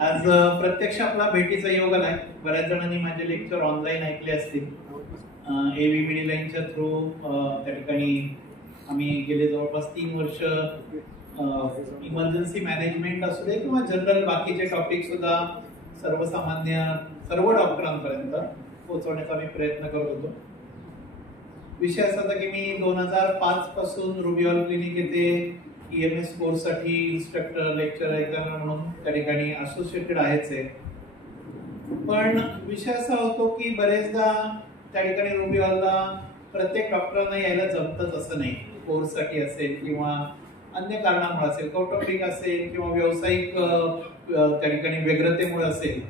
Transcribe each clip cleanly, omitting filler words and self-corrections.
आज प्रत्यक्ष आपला भेटीचा योग आलाय. बऱ्याच जणांनी माझे लेक्चर ऑनलाईन ऐकले असतील. एव्ही मेडिलाईनच्या थ्रू त्या ठिकाणी आम्ही गेले जवळपास 3 वर्ष इमर्जन्सी मॅनेजमेंट असू दे किंवा जनरल बाकीचे टॉपिक सुद्धा सर्वसामान्य सर्व डॉक्टरांपर्यंत पोहोचवण्याचा आम्ही प्रयत्न करत होतो. विषय असा होता की मी 2005 पासून रुबिऑल क्लिनिक येथे EMS कोर्ससाठी इन्स्ट्रक्टर लेक्चर एक्झामिनर म्हणून त्या ठिकाणी असोसिएटेड आहेच आहे. पण विषय असा होतो की बरेचदा त्या ठिकाणी रुबिऑलला प्रत्येक डॉक्टरांना यायला जमतच असं नाही. कोर्ससाठी असेल किंवा अन्य कारणामुळे असेल, कौटुंबिक असेल किंवा व्यावसायिक त्या ठिकाणी व्यग्रतेमुळे असेल,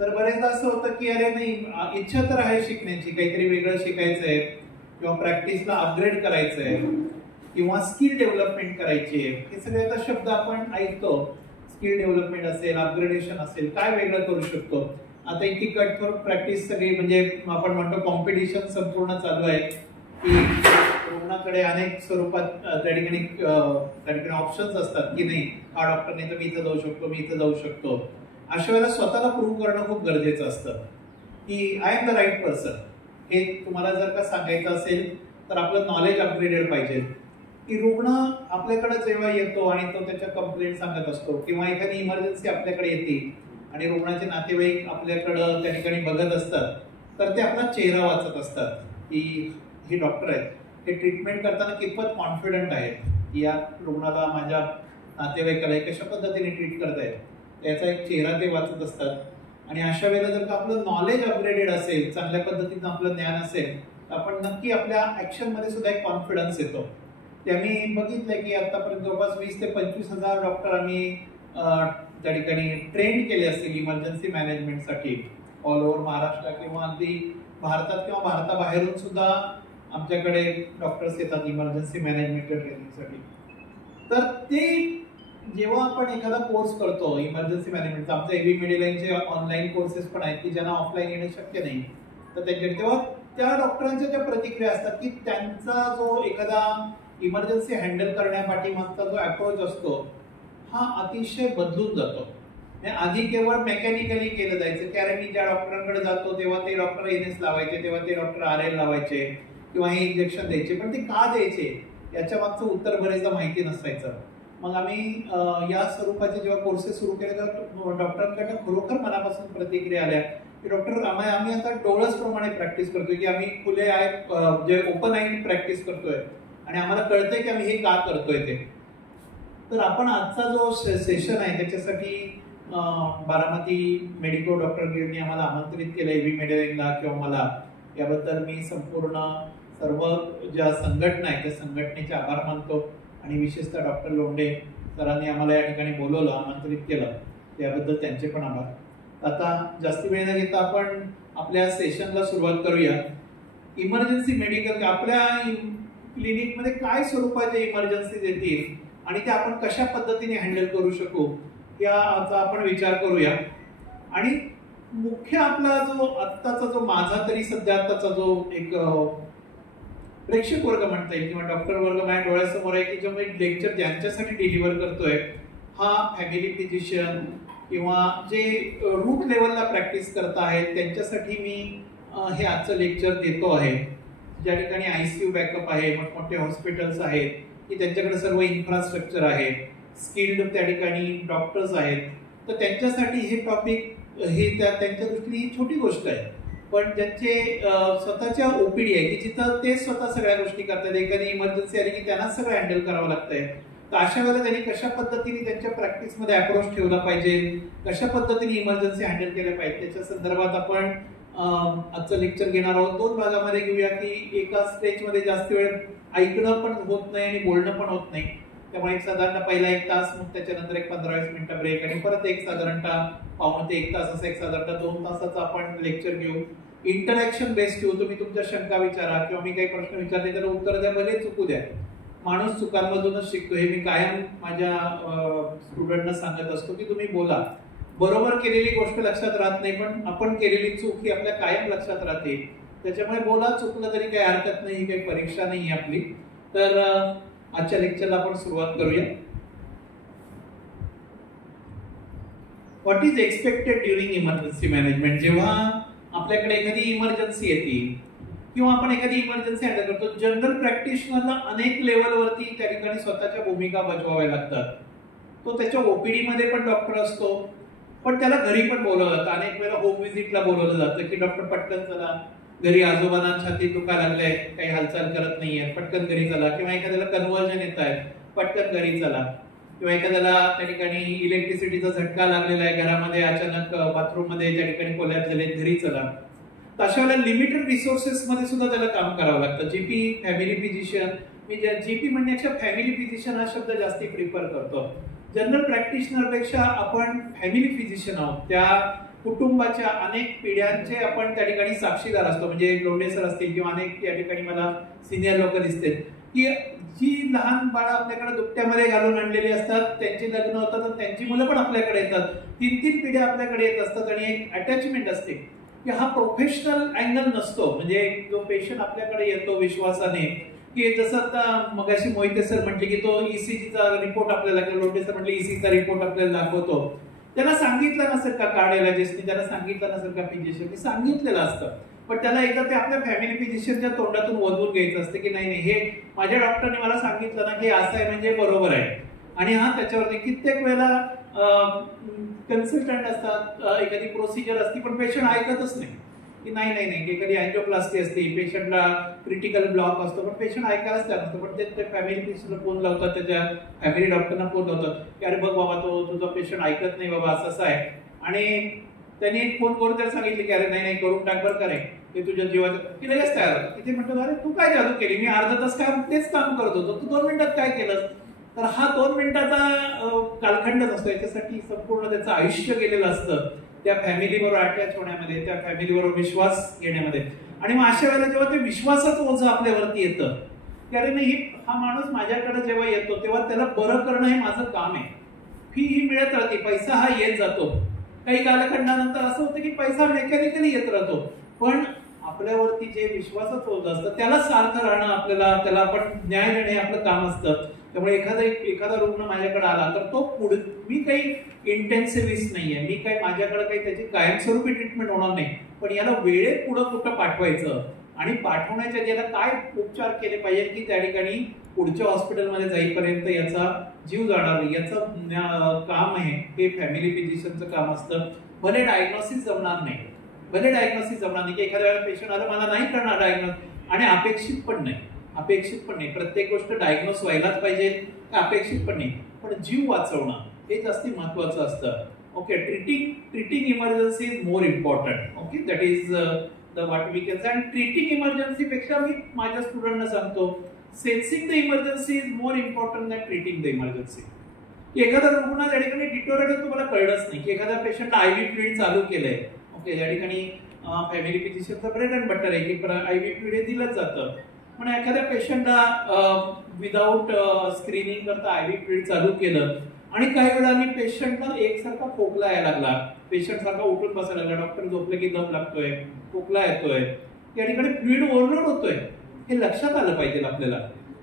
तर बरेचदा असं होतं की अरे नाही, इच्छा तर आहे शिकण्याची, काहीतरी वेगळं शिकायचं आहे किंवा प्रॅक्टिसला अपग्रेड करायचं आहे किंवा स्किल डेव्हलपमेंट करायची आहे. हे सगळे आता शब्द आपण ऐकतो. स्किल डेव्हलपमेंट असेल, अपग्रेडेशन असेल, काय वेगळं करू शकतो. आता इतकी कठोर प्रॅक्टिस सगळी म्हणजे आपण म्हणतो कॉम्पिटिशन संपूर्ण चालू आहे की रुग्णाकडे अनेक स्वरूपात त्या ठिकाणी ऑप्शन्स असतात की नाही, हा डॉक्टर नाही तर मी इथं जाऊ शकतो, मी इथं जाऊ शकतो. अशा वेळेला स्वतःला प्रूव्ह करणं खूप गरजेचं असतं की I am the right person. हे तुम्हाला जर का सांगायचं असेल तर आपलं नॉलेज अपग्रेडेड पाहिजे. की रुग्ण आपल्याकडे जेव्हा येतो आणि तो त्याच्या कंप्लेंट सांगत असतो किंवा एखादी इमर्जन्सी आपल्याकडे येते आणि रुग्णाचे नातेवाईक आपल्याकडं त्या ठिकाणी बघत असतात, तर ते आपला चेहरा वाचत असतात की हे डॉक्टर आहेत, हे ट्रीटमेंट करताना कितपत कॉन्फिडंट आहेत, या रुग्णाला माझ्या नातेवाईकाला कशा पद्धतीने ट्रीट करतायत याचा एक चेहरा ते वाचत असतात. आणि अशा वेळेला जर का आपलं नॉलेज अपग्रेडेड असेल, चांगल्या पद्धतीनं आपलं ज्ञान असेल, तर आपण नक्की आपल्या ऍक्शन मध्ये सुद्धा एक कॉन्फिडन्स येतो. ते आम्ही बघितलंय की आतापर्यंत जवळपास 20,000 ते 25,000 डॉक्टर आम्ही त्या ठिकाणी ट्रेन केले असतील इमर्जन्सी मॅनेजमेंटसाठी ऑल ओव्हर महाराष्ट्र किंवा अगदी भारतात किंवा भारताबाहेरून सुद्धा आमच्याकडे डॉक्टर्स येतात इमर्जन्सी मॅनेजमेंटच्या ट्रेनिंगसाठी. तर ते जेव्हा आपण एखादा कोर्स करतो इमर्जन्सी मॅनेजमेंटचा, आमच्या एव्ही मेडिलाईनचे ऑनलाईन कोर्सेस पण आहेत की ज्यांना ऑफलाईन येणं शक्य नाही, तर त्यांच्याकडे तेव्हा त्या डॉक्टरांच्या ज्या प्रतिक्रिया असतात की त्यांचा जो एखादा इमर्जन्सी हँडल करण्यापाठीमागचा जो अप्रोच असतो हा अतिशय बदलून जातो. आधी केवळ मेकॅनिकली केलं जायचं की अरे मी ज्या डॉक्टरांकडे जातो तेव्हा ते डॉक्टर NS लावायचे, तेव्हा ते डॉक्टर RL लावायचे किंवा हे इंजेक्शन द्यायचे, पण ते का द्यायचे याच्या मागचं उत्तर बरेचदा माहिती नसायचं. मग आम्ही या स्वरूपाचे जेव्हा कोर्सेस सुरू केले तर डॉक्टरांकडनं खरोखर मनापासून प्रतिक्रिया आल्या की डॉक्टर आम्ही आता डोळसप्रमाणे प्रॅक्टिस करतोय की आम्ही खुले आय जे ओपन आईड प्रॅक्टिस करतोय आणि आम्हाला कळतंय की आम्ही हे का करतोय ते. तर आपण आजचा जो सेशन आहे त्याच्यासाठी बारामती मेडिको डॉक्टर गिरणी आम्हाला आमंत्रित केलं एव्ही मेडिलाईनला किंवा मला. याबद्दल मी संपूर्ण सर्व ज्या संघटना आहेत त्या संघटनेचे आभार मानतो आणि विशेषतः डॉक्टर लोंढे सरांनी आम्हाला या ठिकाणी बोलवलं, आमंत्रित केलं, त्याबद्दल त्यांचे पण आभार. आता जास्ती वेळ न घेता आपण आपल्या सेशनला सुरुवात करूया. इमर्जन्सी मेडिकल आपल्या क्लिनिकमध्ये काय स्वरूपाचे इमर्जन्सी येतील आणि ते आपण कशा पद्धतीने हँडल करू शकू याचा आपण विचार करूया. आणि मुख्य आपला जो आत्ताचा जो माझा तरी सध्या आत्ताचा जो एक प्रेक्षक वर्ग म्हणता येईल किंवा डॉक्टर वर्ग माझ्या डोळ्यासमोर आहे की जो मी लेक्चर ज्यांच्यासाठी डिलिव्हर करतोय हा फॅमिली फिजिशियन किंवा जे रूट लेवलला प्रॅक्टिस करत आहेत त्यांच्यासाठी मी हे आजचं लेक्चर देतो आहे. ज्या ठिकाणी ICU बॅकअप आहे, मोठमोठे हॉस्पिटल्स आहेत की त्यांच्याकडे सर्व इन्फ्रास्ट्रक्चर आहे, स्किल्ड त्या ठिकाणी डॉक्टर्स आहेत, तर त्यांच्यासाठी हे टॉपिक हे त्यांच्या दृष्टीने ही छोटी गोष्ट आहे. पण ज्यांचे स्वतःच्या OPD आहे की जिथं ते स्वतः सगळ्या गोष्टी करतात, एखादी इमर्जन्सी आली की त्यांनाच सगळं हँडल करावं लागतंय, तर अशा वेळेला त्यांनी कशा पद्धतीने त्यांच्या प्रॅक्टिसमध्ये अप्रोच ठेवला पाहिजे, कशा पद्धतीने इमर्जन्सी हँडल केल्या पाहिजे त्याच्या संदर्भात आपण आजचं लेक्चर घेणार आहोत. 2 भागामध्ये घेऊया की एका स्टेजमध्ये जास्त वेळ ऐकणं पण होत नाही आणि बोलणं पण होत नाही, त्यामुळे एक साधारण पहिला 1 तास, मग त्याच्यानंतर एक 15-20 मिनिटं ब्रेक आणि परत एक साधारणतः पाऊण ते 1 तास असं एक साधारणतः 2 तासाचं आपण लेक्चर घेऊ. इंटरॅक्शन बेस्ड ठेवू. तुम्ही तुमच्या शंका विचारा किंवा मी काही प्रश्न विचारले त्याला उत्तर द्या, भले चुकू द्या. माणूस चुकांमधूनच शिकतो हे मी कायम माझ्या स्टुडंटना सांगत असतो की तुम्ही बोला. बरोबर केलेली गोष्ट लक्षात राहत नाही, पण आपण केलेली चूक ही आपल्या कायम लक्षात राहते. त्याच्यामुळे बोला, चुकलं तरी काही हरकत नाही, काही परीक्षा नाही आपली. तर आजच्या लेक्चरला आपण सुरुवात करूया. What is expected during emergency management. जेव्हा आपल्याकडे एखादी इमर्जन्सी येते किंवा आपण एखादी इमर्जन्सी हँडल करतो, जनरल प्रॅक्टिशनरला अनेक लेवलवरती त्या ठिकाणी स्वतःच्या भूमिका बजवाव्या लागतात. तो त्याच्या ओपीडी मध्ये पण डॉक्टर असतो, पण त्याला घरी पण बोलवलं जातं. अनेक वेळेला होम व्हिजिटला बोलवलं जातं की डॉक्टर पटकन चला, घरी आजोबांना छाती दुखायला लागलंय, काही हालचाल करत नाहीये, पटकन घरी चला. किंवा एखाद्याला कन्व्हर्जन येत आहे, पटकन घरी चला. किंवा एखाद्याला त्या ठिकाणी इलेक्ट्रिसिटीचा झटका लागलेला आहे घरामध्ये, अचानक बाथरूम मध्ये ज्या ठिकाणी कोलॅप्स झाले, घरी चला. तर अशा वेळेला लिमिटेड रिसोर्सेस मध्ये सुद्धा त्याला काम करावं लागतं. जीपी, फॅमिली फिजिशियन, मी जीपी म्हणण्यापेक्षा फॅमिली फिजिशियन हा शब्द जास्ती प्रिफर करतो. जनरल प्रॅक्टिशनर पेक्षा आपण फॅमिली फिजिशियन आहोत. त्या कुटुंबाच्या अनेक पिढ्यांचे आपण त्या ठिकाणी साक्षीदार असतो. म्हणजे लोंढे सर असतील किंवा अनेक या ठिकाणी मला सिनियर लोक दिसतात की जी लहान बाळं आपल्याकडे दुपट्यामध्ये घालून आणलेली असतात, त्यांची लग्न होतात आणि त्यांची मुलं पण आपल्याकडे येतात. 3-3 पिढ्या आपल्याकडे येत असतात आणि एक अटॅचमेंट असते की हा प्रोफेशनल अँगल नसतो. म्हणजे जो पेशंट आपल्याकडे येतो विश्वासाने, की जसं आता मगाशी मोहिते सर म्हटले की तो ईसीजीचा रिपोर्ट आपल्याला, लोंढे सर म्हटले ईसीजीचा रिपोर्ट आपल्याला दाखवतो. त्याला सांगितलं नसेल का कार्डिओलॉजिस्टनी, त्याला सांगितलं नसेल का फिजिशियननी, सांगितलेलं असतं. पण त्याला एकदा ते आपल्या फॅमिली फिजिशियनच्या तोंडातून वधवून घ्यायचं असतं की नाही नाही, हे माझ्या डॉक्टरने मला सांगितलं ना की असं आहे म्हणजे बरोबर आहे. आणि हा त्याच्यावरती कित्येक वेळेला कन्सल्टंट असतात, एखादी प्रोसिजर असते पण पेशंट ऐकतच नाही की नाही नाही नाही, एखादी अँजिओप्लास्टी असते, पेशंटला क्रिटिकल ब्लॉक असतो, पण पेशंट ऐकायलाच तयार नसतो. पण ते फॅमिली फिजिशियनला फोन लावतात, त्याच्या फॅमिली डॉक्टरना फोन लावतात की अरे बघ बाबा, तो तुझा पेशंट ऐकत नाही बाबा, असं आहे. आणि त्यांनी एक फोन करून त्याला सांगितले की अरे नाही नाही, करून टाक बरं, करे ते तुझ्या जीवाचं, की लगेच तयार होतं. तिथे म्हणतो अरे तू काय जादू केली, मी अर्धा तास काम तेच काम करत होतो, तू 2 मिनिटात काय केलं. तर हा 2 मिनिटाचा कालखंडच असतो. याच्यासाठी संपूर्ण त्याचं आयुष्य गेलेलं असतं त्या फॅमिलीबरोबर अटॅच होण्यामध्ये, त्या फॅमिलीबरोबर विश्वास घेण्यामध्ये. आणि मग अशा वेळेला जेव्हा ते विश्वासाचं ओझं आपल्यावरती येतं की अरे नाही, हा माणूस माझ्याकडे जेव्हा येतो तेव्हा त्याला बरं करणं हे माझं काम आहे. फी ही मिळत राहते, पैसा हा येत जातो. काही कालखंडानंतर असं होतं की पैसा मेकॅनिकली येत राहतो, पण आपल्यावरती जे विश्वासाचं ओझं असतं त्याला सारखं राहणं, आपल्याला त्याला आपण न्याय देणे आपलं काम असतं. त्यामुळे एखादा रुग्ण माझ्याकडे आला तर तो पुढे, मी काही इंटेन्सिव्हिस्ट नाहीये, मी काही माझ्याकडे काही त्याची कायमस्वरूपी ट्रीटमेंट होणार नाही, पण याला वेळेत पुढं कुठं पाठवायचं आणि पाठवण्याच्या याला काय उपचार केले पाहिजे की त्या ठिकाणी पुढच्या हॉस्पिटलमध्ये जाईपर्यंत याचा जीव जाणार नाही, याचं काम आहे. हे फॅमिली फिजिशियनचं काम असतं. भले डायग्नोसिस जमणार नाही की एखाद्या वेळेला पेशंट आलं मला नाही करणार डायग्नोस, आणि अपेक्षित पण नाही. प्रत्येक गोष्ट डायग्नोस व्हायलाच पाहिजे अपेक्षित पण नाही, पण जीव वाचवणं हे जास्ती महत्वाचं असतं. Okay, treating emergency is more important. Okay, that is the what we can say. आणि ट्रीटिंग इमर्जन्सी पेक्षा मी माझ्या स्टुडंटना सांगतो, sensing the emergency is more important than treating the emergency. एखादा रुग्ण ज्या ठिकाणी डिटोरेट तुम्हाला कळलंच नाही की एखाद्या पेशंटला आयव्ही फ्लुइड चालू केलंय. ओके, या ठिकाणी फॅमिली फिजिशियनचा ब्रेड अँड बटर आहे की आयव्ही फ्लुइड हे दिलंच जातं. पण एखाद्या पेशंटला विदाऊट स्क्रीनिंग करता आयव्ही फ्लुइड चालू केलं आणि काही वेळाने पेशंटला एकसारखा खोकला यायला लागला, पेशंट सारखा उठून बसायला लागला, डॉक्टर झोपले की दम लागतोय, खोकला येतोय, या ठिकाणी फ्लुइड ओव्हरलोड होतोय, हे लक्षात आलं पाहिजे आपल्याला.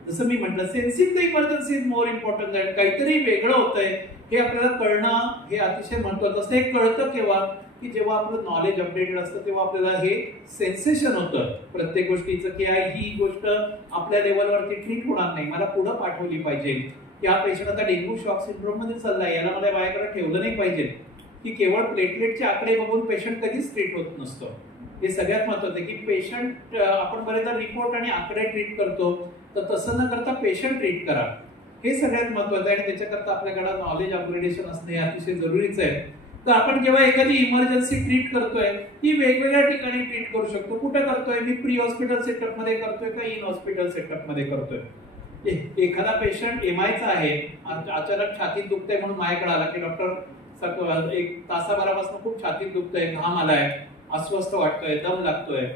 जसं मी म्हटलं, sensing the emergency is more important that काहीतरी वेगळं होतंय हे आपल्याला कळणं हे अतिशय महत्वाचं असतं. हे कळतं केव्हा की जेव्हा आपलं नॉलेज अपडेटेड असतं तेव्हा आपल्याला हे सेन्सेशन होतं प्रत्येक गोष्टीचं की ही गोष्ट आपल्या लेवलवरती ट्रीट होणार नाही, मला पुढे पाठवली पाहिजे. या पेशंट आता डेंग्यू शॉक सिंड्रोम मध्ये चाललाय, याला मला माझ्याकडे ठेवलं नाही पाहिजे की केवळ प्लेटलेटचे आकडे बघून पेशंट कधीच ट्रीट होत नसतो. हे सगळ्यात महत्वाचं आहे की पेशंट, आपण बरेचदा रिपोर्ट आणि आकडे ट्रीट करतो, तर तसं न करता पेशंट ट्रीट करा, हे सगळ्यात महत्वाचं आहे. आणि त्याच्याकरता आपल्याकडे नॉलेज अपग्रेडेशन असणे अतिशय जरुरीच आहे. तर आपण जेव्हा एखादी इमर्जन्सी ट्रीट करतोय ती वेगवेगळ्या ठिकाणी ट्रीट करू शकतो. कुठे करतोय, मी प्री हॉस्पिटल सेटअप मध्ये करतोय का इन हॉस्पिटल सेटअप मध्ये करतोय. एखादा पेशंट एमआयचा आहे, अचानक छातीत दुखतंय म्हणून माझ्याकडे आला की डॉक्टर एक तासाभरापासून खूप छातीत दुखतंय, घाम आलाय, अस्वस्थ वाटतोय, दम लागतोय,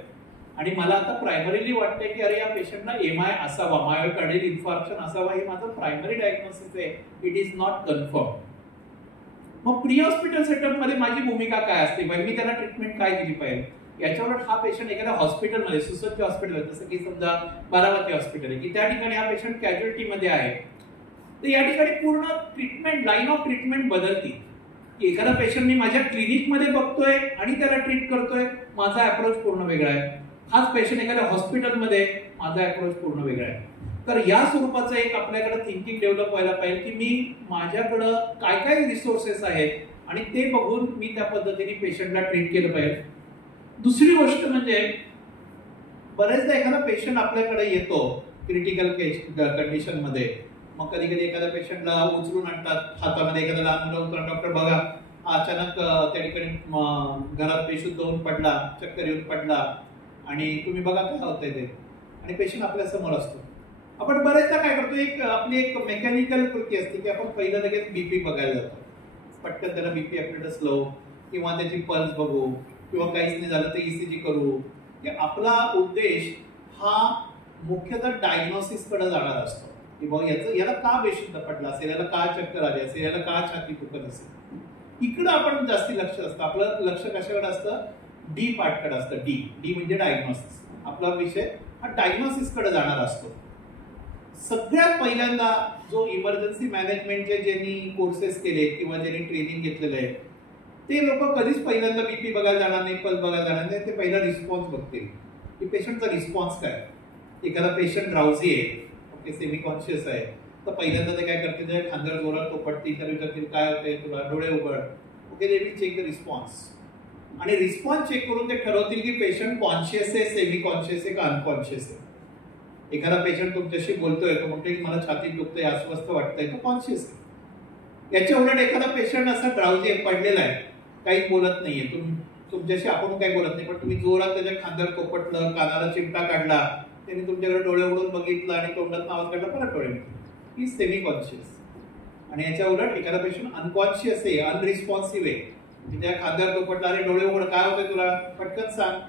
आणि मला आता प्रायमरीली वाटतंय की अरे या पेशंटला एमआय असावा, मायोकार्डियल इन्फार्क्शन असावा, हे माझं प्रायमरी डायग्नोसिस आहे, इट इज नॉट कन्फर्म. मग प्री हॉस्पिटल सेटअप मध्ये माझी भूमिका काय असते, मी त्याला ट्रीटमेंट काय दिली पाहिजे. याच्यावर हा पेशंट एखाद्या हॉस्पिटलमध्ये, सुसज्ज हॉस्पिटल आहे, जसं की समजा बारामती हॉस्पिटल आहे, की त्या ठिकाणी हा पेशंट कॅज्युअल्टी मध्ये आहे, तर या ठिकाणी पूर्ण ट्रीटमेंट, लाईन ऑफ ट्रीटमेंट बदलती. एखादा पेशंट मी माझ्या क्लिनिकमध्ये बघतोय आणि त्याला ट्रीट करतोय, माझा अप्रोच पूर्ण वेगळा आहे. हाच पेशंट एखाद्या हॉस्पिटलमध्ये, माझा अप्रोच पूर्ण वेगळा आहे. तर या स्वरूपाचं एक आपल्याकडे थिंकिंग डेव्हलप व्हायला पाहिजे की मी माझ्याकडं काय काय रिसोर्सेस आहेत आणि ते बघून मी त्या पद्धतीने पेशंटला ट्रीट केलं पाहिजे. दुसरी गोष्ट म्हणजे बरेचदा एखादा पेशंट आपल्याकडे येतो क्रिटिकल कंडिशन मध्ये, मग कधी कधी एखाद्या पेशंटला उचलून आणतात, हातामध्ये एखादा लहान मुलं उचलून, डॉक्टर बघा अचानक त्या ठिकाणी घरात बेशुद्ध होऊन पडला, चक्कर येऊन पडला आणि तुम्ही बघा काय होतंय ते, आणि पेशंट आपल्या समोर असतो. आपण बरेचदा काय करतो, आपली एक मेकॅनिकल कृती असते की आपण पहिलं लगेच बीपी बघायला जातो, पटकन त्याला बीपी आपल्याला स्लो किंवा त्याची पल्स बघू किंवा काहीच नाही झालं तर ईसीजी करू. आपला उद्देश हा मुख्यतः डायग्नोसिस कडे जाणार असतो की बाबा याला का बेशुद्ध पडला असेल, याला का चक्कर आली असेल, याला का छाती दुखत असेल. इकडं आपण जास्ती लक्ष असतं. आपलं लक्ष कशाकडे असतं, डी पार्टकडे असतं. डी म्हणजे डायग्नोसिस. आपला विषय हा डायग्नोसिस कडे जाणार असतो. सगळ्यात पहिल्यांदा जो इमर्जन्सी मॅनेजमेंटचे ज्यांनी कोर्सेस केले किंवा ज्यांनी ट्रेनिंग घेतलेलं आहे ते लोक कधीच पहिल्यांदा बीपी बघायला जाणार नाही, पल्स बघायला जाणार नाही. ते पहिला रिस्पॉन्स बघतील की पेशंटचा रिस्पॉन्स काय. एखादा पेशंट ड्राउझी आहे, ओके, सेमी कॉन्शियस आहे, तर पहिल्यांदा ते काय करतील, त्या खांद्यावर जोरात तोपटतील, तर विचारतील काय होतंय तुला, डोळे उघड, okay, they will check the response. आणि रिस्पॉन्स चेक करून ते ठरवतील की पेशंट कॉन्शियस आहे, सेमी कॉन्शियस आहे का अनकॉन्शियस आहे. एखादा पेशंट तुमच्याशी बोलतोय, तो म्हणतोय की मला छातीत दुखतंय, अस्वस्थ वाटतंय, तो कॉन्शियस आहे. याच्या उलट एखादा पेशंट असा ड्राउझी आहे, पडलेला आहे, काही बोलत नाहीये, तुमच्याशी आपण काही बोलत नाही, पण तुम्ही जोरात त्याच्या खांद्यावर तोपटलं, कानाला चिमटा काढला, त्यांनी तुमच्याकडे डोळे उघडून बघितलं आणि तोंडात आवाज काढला, परत डोळे मिळतील, ही सेमी कॉन्शियस. आणि याच्या उलट एखादा पेशंट अनकॉन्शियस आहे, अनरिस्पॉन्सिव्ह आहे, त्या खांद्यावर तोपटला, अरे डोळे उघड, काय होतंय तुला, पटकन सांग,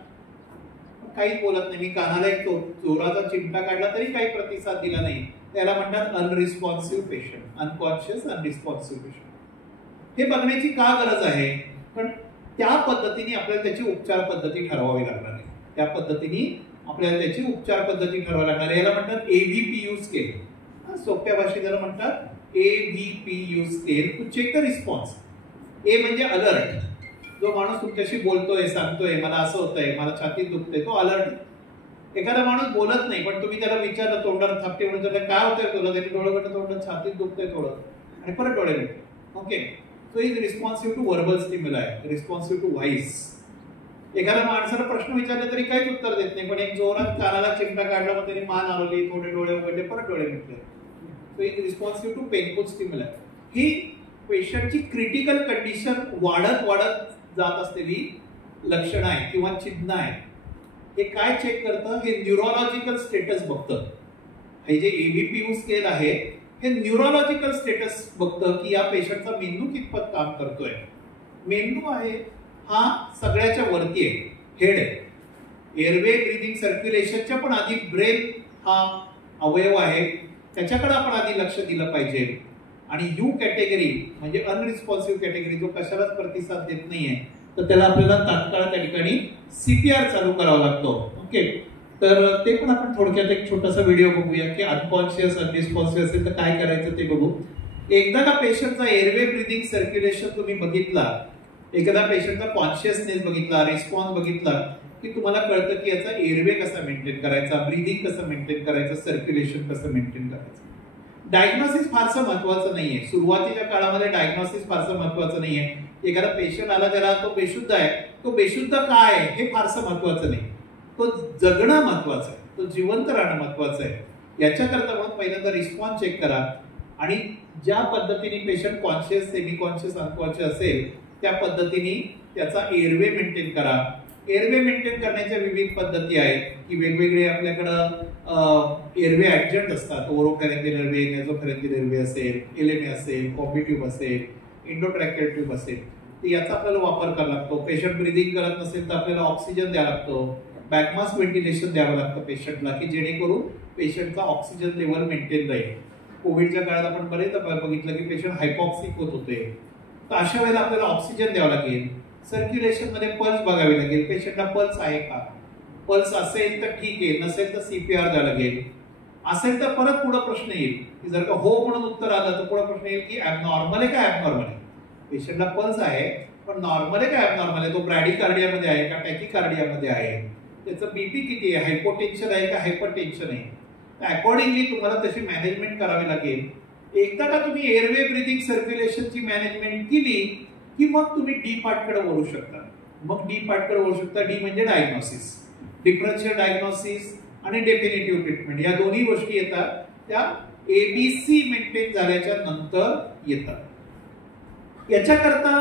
काहीच बोलत नाही, मी कानाला एक जोराचा चिमटा काढला तरी काही प्रतिसाद दिला नाही, त्याला म्हणतात अनरिस्पॉन्सिव्ह पेशंट, अनकॉन्शियस अनरिस्पॉन्सिव्ह पेशंट. हे बघण्याची का गरज आहे, पण त्या पद्धतीने आपल्याला त्याची उपचार पद्धती ठरवावी लागणार आहे. त्या पद्धतीने आपल्याला त्याची उपचार पद्धती ठरवावी लागणार आहे. याला म्हणतात AVPU स्केल. सोप्या भाषेत त्याला म्हणतात AVPU scale to check the response. A म्हणजे अलर्ट, जो माणूस तुमच्याशी बोलतोय, सांगतोय मला असं होतंय, मला छातीत दुखतंय, तो अलर्ट. एखादा माणूस बोलत नाही पण तुम्ही त्याला विचारलं, तोंडाला थापटे म्हणून काय होतंय तुला, त्याने डोळे उघडलं, तोंडात छातीत दुखतंय थोडं, आणि परत डोळे मिळते, okay. So is responsive to verbal stimuli, responsive to voice. एखाद्या माणसाला प्रश्न विचारले तरी काहीच उत्तर देत नाही, पण एक जोरात कानाला चिमटा काढला, मग त्याने मान हलवली, थोडे डोळे उघडले, परत डोळे मिटले. So is responsive to painful stimuli. ही पेशंटची क्रिटिकल कंडिशन वाढत जात असलेली लक्षणं आहेत किंवा चिन्ह आहेत. हे काय चेक करतं, हे न्यूरोलॉजिकल स्टेटस बघतं. हे जे AVPU स्केल आहे हे न्यूरोलॉजिकल स्टेटस बघतं की या पेशंटचा मेंदू कितपत काम करतोय. मेंदू आहे हा सगळ्याच्या वरती आहे, हेड आहे. एअरवे ब्रीदिंग सर्क्युलेशनच्या पण आधी ब्रेन हा अवयव आहे, त्याच्याकडे आपण आधी लक्ष दिलं पाहिजे. आणि यू कॅटेगरी म्हणजे अनरिस्पॉन्सिव्ह कॅटेगरी, जो कशालाच प्रतिसाद देत नाहीये, तर त्याला आपल्याला तात्काळ त्या ठिकाणी CPR चालू करावा लागतो, ओके. तर ते पण आपण थोडक्यात एक छोटासा व्हिडिओ बघूया की अनकॉन्शियस अनरिस्पॉन्सिव्ह असेल तर काय करायचं ते बघू. एकदा का पेशंटचा एअरवे ब्रीदिंग सर्क्युलेशन तुम्ही बघितला, एखादा पेशंटचा कॉन्शियसनेस बघितला, रिस्पॉन्स बघितला, की तुम्हाला कळतं की याचा एअरवे कसा मेंटेन करायचा, ब्रीदिंग कसं मेंटेन करायचं, सर्क्युलेशन कसं मेंटेन करायचं. डायग्नोसिस फारसं महत्वाचं नाहीये. सुरुवातीच्या काळामध्ये डायग्नोसिस फारसं महत्वाचं नाहीये. एखादा पेशंट आला, त्याला तो बेशुद्ध आहे, तो बेशुद्ध काय आहे हे फारसं महत्वाचं नाही, तो जगणं महत्वाचं आहे, तो जिवंत राहणं महत्वाचं आहे. याच्याकरता म्हणून पहिल्यांदा रिस्पॉन्स चेक करा आणि ज्या पद्धतीने patient conscious, semi conscious, unconscious असेल त्या पद्धतीने त्याचा एअरवे मेंटेन करा. एअरवे मेंटेन करण्याच्या विविध पद्धती आहेत की वेगवेगळे आपल्याकडं एअरवे ऍडजंट असतात. ओरोफॅरेंजियल एअरवे, नेझोफॅरेंजियल एअरवे असेल, LMA असेल, कॉम्बी ट्यूब असेल, इंडोट्रॅकियल ट्यूब असेल, तर याचा आपल्याला वापर करावा लागतो. पेशंट ब्रीदिंग करत नसेल तर आपल्याला ऑक्सिजन द्यावा लागतो, बॅकमास व्हेंटिलेशन द्यावं लागतं पेशंटला की जेणेकरून पेशंटचा ऑक्सिजन लेवल मेंटेन राहील. कोविडच्या काळात आपण बरेचदा बघितलं की पेशंट हायपॉक्सिक होत होते, तर अशा वेळेला आपल्याला ऑक्सिजन द्यावं लागेल. सर्क्युलेशन मध्ये पल्स बघावी लागेल, पेशंटला पल्स आहे का, पल्स असेल तर ठीक आहे, नसेल तर CPR द्यावं लागेल. असेल तर परत पुढे प्रश्न येईल की जर का हो म्हणून उत्तर आलं तर पुढे प्रश्न येईल की नॉर्मल आहे का ऍबनॉर्मल आहे. पेशंटला पल्स आहे, पण नॉर्मल आहे का ॲबनॉर्मल आहे, तो ब्रॅडिकार्डियामध्ये आहे का टॅकिकार्डियामध्ये आहे, त्याचं बीपी किती आहे, हायपोटेन्शन आहे का हायपरटेन्शन आहे, तर अकॉर्डिंगली तुम्हाला तशी मॅनेजमेंट करावी लागेल. एकदा का तुम्ही एअरवे ब्रिदिंग सर्क्युलेशनची मॅनेजमेंट केली की मग तुम्ही डी पार्टकडे वळू शकता. मग डी पार्टकडे वळू शकता. डी म्हणजे डायग्नोसिस, डिफरन्शियल डायग्नोसिस आणि डेफिनेटिव्ह ट्रीटमेंट, या दोन्ही गोष्टी येतात त्या एबीसी मेंटेन झाल्याच्या नंतर येतात. याच्याकरता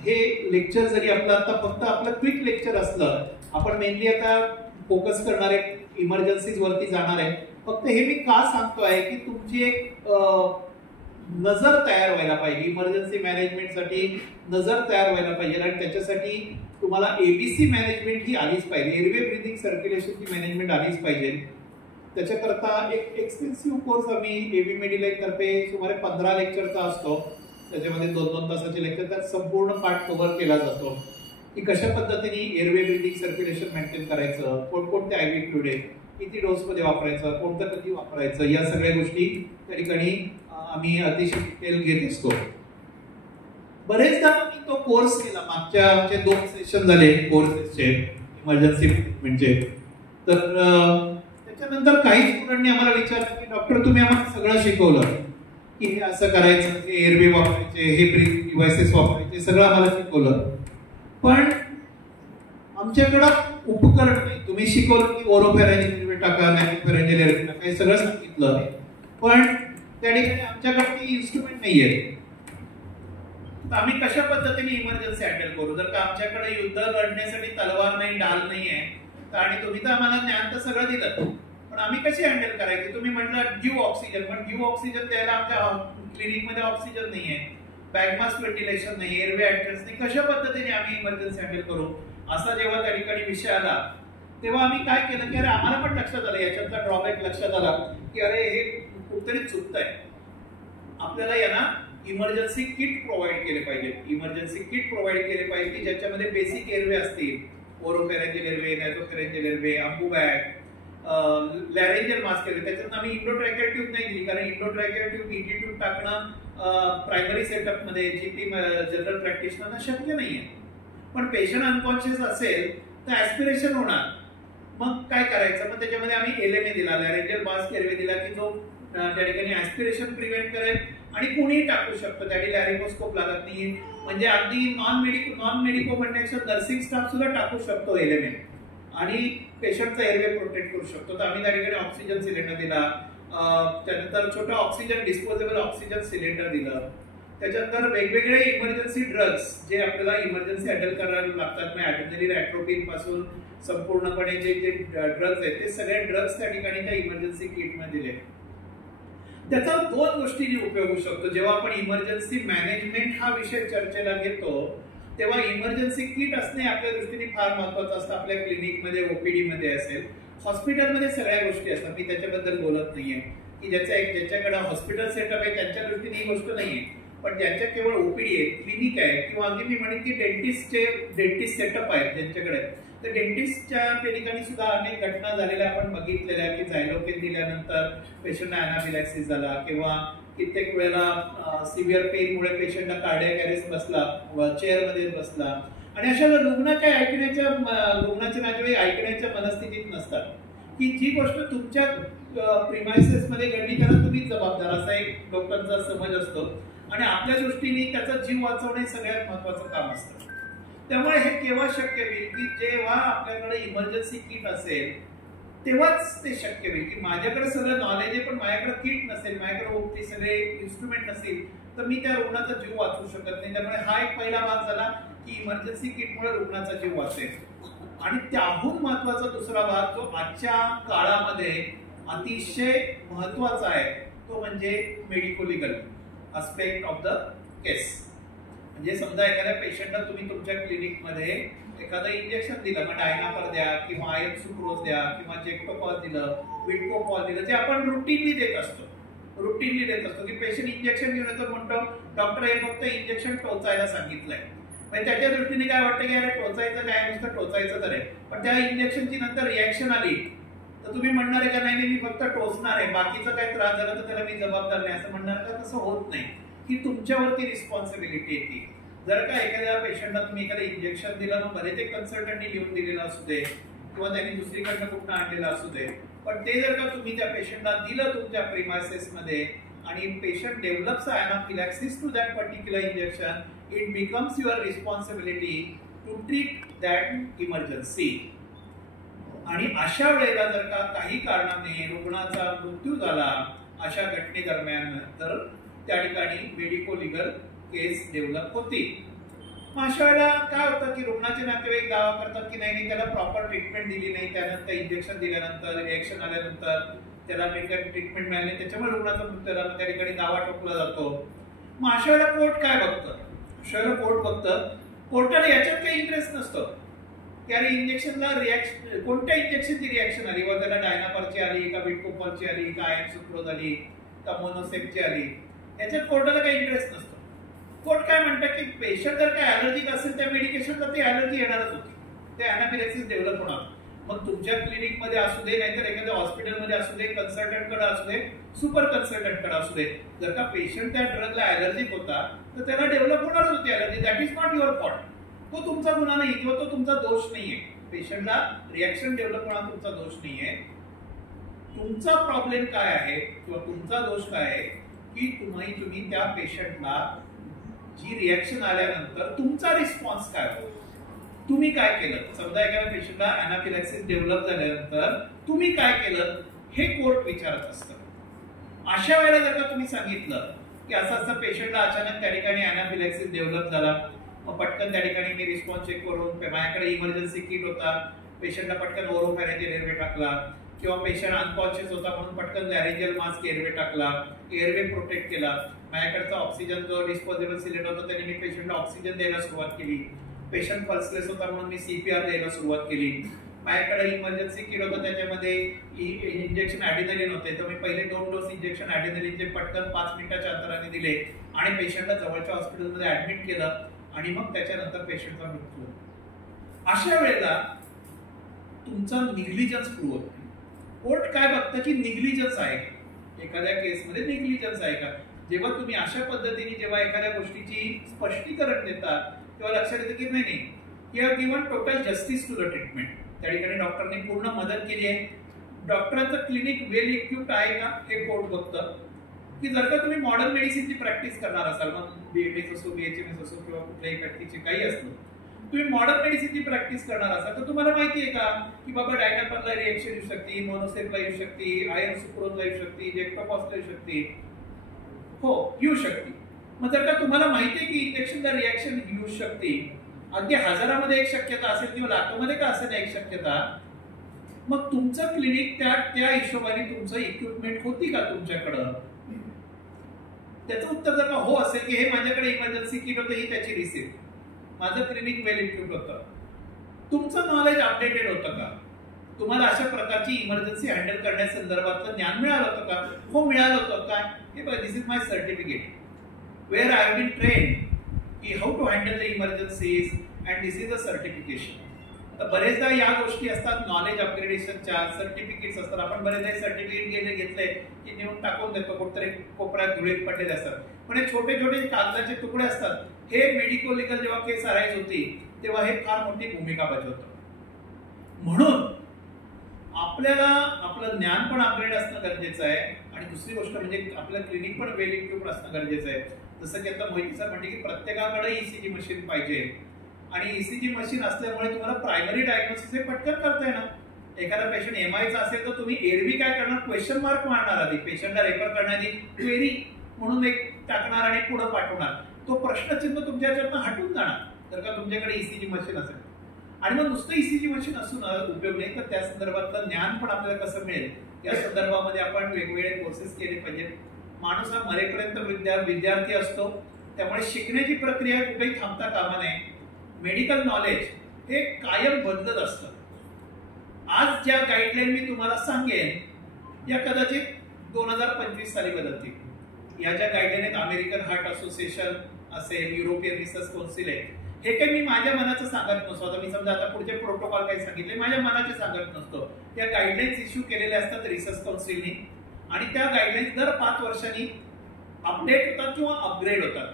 हे लेक्चर जरी आपलं आता फक्त आपलं क्विक लेक्चर असलं, आपण मेनली आता फोकस करणार आहे इमर्जन्सीज वरती जाणार आहे. फक्त हे मी का सांगतोय की तुमची एक नजर तयार व्हायला पाहिजे, इमर्जन्सी मॅनेजमेंटसाठी नजर तयार व्हायला पाहिजे, आणि त्याच्यासाठी तुम्हाला एबीसी मॅनेजमेंट ही आलीच पाहिजे, एअरवे ब्रीथिंग सर्क्युलेशनची मॅनेजमेंट आलीच पाहिजे. त्याच्याकरता एक एक्सपेन्सिव्ह कोर्स आम्ही एबी मेडिलाईन तर्फे सुमारे 15 लेक्चरचा असतो, त्याच्यामध्ये 2-2 तासाचे लेक्चर, त्यात संपूर्ण पार्ट कव्हर केला जातो की कशा पद्धतीने एअरवे ब्रीथिंग सर्क्युलेशन मेंटेन करायचं, कोणकोणते आयव्ही फ्लुइड आहे, किती डोस मध्ये वापरायचं, कोणतं कधी वापरायचं, या सगळ्या गोष्टी त्या ठिकाणी आम्ही अतिशय डिटेल घेत असतो. बरेचदा मी तो कोर्स केला, मागच्या आमचे 2 सेशन झाले कोर्सेसचे इमर्जन्सी ट्रीटमेंटचे. तर त्याच्यानंतर काही स्टुडंटनी आम्हाला विचारलं की डॉक्टर तुम्ही आम्हाला सगळं शिकवलं की हे असं करायचं, हे एअरवे वापरायचे, हे ब्रीथिंग डिव्हाइसेस वापरायचे, सगळं आम्हाला शिकवलं, पण आमच्याकडं उपकरण नाही. तुम्ही शिकवलं की ओरोफॅरेंजियल एअरवे टाका, नॅरोफॅरेंजियल एअरवे टाका, हे सगळं सांगितलं, पण त्या ठिकाणी आमच्याकडे इन्स्ट्रुमेंट नाहीये. तर आम्ही कशा पद्धतीने इमर्जन्सी हँडल करू? जर का आमच्याकडे युद्ध लढण्यासाठी तलवार नाही, डाल नाही आहे, तर आणि तुम्ही तर आम्हाला ज्ञान तर सगळं दिलं, पण आम्ही कशी हँडल करायची? तुम्ही म्हटलं ड्यू ऑक्सिजन, पण ड्यू ऑक्सिजन द्यायला आमच्या क्लिनिकमध्ये ऑक्सिजन नाहीये, बॅगमास्क व्हेंटिलेशन नाही, एअरवे ऍक्टर्स नाही, कशा पद्धतीने आम्ही इमर्जन्सी हँडल करू? असा जेव्हा त्या ठिकाणी विषय आला तेव्हा आम्ही काय केलं की अरे आम्हाला पण लक्षात आलं, याच्यातला ड्रॉबॅक लक्षात आला की अरे हे कुठतरी चुकतंय, आपल्याला यांना इमर्जन्सी किट प्रोव्हाइड केले पाहिजे. इमर्जन्सी किट प्रोव्हाइड केले पाहिजे की ज्याच्यामध्ये बेसिक एअरवे असतील, ओरोफॅरेंजियल एअरवे, नॅझोफॅरेंजियल एअरवे, अम्बूबॅग, लॅरेंजियल मास्क एअरवे. त्याच्यात आम्ही इंडोट्रॅकियल ट्यूब नाही दिली, कारण इंडोट्रॅकियल ट्यूब, ईटी ट्यूब टाकणं प्रायमरी सेटअप मध्ये जीपी जनरल प्रॅक्टिशनरना शक्य नाहीये. पण पेशंट अनकॉन्शियस असेल तर ऍस्पिरेशन होणार, मग काय करायचं? मग त्याच्यामध्ये आम्ही एलएमए दिला, लॅरेंजियल मास्क एअरवे दिला की जो त्या ठिकाणी ऍस्पिरेशन प्रिव्हेंट करेल आणि कुणीही टाकू शकतो, त्यासाठी लॅरिंगोस्कोप लागत नाही. म्हणजे अगदी नॉन मेडिको म्हणण्यापेक्षा नर्सिंग स्टाफ सुद्धा टाकू शकतो एलएमए आणि पेशंटचा एअरवे प्रोटेक्ट करू शकतो. तर आम्ही त्या ठिकाणी ऑक्सिजन सिलेंडर दिला, त्यानंतर छोटा ऑक्सिजन डिस्पोजेबल ऑक्सिजन सिलेंडर दिलं, त्याच्यानंतर वेगवेगळे इमर्जन्सी ड्रग्स जे आपल्याला इमर्जन्सी हँडल करायला लागतात, मग ॲड्रेनलिन, ॲट्रोपिन पासून संपूर्णपणे जे जे ड्रग्स आहेत ते सगळे ड्रग्स त्या ठिकाणी त्या इमर्जन्सी किटमध्ये दिले. त्याचा 2 गोष्टींनी उपयोग होऊ शकतो. जेव्हा आपण इमर्जन्सी मॅनेजमेंट हा विषय चर्चेला घेतो तेव्हा इमर्जन्सी किट असणे आपल्या दृष्टीने फार महत्वाचं असतं. आपल्या क्लिनिकमध्ये, ओपीडी मध्ये असेल, हॉस्पिटलमध्ये सगळ्या गोष्टी असतात, मी त्याच्याबद्दल बोलत नाहीये की ज्याच्याकडे हॉस्पिटल सेटअप आहे त्यांच्या दृष्टीने ही गोष्ट नाहीये, पण ज्यांच्या केवळ ओपीडी आहे, क्लिनिक आहे, किंवा अगदी मी म्हणेन की डेंटिस्ट सेटअप आहे ज्यांच्याकडे, तर डेंटिस्टच्या ठिकाणी सुद्धा अनेक घटना झालेल्या आपण बघितलेल्या की झायलोकेन दिल्यानंतर पेशंटला अनाफिलॅक्सिस झाला, किंवा कित्येक वेळेला सिव्हिअर पेनमुळे पेशंटला कार्डियक अरेस्ट बसला, चेअरमध्ये बसला, आणि अशा रुग्ण काय रुग्णाचे नातेवाईक ऐकण्याच्या मनस्थितीत नसतात की जी गोष्ट तुमच्या प्रिमायसेस मध्ये घडली त्याला तुम्हीच जबाबदार, असा एक डॉक्टरचा समज असतो, आणि आपल्या दृष्टीने त्याचा जीव वाचवणे सगळ्यात महत्वाचं काम असतं. त्यामुळे हे केव्हा शक्य होईल की जेव्हा आपल्याकडे इमर्जन्सी किट असेल तेव्हाच ते शक्य होईल. की माझ्याकडे सगळं नॉलेज आहे पण माझ्याकडे किट नसेल, माझ्याकडे सगळे इन्स्ट्रुमेंट नसेल, तर मी त्या रुग्णाचा जीव वाचवू शकत नाही. त्यामुळे हा एक पहिला भाग झाला की इमर्जन्सी किटमुळे रुग्णाचा जीव वाचेल. आणि त्याहून महत्वाचा दुसरा भाग जो आजच्या काळामध्ये अतिशय महत्वाचा आहे तो म्हणजे medico legal aspect of the case. म्हणजे समजा एखाद्या पेशंटला तुम्ही तुमच्या क्लिनिकमध्ये एखादं इंजेक्शन दिलं, मग डायनापर द्या किंवा आयन सुक्रोज द्या किंवा जेक्टोपॉज दिलं, विटकोपॉज दिलं, जे आपण रुटीनली देत असतो की पेशंट इंजेक्शन घेऊन येतो, म्हणतो डॉक्टर हे फक्त इंजेक्शन टोचायला सांगितलंय. म्हणजे त्याच्या दृष्टीने काय वाटतं की अरे टोचायचं काय, नुसतं टोचायचं तर आहे, पण त्या इंजेक्शनची नंतर रिॲक्शन आली तर तुम्ही म्हणणार आहे का नाही मी फक्त टोचणार आहे, बाकीचा काय त्रास झाला तर त्याला मी जबाबदार नाही, असं म्हणणार का? तसं होत नाही. की तुमच्यावरती रिस्पॉन्सिबिलिटी येते. जर का एखाद्या पेशंटला तुम्ही एखादं इंजेक्शन दिलं, मग भले ते कन्सल्टंटनी लिहून दिलेलं असू दे किंवा त्यांनी दुसरीकडनं कुठं आणलेलं असू दे, पण ते जर का तुम्ही त्या पेशंटला दिलं तुमच्या प्रिमायसेस मध्ये आणि patient develops anaphylaxis to that particular injection, it becomes your responsibility to treat that emergency. आणि अशा वेळेला जर का काही कारणाने रुग्णाचा मृत्यू झाला अशा घटनेदरम्यान, तर त्या ठिकाणी मेडिको लिगल केस डेव्हलप होती. मग अशा वेळेला काय होतं की रुग्णाचे नातेवाईक दावा करतात की नाही त्याला प्रॉपर ट्रीटमेंट दिली नाही, त्यानंतर इंजेक्शन दिल्यानंतर रिएक्शन आल्यानंतर त्याला ट्रीटमेंट मिळाली, त्याच्यामुळे रुग्णाचा मृत्यू झाला, त्या ठिकाणी दावा ठोकला जातो. मग अशा वेळेला कोर्ट काय बघतं? अशा वेळेला कोर्ट बघतं, कोर्टाला याच्यात काही इंटरेस्ट नसतो की अरे इंजेक्शनला रिॲक्शन, कोणत्या इंजेक्शनची रिॲक्शन आली, व त्याला डायनापरची आली का विटकोपरची आली का आयन सुक्रोज आली का मोनोसेपची आली, याच्यात कोर्टाला काही इंटरेस्ट नसतो. कोर्ट काय म्हणतात की पेशंट जर काय अलर्जिक असेल त्या मेडिकेशनला ती अलर्जी येणारच होती, ते अनाफिलॅक्सिस डेव्हलप होणार. मग तुमच्या क्लिनिकमध्ये असू दे, नाहीतर एखाद्या हॉस्पिटलमध्ये असू दे, कन्सल्टंटकडे असू दे, सुपर कन्सल्टंटकडे असू दे, जर का पेशंट त्या ड्रगला अलर्जिक होता तर त्याला डेव्हलप होणारच होती allergy. That is not your fault. तो तुमचा गुन्हा नाही किंवा तो तुमचा दोष नाहीये. पेशंटला रिॲक्शन डेव्हलप होणार तुमचा दोष नाहीये. तुमचा प्रॉब्लेम काय आहे किंवा तुमचा दोष काय आहे की तुम्ही त्या पेशंटला जी रिॲक्शन आल्यानंतर तुमचा रिस्पॉन्स काय होतो, तुम्ही काय केलं. समजा एखाद्या पेशंटला अनाफिलॅक्सिस डेव्हलप झाल्यानंतर तुम्ही काय केलं हे कोर्ट विचारत असतं. अशा वेळेला जर का तुम्ही सांगितलं की असं पेशंटला अचानक त्या ठिकाणी अनाफिलॅक्सिस डेव्हलप झाला, मग पटकन त्या ठिकाणी मी रिस्पॉन्स चेक करून माझ्याकडे इमर्जन्सी किट होता, पेशंटला पटकन ओरोफॅरिंजियल एअरवे टाकला, किंवा पेशंट अनकॉन्शियस होता म्हणून पटकन लॅरिंजियल मास्क एअरवे टाकला, एअरवे प्रोटेक्ट केला, माझ्याकडचा ऑक्सिजन जो डिस्पोजेबल सिलेंडर होता त्याने मी पेशंटला ऑक्सिजन द्यायला सुरुवात केली, पेशंट पल्सलेस होता म्हणून मी सीपीआर द्यायला सुरुवात केली, माझ्याकडे इमर्जन्सी किट होतं त्याच्यामध्ये इंजेक्शन ॲडिनलिन होते, तर मी पहिले 2 डोस इंजेक्शन ॲडिनलिनचे पटकन 5 मिनिटाच्या अंतराने दिले आणि पेशंटला जवळच्या हॉस्पिटलमध्ये ऍडमिट केलं आणि मग त्याच्यानंतर पेशंटचा मृत्यू. अशा वेळेला तुमचा निग्लिजन्स प्रूव्ह होतो. कोर्ट काय बघतं की निग्लिजन्स आहे का, एखाद्या केसमध्ये निग्लिजन्स आहे का. जेव्हा तुम्ही अशा पद्धतीने जेव्हा एखाद्या गोष्टीची स्पष्टीकरण देतात तेव्हा लक्षात येतं की नाही you have given total justice to the treatment. त्या ठिकाणी डॉक्टरने पूर्ण मदत केली आहे, डॉक्टरांचं क्लिनिक वेल इक्विप्ड आहे का हे कोर्ट बघतं. की जर का तुम्ही मॉडर्न मेडिसिनची प्रॅक्टिस करणार असाल, मग बीएमएस असो बीएचएमएस असो किंवा कुठल्याही प्रॅक्टिसचे काही असतो, तुम्ही मॉडर्न मेडिसिनची प्रॅक्टिस करणार असाल तर तुम्हाला माहिती आहे का की बाबा डायनापरला रिएक्शन येऊ शकते, मोनोसेपला येऊ शकते, आयर्न सुक्रोजला येऊ शकते, जेक्टोपॉसला येऊ शकते, हो येऊ शकते. मग जर का तुम्हाला माहिती आहे की इंजेक्शनला रिएक्शन येऊ शकते, अगदी हजारामध्ये एक शक्यता असेल किंवा लाखोमध्ये का असेल एक शक्यता, मग तुमचं क्लिनिक त्या हिशोबाने तुमचं इक्विपमेंट होती का तुमच्याकडं. त्याचं उत्तर जर का हो असेल की हे माझ्याकडे इमर्जन्सी किट होतं ही त्याची रिसिप्ट, माझं क्लिनिक वेल इक्विप्ड होतं, तुमचं नॉलेज अपडेटेड होतं का, तुम्हाला अशा प्रकारची इमर्जन्सी हँडल करण्यासंदर्भातलं ज्ञान मिळालं होतं का, हो मिळालं होतं. काय हे बघ, this is my certificate where I have been trained की how to handle the emergencies and this is a certification. तर बरेचदा या गोष्टी असतात नॉलेज अपग्रेडेशनच्या, सर्टिफिकेट्स असतात. आपण बरेचदा सर्टिफिकेट घेतले की नेऊन टाकून देतो कुठतरी कोपऱ्यात धुळीत पडलेले असतात, पण हे छोटे छोटे कागदाचे तुकडे असतात. हे मेडिको लिगल जेव्हा केस अराईज होती तेव्हा हे फार मोठी भूमिका बजावतं. म्हणून आपल्याला आपलं ज्ञान पण अपग्रेड असणं गरजेचं आहे आणि दुसरी गोष्ट म्हणजे आपलं क्लिनिक पण वेल इक्विप्ड असणं गरजेचं आहे. जसं की आता मोहित सर म्हणते की प्रत्येकाकडे ईसीजी मशीन पाहिजे आणि ईसीजी मशीन असल्यामुळे तुम्हाला प्रायमरी डायग्नोसिस हे पटकन करता येणार. एखादा पेशंट एमआयचा असेल तर तुम्ही एरवी काय करणार, क्वेश्चन मार्क मारणार, आधी पेशंटला रेफर करण्याआधी क्वेरी म्हणून एक टाकणार आणि पुढे पाठवणार. तो प्रश्नचिन्ह तुमच्या ह्याच्यातनं हटून जाणार जर का तुमच्याकडे ईसीजी मशीन असेल. आणि मग नुसतं ईसीजी मशीन असून उपयोग नाही, तर त्या संदर्भातलं ज्ञान पण आपल्याला कसं मिळेल या संदर्भामध्ये आपण वेगवेगळे कोर्सेस केले पाहिजेत. माणूस हा मरेपर्यंत विद्यार्थी असतो, त्यामुळे शिकण्याची प्रक्रिया कुठेही थांबता कामा नये. मेडिकल नॉलेज हे कायम बदलत असतं. आज ज्या गाईडलाईन मी तुम्हाला सांगेन या कदाचित 2025 साली बदलतील. या ज्या गाईडलाईन आहेत, अमेरिकन हार्ट असोसिएशन असेल, युरोपियन रिसर्च काउन्सिल आहे, हे काही मी माझ्या मनाचं सांगत नसतो. आता मी समजा आता पुढचे प्रोटोकॉल काही सांगितले माझ्या मनाचे सांगत नसतो. या गाईडलाईन्स इश्यू केलेल्या असतात रिसर्च काउन्सिलनी आणि त्या गाईडलाईन्स दर 5 वर्षांनी अपडेट होतात किंवा अपग्रेड होतात.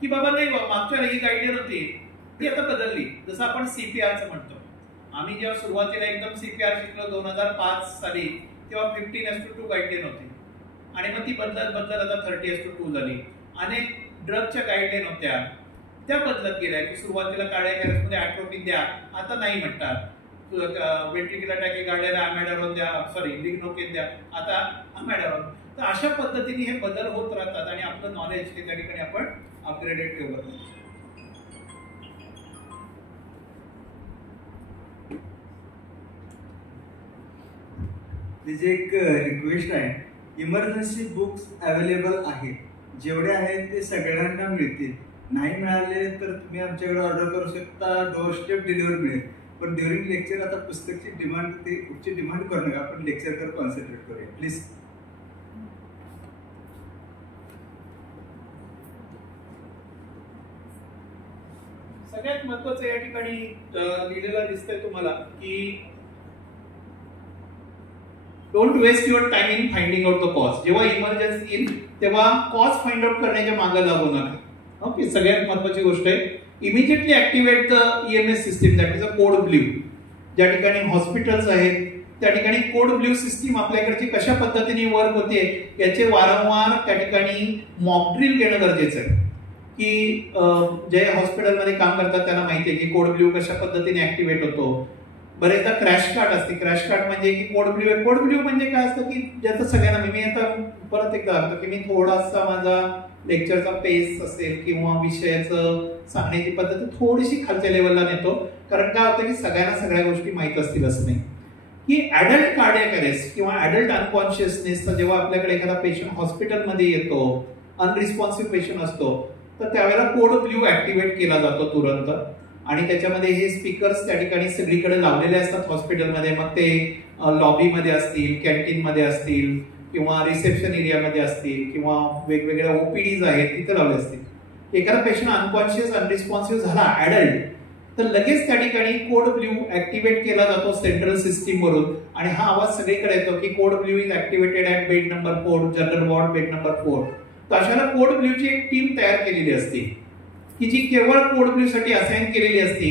की बाबा नाही मागच्या ही गाईडलाईन होती ती आता बदलली. जसं आपण सीपीआरचं म्हणतो, आम्ही जेव्हा सुरुवातीला एकदम सीपीआर शिकलो 2005 साली तेव्हा 15:2 गाईडलाईन होती आणि मग ती बदलत आता 30:2 झाली. अनेक ड्रगच्या गाईडलाईन होत्या त्या बदलत गेल्या की सुरुवातीला कार्डियाक अरेस्टमध्ये ॲट्रोपिन द्या, आता नाही म्हणतात. वेंट्रिक्युलर टॅकीकार्डियाला ॲमॅडारोन द्या, सॉरी लिग्नोकेन द्या, आता ॲमॅडारोन. तर अशा पद्धतीने हे बदल होत राहतात आणि आपलं नॉलेज त्या ठिकाणी आपण अपग्रेडेड ठेवलं. तिची एक रिक्वेस्ट आहे, इमर्जन्सी बुक्स अवेलेबल आहेत, जेवढे आहेत ते सगळ्यांना मिळतील. नाही मिळाले तर तुम्ही आमच्याकडे ऑर्डर करू शकता, डोर स्टेप डिलिव्हरी मिळेल. पण ड्युरिंग लेक्चर आता पुस्तकची डिमांड कुठची डिमांड करू नका, आपण लेक्चरवर कॉन्सन्ट्रेट करूया प्लीज. सगळ्यात महत्वाचं या ठिकाणी लिहिलेलं दिसतंय तुम्हाला की don't waste your time in finding out the cause. जेव्हा इमर्जन्सी येईल तेव्हा कॉज फाइंड आउट करण्याच्या मागे लागू नका. ओके, सगळ्यात महत्वाची गोष्ट आहे immediately activate the EMS system, that is a code blue. ज्या ठिकाणी हॉस्पिटल्स आहेत त्या ठिकाणी कोड ब्ल्यू सिस्टीम आपल्याकडची कशा पद्धतीने वर्क होते याचे वारंवार त्या ठिकाणी मॉक ड्रिल घेणं गरजेचं आहे. की जे हॉस्पिटलमध्ये काम करतात त्यांना माहिती आहे की कोड ब्ल्यू कशा पद्धतीने ऍक्टिव्हेट होतो. बरेचदा क्रॅश कार्ड असते. क्रॅश कार्ड म्हणजे की कोड ब्ल्यू आहे. कोड ब्ल्यू म्हणजे काय असतं की ज्याचं सगळ्यांना मी आता परत एकदा सांगतो की मी थोडासा माझा लेक्चरचा पेस असेल किंवा विषयाचं सांगण्याची पद्धत थोडीशी खालच्या लेवलला नेतो, कारण काय होतं की सगळ्यांना सगळ्या गोष्टी माहीत असतील असं नाही. की ऍडल्ट कार्डियाक अरेस्ट किंवा ऍडल्ट अनकॉन्शियसनेसचा जेव्हा आपल्याकडे एखादा पेशंट हॉस्पिटलमध्ये येतो, अनरिस्पॉन्सिव्ह पेशंट असतो, तर त्यावेळेला कोड ब्ल्यू ऍक्टिव्हेट केला जातो तुरंत. आणि त्याच्यामध्ये हे स्पीकर्स त्या ठिकाणी सगळीकडे लावलेले असतात हॉस्पिटलमध्ये. मग ते लॉबीमध्ये असतील, कॅन्टीनमध्ये असतील किंवा रिसेप्शन एरियामध्ये असतील किंवा वेगवेगळ्या ओपीडीज आहेत तिथे लावले असतील. एखादा पेशंट अनकॉन्शियस अनरिस्पॉन्सिव्ह झाला ऍडल्ट, तर लगेच त्या ठिकाणी कोड ब्ल्यू ऍक्टिव्हेट केला जातो सेंट्रल सिस्टीम वरून आणि हा आवाज सगळीकडे येतो की code blue is activated at bed number 4, general ward bed number 4. तर अशाला कोड ब्ल्यूची एक टीम तयार केलेली असते की जी केवळ कोड ब्ल्यू साठी असाइन केलेली असते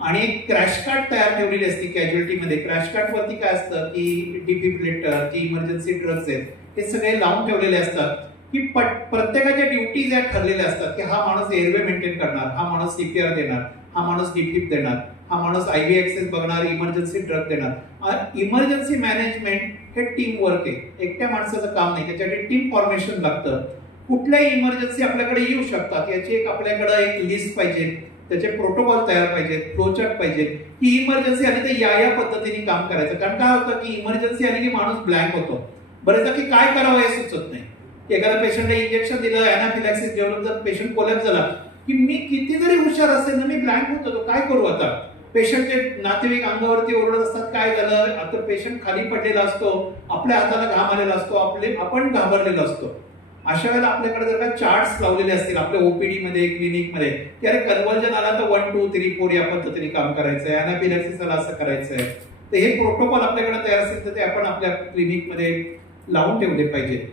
आणि एक क्रॅश कार्ड तयार ठेवलेली असते कॅज्युअल्टीमध्ये. क्रॅश कार्ड वरती काय असतं की डिफिब्रिलेटर, जी इमर्जन्सी ड्रग्स आहेत हे सगळे लावून ठेवलेले असतात की प्रत्येकाच्या ड्युटीज या ठरलेल्या असतात की हा माणूस एअरवे मेंटेन करणार, हा माणूस सीपीआर देणार, हा माणूस डिफिब देणार, हा माणूस आयव्ही ऍक्सेस बघणार, इमर्जन्सी ड्रग देणार. इमर्जन्सी मॅनेजमेंट हे टीम वर्क आहे, एकट्या माणसाचं काम नाही. त्याच्यासाठी टीम फॉर्मेशन लागतं. कुठल्याही इमर्जन्सी आपल्याकडे येऊ शकतात याची एक आपल्याकडे एक लिस्ट पाहिजे, त्याचे प्रोटोकॉल तयार पाहिजेत, फ्लोचार्ट पाहिजे की इमर्जन्सी आली तर या पद्धतीने काम करायचं. कारण काय होतं की इमर्जन्सी आली की माणूस ब्लँक होतो. बरेचदा की काय करावं हे सुचत नाही. एखाद्या पेशंटला इंजेक्शन दिलं, अॅनाफिलॅक्सिस डेव्हलप, जर पेशंट कोलॅप्स झाला की मी किती जरी हुशार असेल ना मी ब्लँक होतो, काय करू आता. पेशंटचे नातेवाईक अंगावरती ओरडत असतात काय झालं, आता पेशंट खाली पडलेला असतो, आपल्या हाताला घाम आलेला असतो, आपण घाबरलेलो असतो. अशा वेळेला आपल्याकडे जर का चार्ट्स लावलेले असतील आपल्या ओपीडी मध्ये, क्लिनिक मध्ये, की अरे कन्व्हर्जन आला तर 1 2 3 4 या पद्धतीने काम करायचंय, अॅनाफिलॅक्सिस आला असं करायचंय. तर हे प्रोटोकॉल आपल्याकडे तयार असेल तर ते आपण आपल्या क्लिनिक मध्ये लावून ठेवले पाहिजे.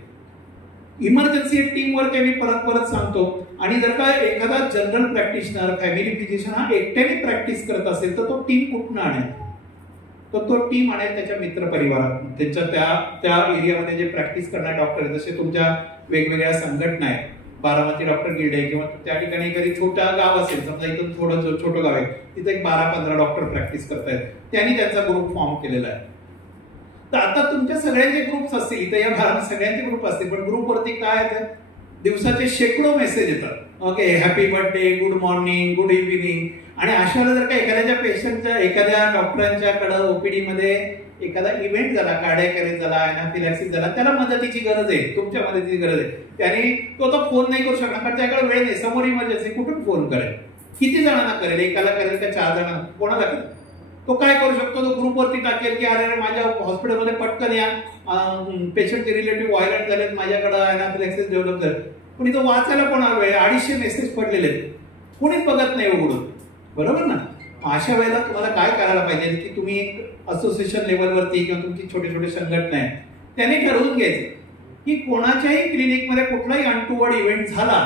इमर्जन्सी टीम वर्क मी परत सांगतो. आणि जर का एखादा जनरल प्रॅक्टिशनर, फॅमिली फिजिशियन हा एकट्याने प्रॅक्टिस करत असेल तर तो टीम कुठून आणेल, तर तो टीम आणेल त्याच्या मित्र परिवारात, त्याच्या त्या एरियामध्ये जे प्रॅक्टिस करणारे डॉक्टर आहेत. जसे तुमच्या वेगवेगळ्या संघटना आहेत, बारामती डॉक्टर गिल्ड आहे किंवा त्या ठिकाणी एखादी छोटा गाव असेल, समजा इथून थोडं छोटं गाव आहे, तिथे एक 12-15 डॉक्टर प्रॅक्टिस करतायत, त्यांनी त्यांचा ग्रुप फॉर्म केलेला आहे. तर आता तुमच्या सगळ्यांचे ग्रुप्स असतील, इथे या भागात सगळ्यांचे ग्रुप असतील, पण ग्रुपवरती काय येतं, दिवसाचे शेकडो मेसेज येतात. Okay, happy birthday, good morning, good evening. आणि अशाला जर का एखाद्या पेशंटच्या, एखाद्या डॉक्टरांच्याकडे ओपीडी मध्ये एखादा इव्हेंट झाला, कार्डियाक अरेस्ट झाला, अॅनाफिलॅक्सिस झाला, त्याला मदतीची गरज आहे, तुमच्या मदतीची गरज आहे, त्याने तो फोन नाही करू शकणार कारण त्याकडे वेळ नाही, समोर इमर्जन्सी, कुठून फोन करेल, किती जणांना करेल, एकाला करेल का 4 जणांना, कोणाला करेल. तो काय करू शकतो, तो ग्रुपवरती टाकेल की अरे माझ्या हॉस्पिटलमध्ये पटकन या, पेशंटचे रिलेटिव्ह व्हायरंट झालेत, माझ्याकडे अॅनाफिलॅक्सिस डेव्हलप झाले. पण इथं वाचायला कोणाला वेळ, 250 मेसेज पडलेले आहेत, कोणीच बघत नाही उघडून, बरोबर ना. अशा वेळेला तुम्हाला काय करायला पाहिजे की तुम्ही एक असोसिएशन लेवलवरती किंवा तुमची छोटे संघटना आहे त्याने ठरवून घ्यायचं की कोणाच्याही क्लिनिकमध्ये कुठलाही अनटुवर्ड इव्हेंट झाला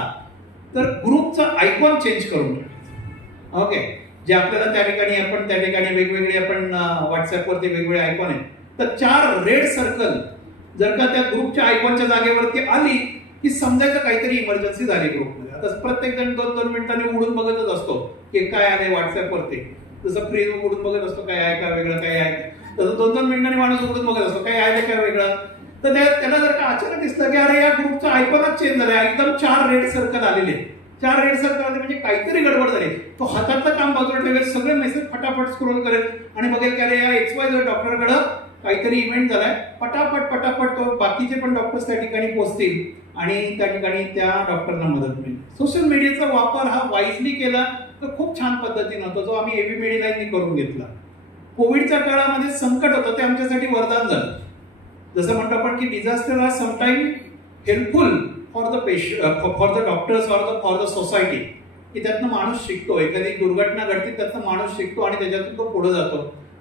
तर ग्रुपचा आयकॉन चेंज करून टाकायचा. ओके, जे आपल्याला त्या ठिकाणी वेगवेगळे आपण व्हॉट्सअपवरती वेगवेगळे आयकॉन आहेत, तर 4 रेड सर्कल जर का त्या ग्रुपच्या आयकॉनच्या जागेवरती आली की समजायचं काहीतरी इमर्जन्सी झाली ग्रुपमध्ये. आता प्रत्येक जण 2-2 मिनिटांनी उडून बघतच असतो की काय आले व्हॉट्सअपवरती. जसं फ्रीज उघडून बघत असतो काय आहे का वेगळं, काय आहे, तसं 2-2 मिनिटांनी माणूस उघडून बघत असतो काय आहे काय वेगळं. तर त्याला जर का अचानक दिसलं की अरे या ग्रुपचा आयकॉनच चेंज झाला, एकदम 4 रेड सर्कल आलेले, 4 रेड सर्कल आले म्हणजे काहीतरी गडबड झाली. तो हातातलं काम बाजूला ठेवेल, सगळे मेसेज फटाफट स्क्रोल करेल आणि बघेल की अरे या XYZ डॉक्टरकडं काहीतरी इव्हेंट झालाय. पटापट तो बाकीचे पण डॉक्टर्स त्या ठिकाणी पोहोचतील आणि त्या ठिकाणी त्या डॉक्टरना मदत मिळेल. सोशल मीडियाचा वापर हा वाईजली केला तर खूप छान पद्धतीने होता, जो आम्ही एबी मेडिलाईननी करून घेतला. कोविडच्या काळामध्ये संकट होतं ते आमच्यासाठी वरदान झालं. जसं म्हणतो आपण की disaster are sometime helpful for the patient, for the doctors or for the society. की त्यातनं माणूस शिकतो, एखादी दुर्घटना घडते त्यातनं माणूस शिकतो आणि त्याच्यातून तो पुढे जातो.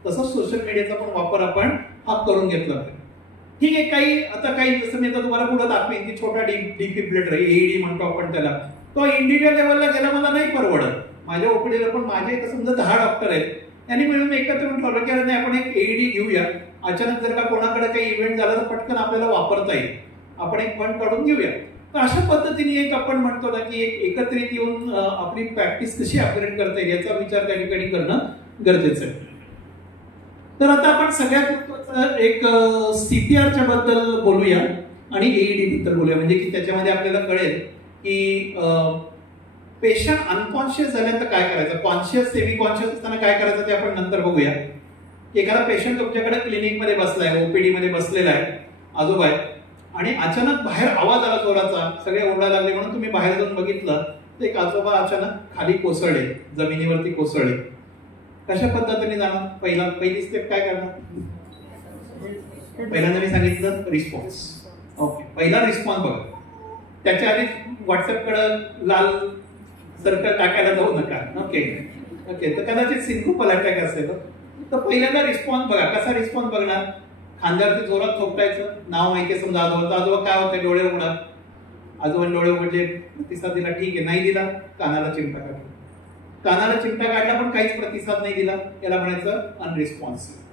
तसंच सोशल मीडियाचा पण वापर आपण हा करून घेतला पाहिजे. ठीक आहे, काही जसं मी आता तुम्हाला पुढे दाखवेन की छोटा डिफिब्रिलेटर AED म्हणतो आपण त्याला, तो इंडिव्हिज्युअल लेवलला गेला मला नाही परवडत. माझ्या ओपीडीला पण माझे इथं समजा 10 डॉक्टर आहेत, त्यांनी मिळून एकत्र ठरवलं की नाही आपण एक AED घेऊया. अचानक जर का कोणाकडे काही इव्हेंट झाला तर पटकन आपल्याला वापरता येईल, आपण एक फंड काढून घेऊया. तर अशा पद्धतीने एक आपण म्हणतो ना की एक एकत्रित येऊन आपली प्रॅक्टिस कशी अपग्रेड करता येईल याचा विचार त्या ठिकाणी करणं गरजेचं आहे. तर आता आपण सगळ्यात एक CPRच्या बद्दल बोलूया आणि AED बद्दल बोलूया, म्हणजे की त्याच्यामध्ये आपल्याला कळेल की पेशंट अनकॉन्शियस झाल्यानंतर काय करायचं, कॉन्शियस सेमी कॉन्शियस असताना काय करायचं ते आपण नंतर बघूया. एखादा पेशंट तुमच्याकडे क्लिनिकमध्ये बसलाय, OPD मध्ये बसलेला आहे, आजोबा आहे, आणि अचानक बाहेर आवाज आला जोराचा, सगळे ओरडायला लागले म्हणून तुम्ही बाहेर जाऊन बघितलं तर एक आजोबा अचानक खाली कोसळले, जमिनीवरती कोसळले. कशा पद्धतीने जाणार, पहिली स्टेप काय करणार? पहिल्यांदा मी सांगितलं रिस्पॉन्स. ओके, पहिला रिस्पॉन्स बघा. त्याच्या आधी व्हॉट्सअपकडे लाल सर्कल टाकायला जाऊ नका. ओके, तर कदाचित सिंक्रोपल अटॅक असेल. तर पहिल्यांदा रिस्पॉन्स बघा. कसा रिस्पॉन्स बघणार? खांद्यावरती जोरात थोपटायचं, नाव माहिती समजा आजोबा काय होतं, डोळे उघडा. आजोबा डोळे उघडले, प्रतिसाद दिला, ठीक आहे. नाही दिला, कानाला चिमटा काढला. कानाला चिमटा काढला पण काहीच प्रतिसाद नाही दिला, याला म्हणायचं अनरिस्पॉन्सिव्ह.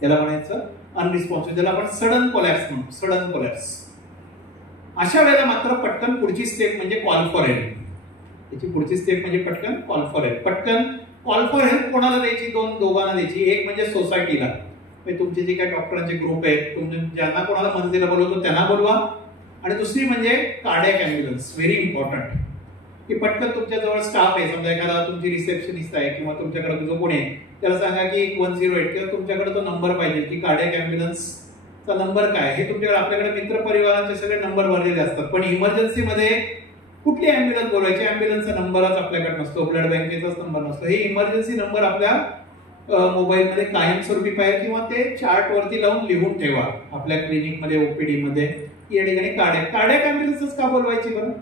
ज्याला आपण सडन कोलॅप्स म्हणतो, सडन कोलॅप्स. अशा वेळेला मात्र पटकन पुढची स्टेप म्हणजे कॉल फॉर हेल्प. त्याची पुढची स्टेप म्हणजे पटकन कॉल फॉर हेल्प. पटकन कॉल फॉर हेल्प कोणाला द्यायची? दोघांना द्यायची. एक म्हणजे सोसायटीला, तुमचे जे काही डॉक्टरांचे ग्रुप आहेत, तुम्ही ज्यांना कोणाला मदतीला बोलवतो त्यांना बोलवा. आणि दुसरी म्हणजे कार्डियाक ॲम्ब्युलन्स, व्हेरी इम्पॉर्टंट. की पटकन तुमच्या जवळ स्टाफ आहे, समजा एखादा तुमची रिसेप्शनिस्ट आहे किंवा तुमच्याकडे जो कोणी आहे त्याला सांगा की 108 किंवा तुमच्याकडे तो नंबर पाहिजे की कार्डियाक ॲम्ब्युलन्सचा नंबर काय. हे तुमच्याकडे आपल्याकडे मित्र परिवारांचे सगळे नंबर भरलेले असतात, पण इमर्जन्सीमध्ये कुठली ॲम्ब्युलन्स बोलवायची, ॲम्ब्युलन्सचा नंबरच आपल्याकडे नसतो, ब्लड बँकेचाच नंबर नसतो. हे इमर्जन्सी नंबर आपल्या मोबाईलमध्ये कायमस्वरूपी पाहिजे किंवा ते चार्ट वरती लावून लिहून ठेवा आपल्या क्लिनिकमध्ये, OPD मध्ये. या ठिकाणी कार्डियाक ॲम्ब्युलन्सच का बोलवायची बरं?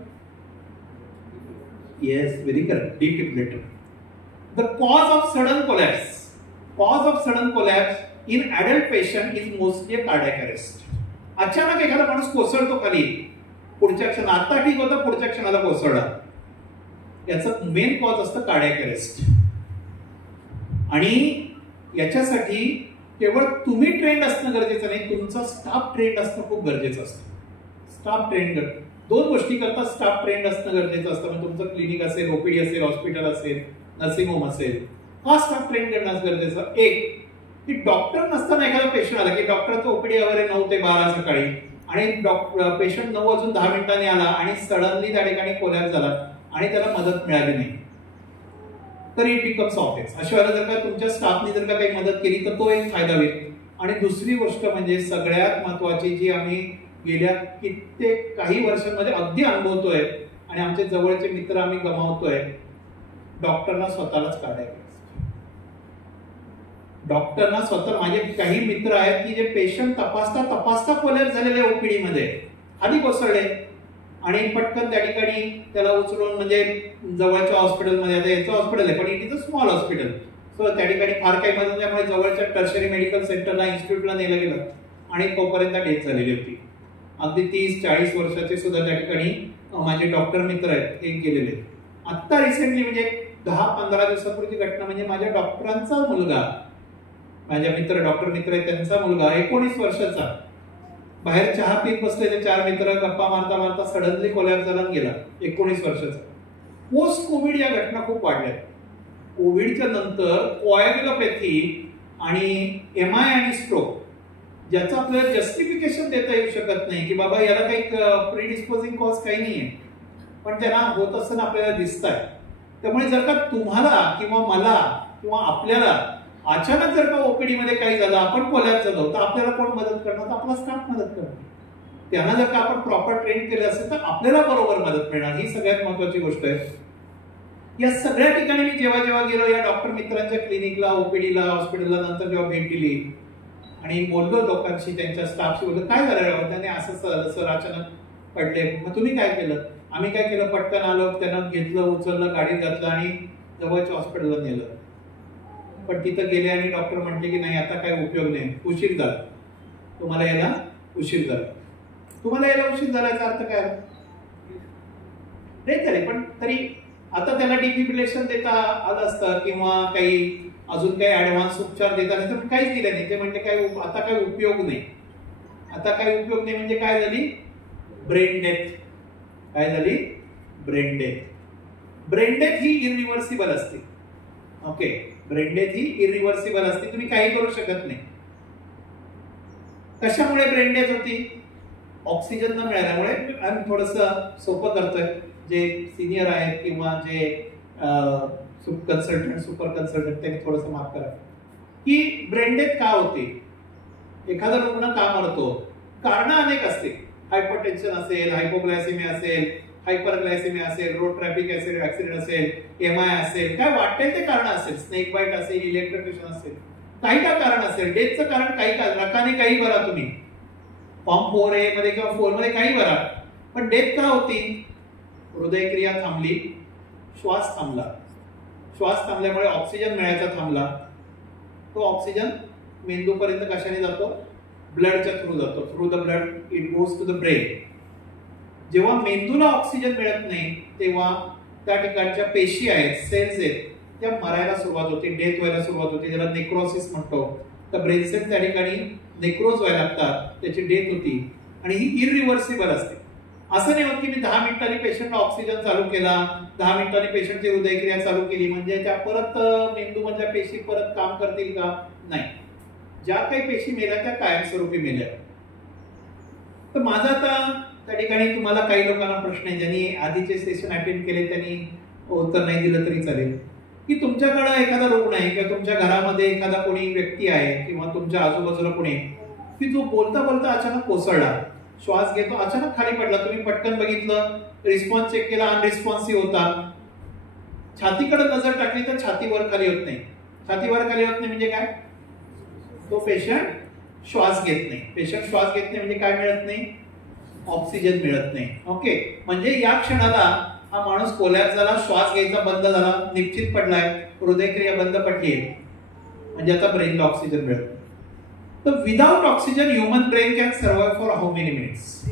Yes, very correct. Defibrillator. The cause of sudden collapse in adult patient is mostly a cardiac arrest. अचानक एखादा माणूस कोसळतो खाली, पुढच्या क्षणाला आता ठीक होता, पुढच्या क्षणाला कोसळला, याचं मेन कॉज असतं कार्डियाक अरेस्ट. आणि याच्यासाठी केवळ तुम्ही ट्रेंड असणं गरजेचं नाही, तुमचा स्टाफ ट्रेंड असणं खूप गरजेचं असतं. स्टाफ ट्रेंड दोन गोष्टी करता स्टाफ ट्रेंड असणं गरजेचं असतं. म्हणजे तुमचं क्लिनिक असेल, OPD असेल, हॉस्पिटल असेल, नर्सिंग होम असेल, हा स्टाफ ट्रेन करणं गरजेचं. एक की डॉक्टर नसताना एखादा पेशंट आला की डॉक्टरचं OPD वगैरे 9 ते 12 सकाळी आणि पेशंट 9 वाजून 10 मिनिटांनी आला आणि सडनली त्या ठिकाणी कोलॅप्स झाला आणि त्याला मदत मिळाली नाही, तर इट बिकम्स ऑफेन्स. अशा वेळेला जर का तुमच्या स्टाफने जर का काही मदत केली तर तो एक फायदा होईल. आणि दुसरी गोष्ट म्हणजे सगळ्यात महत्वाची, जी आम्ही गेल्या कित्येक काही वर्षांमध्ये अगदी अनुभवतोय आणि आमचे जवळचे मित्र आम्ही गमावतोय, डॉक्टरना स्वतःलाच काढायचं. डॉक्टरना स्वतः, माझे काही मित्र आहेत की जे पेशंट तपासता कोलॅप्स झालेले OPD मध्ये खाली कोसळले आणि पटकन त्या ठिकाणी त्याला उचलून, म्हणजे जवळच्या हॉस्पिटलमध्ये, आता याचं हॉस्पिटल आहे पण it is a small hospital, so त्या ठिकाणी फार काही मदत त्यामुळे जवळच्या टर्शरी मेडिकल सेंटरला, इन्स्टिट्यूटला नेलं गेलं आणि तोपर्यंत डेथ झालेली होती. अगदी 30-40 वर्षाचे सुद्धा त्या ठिकाणी माझे डॉक्टर मित्र आहेत हे गेलेले. आत्ता रिसेंटली म्हणजे 10-15 दिवसापूर्वीची घटना म्हणजे माझ्या डॉक्टरांचा मुलगा, माझ्या डॉक्टर मित्र आहेत त्यांचा मुलगा 19 वर्षाचा, बाहेर चहा पीत बसलेले 4 मित्र गप्पा मारता मारता सडनली कोलॅप्स झाला गेला. 19 वर्षाचा. पोस्ट कोविड या घटना खूप वाढल्या. कोविडच्या नंतर कोॲग्युलोपॅथी आणि MI आणि स्ट्रोक ज्याचं आपल्याला जस्टिफिकेशन देता येऊ शकत नाही की बाबा याला काही प्रीडिस्पोजिंग कॉज काही नाहीये, पण त्यांना होत असताना आपल्याला दिसत आहे. त्यामुळे जर का तुम्हाला किंवा मला किंवा आपल्याला अचानक जर का ओपीडी मध्ये काही झालं, आपण कोलॅप्स झालो, तर आपल्याला कोण मदत करणार? तर आपला स्टाफ मदत करणार. त्यांना जर का आपण प्रॉपर ट्रेन केले असेल तर आपल्याला बरोबर मदत मिळणार. ही सगळ्यात महत्वाची गोष्ट आहे. या सगळ्या ठिकाणी मी जेव्हा जेव्हा गेलो या डॉक्टर मित्रांच्या क्लिनिकला, ओपीडीला, हॉस्पिटलला, नंतर जेव्हा भेट दिली आणि बोललो लोकांशी, त्यांच्या स्टाफशी, बोललो काय झालं त्याने असं सर अचानक पडले, मग तुम्ही काय केलं? आम्ही काय केलं, पटकन आलो, त्यांना घेतलं, उचललं, गाडीत घातलं आणि जवळच्या हॉस्पिटलला नेलं. पण तिथं गेले आणि डॉक्टर म्हटले की नाही आता काय उपयोग नाही, उशीर झाला, तुम्हाला यायला उशीर झाला. तुम्हाला यायला उशीर झाल्याचा अर्थ काय नाही झाले, पण तरी आता त्याला डिफिब्रिलेशन देता आलं असतं किंवा काही अजून काही ऍडव्हान्स उपचार देता आले तर काहीच दिलं नाही. ते म्हणजे काय आता काय उपयोग नाही. आता काय उपयोग नाही म्हणजे काय झाली? Brain death. काय झाली? Brain death. ब्रेन डेथ ही इरिव्हर्सिबल असते. ओके, ब्रेन डेथ ही इरिव्हर्सिबल असते, तुम्ही काही करू शकत नाही. कशामुळे ब्रेन डेथ होती? ऑक्सिजन न मिळाल्यामुळे. आम्ही थोडस सोपं करतोय, जे सिनियर आहेत किंवा जे कन्सल्टंट, सुपर कन्सल्टंट, त्यांनी थोडस माफ करा की ब्रेन डेथ का होते, एखादा रुग्ण का मरतो. कारण अनेक असते. हायपरटेन्शन असेल, हायपोग्लायसेमिया असेल, हायपरग्लायसेमिया असेल, रोड ट्रॅफिक ऍक्सिडेंट असेल, MI असेल, काय वाटेल ते कारण असेल, स्नेक बाईट असेल, इलेक्ट्रोक्युशन असेल, काही का कारण असेल. डेथचं कारण काही का, रकाने काही भरा तुम्ही, फॉर्म 4A मध्ये किंवा 4 मध्ये काही भरा, पण डेथ का होती? हृदयक्रिया थांबली, श्वास थांबला. श्वास थांबल्यामुळे ऑक्सिजन मिळायचा थांबला. तो ऑक्सिजन मेंदूपर्यंत कशाने जातो? ब्लडच्या थ्रू जातो. Through the blood it goes to the brain. जेव्हा मेंदूला ऑक्सिजन मिळत नाही तेव्हा त्या ठिकाणच्या पेशी आहेत, सेल्स आहेत, त्या मरायला सुरुवात होते, डेथ व्हायला सुरुवात होते, ज्याला नेक्रोसिस म्हणतो. तर ब्रेन सेल त्या ठिकाणी नेक्रोज व्हायला लागतात, त्याची डेथ होती आणि ही इरिव्हर्सिबल असते. असं नाही होत की मी 10 मिनिटांनी पेशंटला ऑक्सिजन चालू केला, 10 मिनिटांनी पेशंटची हृदयक्रिया चालू केली म्हणजे त्या परत मेंदूमधल्या पेशी परत काम करतील का? नाही. ज्या काही पेशी मेल्या त्या कायमस्वरूपी मेल्या. तर माझा आता त्या ठिकाणी तुम्हाला काही लोकांना प्रश्न आहे, ज्यांनी आधीचे सेशन अटेंड केले त्यांनी उत्तर नाही दिलं तरी चालेल, की तुमच्याकडे एखादा रुग्ण आहे किंवा तुमच्या घरामध्ये एखादा कोणी व्यक्ती आहे किंवा तुमच्या आजूबाजूला कोणी की जो बोलता बोलता अचानक कोसळला, श्वास घेतो अचानक खाली पडला, तुम्ही पटकन बघितलं, रिस्पॉन्स चेक केला, अनरिस्पॉन्सिव्ह होता. छातीकडे नजर टाकली तर छाती वर खाली होत नाही. छाती वर खाली होत नाही म्हणजे काय? तो पेशंट श्वास घेत नाही. पेशंट श्वास घेत नाही म्हणजे काय मिळत नाही? ऑक्सिजन मिळत नाही. ओके, म्हणजे या क्षणाला हा माणूस कोलॅप्स झाला, श्वास घ्यायचा बंद झाला, निश्चित पडलाय, हृदयक्रिया बंद पडली आहे, म्हणजे आता ब्रेनला ऑक्सिजन मिळत नाही. तर without oxygen human brain can survive for how many minutes?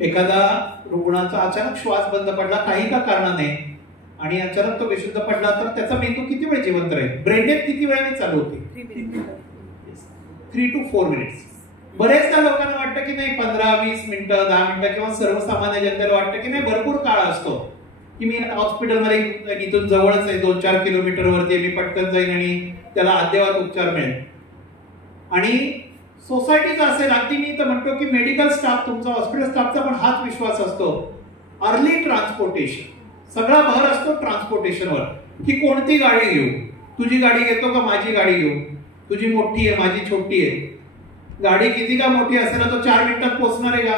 एखादा रुग्णाचा अचानक श्वास बंद पडला काही का कारणाने आणि अचानक तो बेशुद्ध पडला तर त्याचा मेंदू किती वेळ जिवंत राहील? ब्रेन डेथ किती वेळाने चालू होते? 3 to 4 मिनिट्स. बरेचदा लोकांना वाटतं की नाही 15-20 मिनिटं, 10 मिनिटं किंवा सर्वसामान्य जनतेला वाटतं की नाही भरपूर काळ असतो, की मी हॉस्पिटलमध्ये इथून जवळच आहे, 2-4 किलोमीटर वरती, मी पटकन जाईन आणि त्याला अद्ययावत उपचार मिळेल. आणि सोसायटीचा असेल, अगदी मी तर म्हणतो की मेडिकल स्टाफ, तुमचा हॉस्पिटल स्टाफचा पण हाच विश्वास असतो, अर्ली ट्रान्सपोर्टेशन. सगळा भर असतो ट्रान्सपोर्टेशनवर, की कोणती गाडी घेऊ, तुझी गाडी घेतो का माझी गाडी घेऊ, तुझी मोठी आहे माझी छोटी आहे. गाडी किती का मोठी असेल तो 4 मिनिटात पोहोचणार आहे का?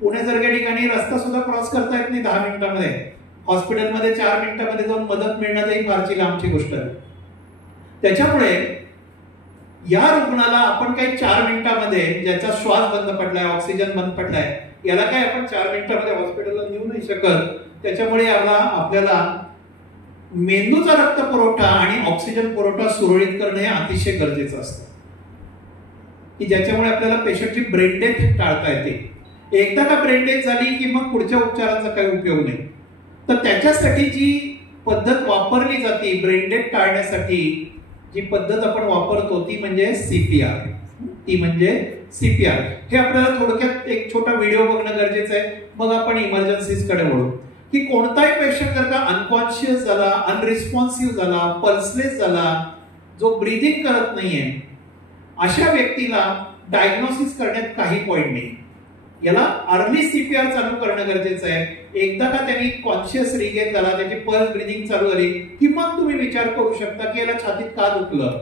पुण्यासारख्या ठिकाणी रस्ता सुद्धा क्रॉस करता येत नाही 10 मिनिटांमध्ये. हॉस्पिटलमध्ये 4 मिनिटांमध्ये जाऊन मदत मिळणं ही फारची लांबची गोष्ट आहे. त्याच्यामुळे या रुग्णाला आपण काही 4 मिनिटांमध्ये, ज्याचा श्वास बंद पडलाय, ऑक्सिजन बंद पडलाय, याला काय आपण 4 मिनिटांमध्ये हॉस्पिटलला नेऊ नाही शकत. त्याच्यामुळे आपल्याला मेंदूचा रक्त पुरवठा आणि ऑक्सिजन पुरवठा सुरळीत करणे हे अतिशय गरजेचं असतं, की ज्याच्यामुळे आपल्याला पेशंटची ब्रेन डेथ टाळता येते. एकदा का ब्रेन डेथ झाली की मग पुढच्या उपचारांचा काही उपयोग नाही. तर त्याच्यासाठी जी पद्धत वापरली जाते ब्रेन डेथ टाळण्यासाठी, जी पद्धत आपण वापरतो ती म्हणजे सीपीआर. ती म्हणजे सीपीआर. हे आपल्याला थोडक्यात एक छोटा व्हिडिओ बघणं गरजेचं आहे, मग आपण इमर्जन्सीज कडे वळू. की कोणताही पेशंट जर का अनकॉन्शियस झाला, अनरिस्पॉन्सिव्ह झाला, पल्सलेस झाला, जो ब्रीदिंग करत नाहीये, अशा व्यक्तीला डायग्नोसिस करण्यात काही पॉइंट नाही. याला अर्ली सीपीआर चालू करणं गरजेचं आहे. एकदा का त्यांनी कॉन्शियस रिगेन झाला, त्याची पल्स ब्रीदिंग चालू झाली की मग तुम्ही विचार करू शकता की याला छातीत का दुखलं,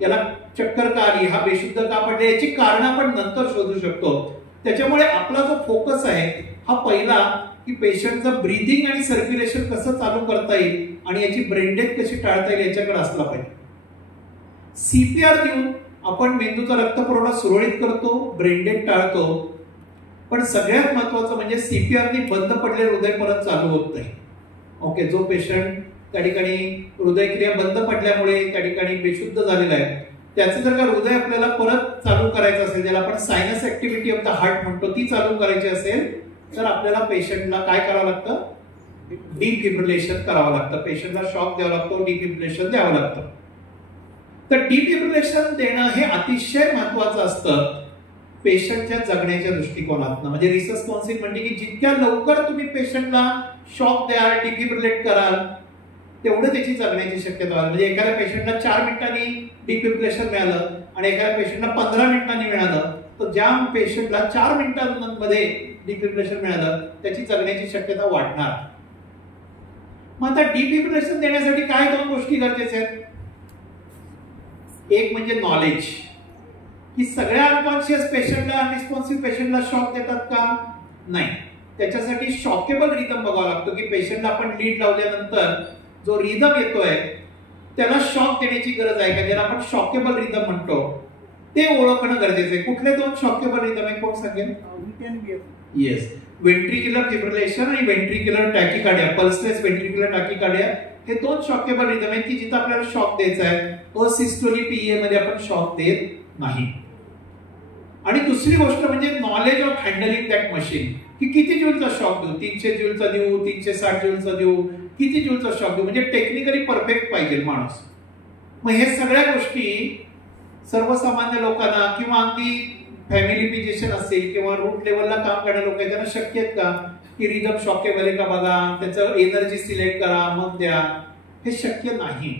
याला चक्कर का आली, हा बेशुद्ध का पडले, याची कारण आपण नंतर शोधू शकतो. त्याच्यामुळे आपला जो फोकस आहे हा पहिला की पेशंटचं ब्रीदिंग आणि सर्क्युलेशन कसं चालू करता येईल आणि याची ब्रेन डेथ कशी टाळता येईल याच्याकडे असला पाहिजे. सीपीआर देऊन आपण मेंदूचा रक्तपुरवठा सुरळीत करतो, ब्रेन डेथ टाळतो. पण सगळ्यात महत्वाचं म्हणजे सीपीआरने बंद पडलेलं हृदय परत चालू होत नाही. ओके, जो पेशंट त्या ठिकाणी हृदयक्रिया बंद पडल्यामुळे त्या ठिकाणी बेशुद्ध झालेला आहे, त्याचं जर का हृदय आपल्याला परत चालू करायचं असेल, ज्याला आपण sinus activity of the heart म्हणतो, ती चालू करायची असेल तर आपल्याला पेशंटला काय करावं लागतं, डिफिब्रिलेशन करावं लागतं. पेशंटला शॉक द्यावा लागतो, डिफिब्रिलेशन द्यावं लागतं. तर डिफिब्रिलेशन देणं हे अतिशय महत्वाचं असतं पेशंटच्या जगण्याच्या दृष्टिकोनातून. म्हणजे रिसर्च काउन्सिल म्हणते की जितक्या लवकर तुम्ही पेशंटला शॉक द्याल, डिफिब्रिलेट कराल, तेवढं त्याची जगण्याची शक्यता आहे. म्हणजे एखाद्या पेशंटला 4 मिनिटांनी डिफिब्रिलेशन मिळालं आणि एखाद्या पेशंटला 15 मिनिटांनी मिळालं, तर ज्या पेशंटला 4 मिनिटांमध्ये डिफिब्रिलेशन मिळालं त्याची जगण्याची शक्यता वाढणार. मग आता डिफिब्रिलेशन देण्यासाठी काय 2 गोष्टी गरजेच्या आहेत. एक म्हणजे नॉलेज, की सगळ्या अनकॉन्शियस पेशंटला, अनरिस्पॉन्सिव्ह पेशंटला शॉक देतात का, नाही. त्याच्यासाठी शॉकेबल रिदम बघावा लागतो, की पेशंटला आपण लीड लावल्यानंतर जो रिदम येतोय त्याला शॉक देण्याची गरज आहे का, ज्याला आपण शॉकेबल रिदम म्हणतो, ते ओळखणं गरजेचं आहे. कुठले 2 शॉकेबल रिदम आहे कोण सांगेल? येस, व्हेंट्रिक्युलर फिब्रिलेशन आणि व्हेंट्रिक्युलर टॅकिकार्डिया, पल्सलेस व्हेंट्रिक्युलर टॅकिकार्डिया, हे 2 शॉकेबल रिदम आहेत की जिथे आपल्याला शॉक द्यायचा आहे. असिस्टोलिक पीए मध्ये आपण शॉक देत नाही. आणि दुसरी गोष्ट म्हणजे knowledge of handling that machine, की किती जूलचा शॉक देऊ, 300 जूलचा देऊ, 360 जूलचा देऊ, किती जूलचा शॉक देऊ, म्हणजे टेक्निकली परफेक्ट पाहिजे माणूस. मग हे सगळ्या गोष्टी सर्वसामान्य लोकांना किंवा अगदी फॅमिली फिजिशियन असेल किंवा रूट लेवलला काम करणाऱ्या लोकांना त्यांना शक्य आहेत का की रिदम शॉकेबल आहे का बघा, त्याचं एनर्जी सिलेक्ट करा मग द्या, हे शक्य नाही.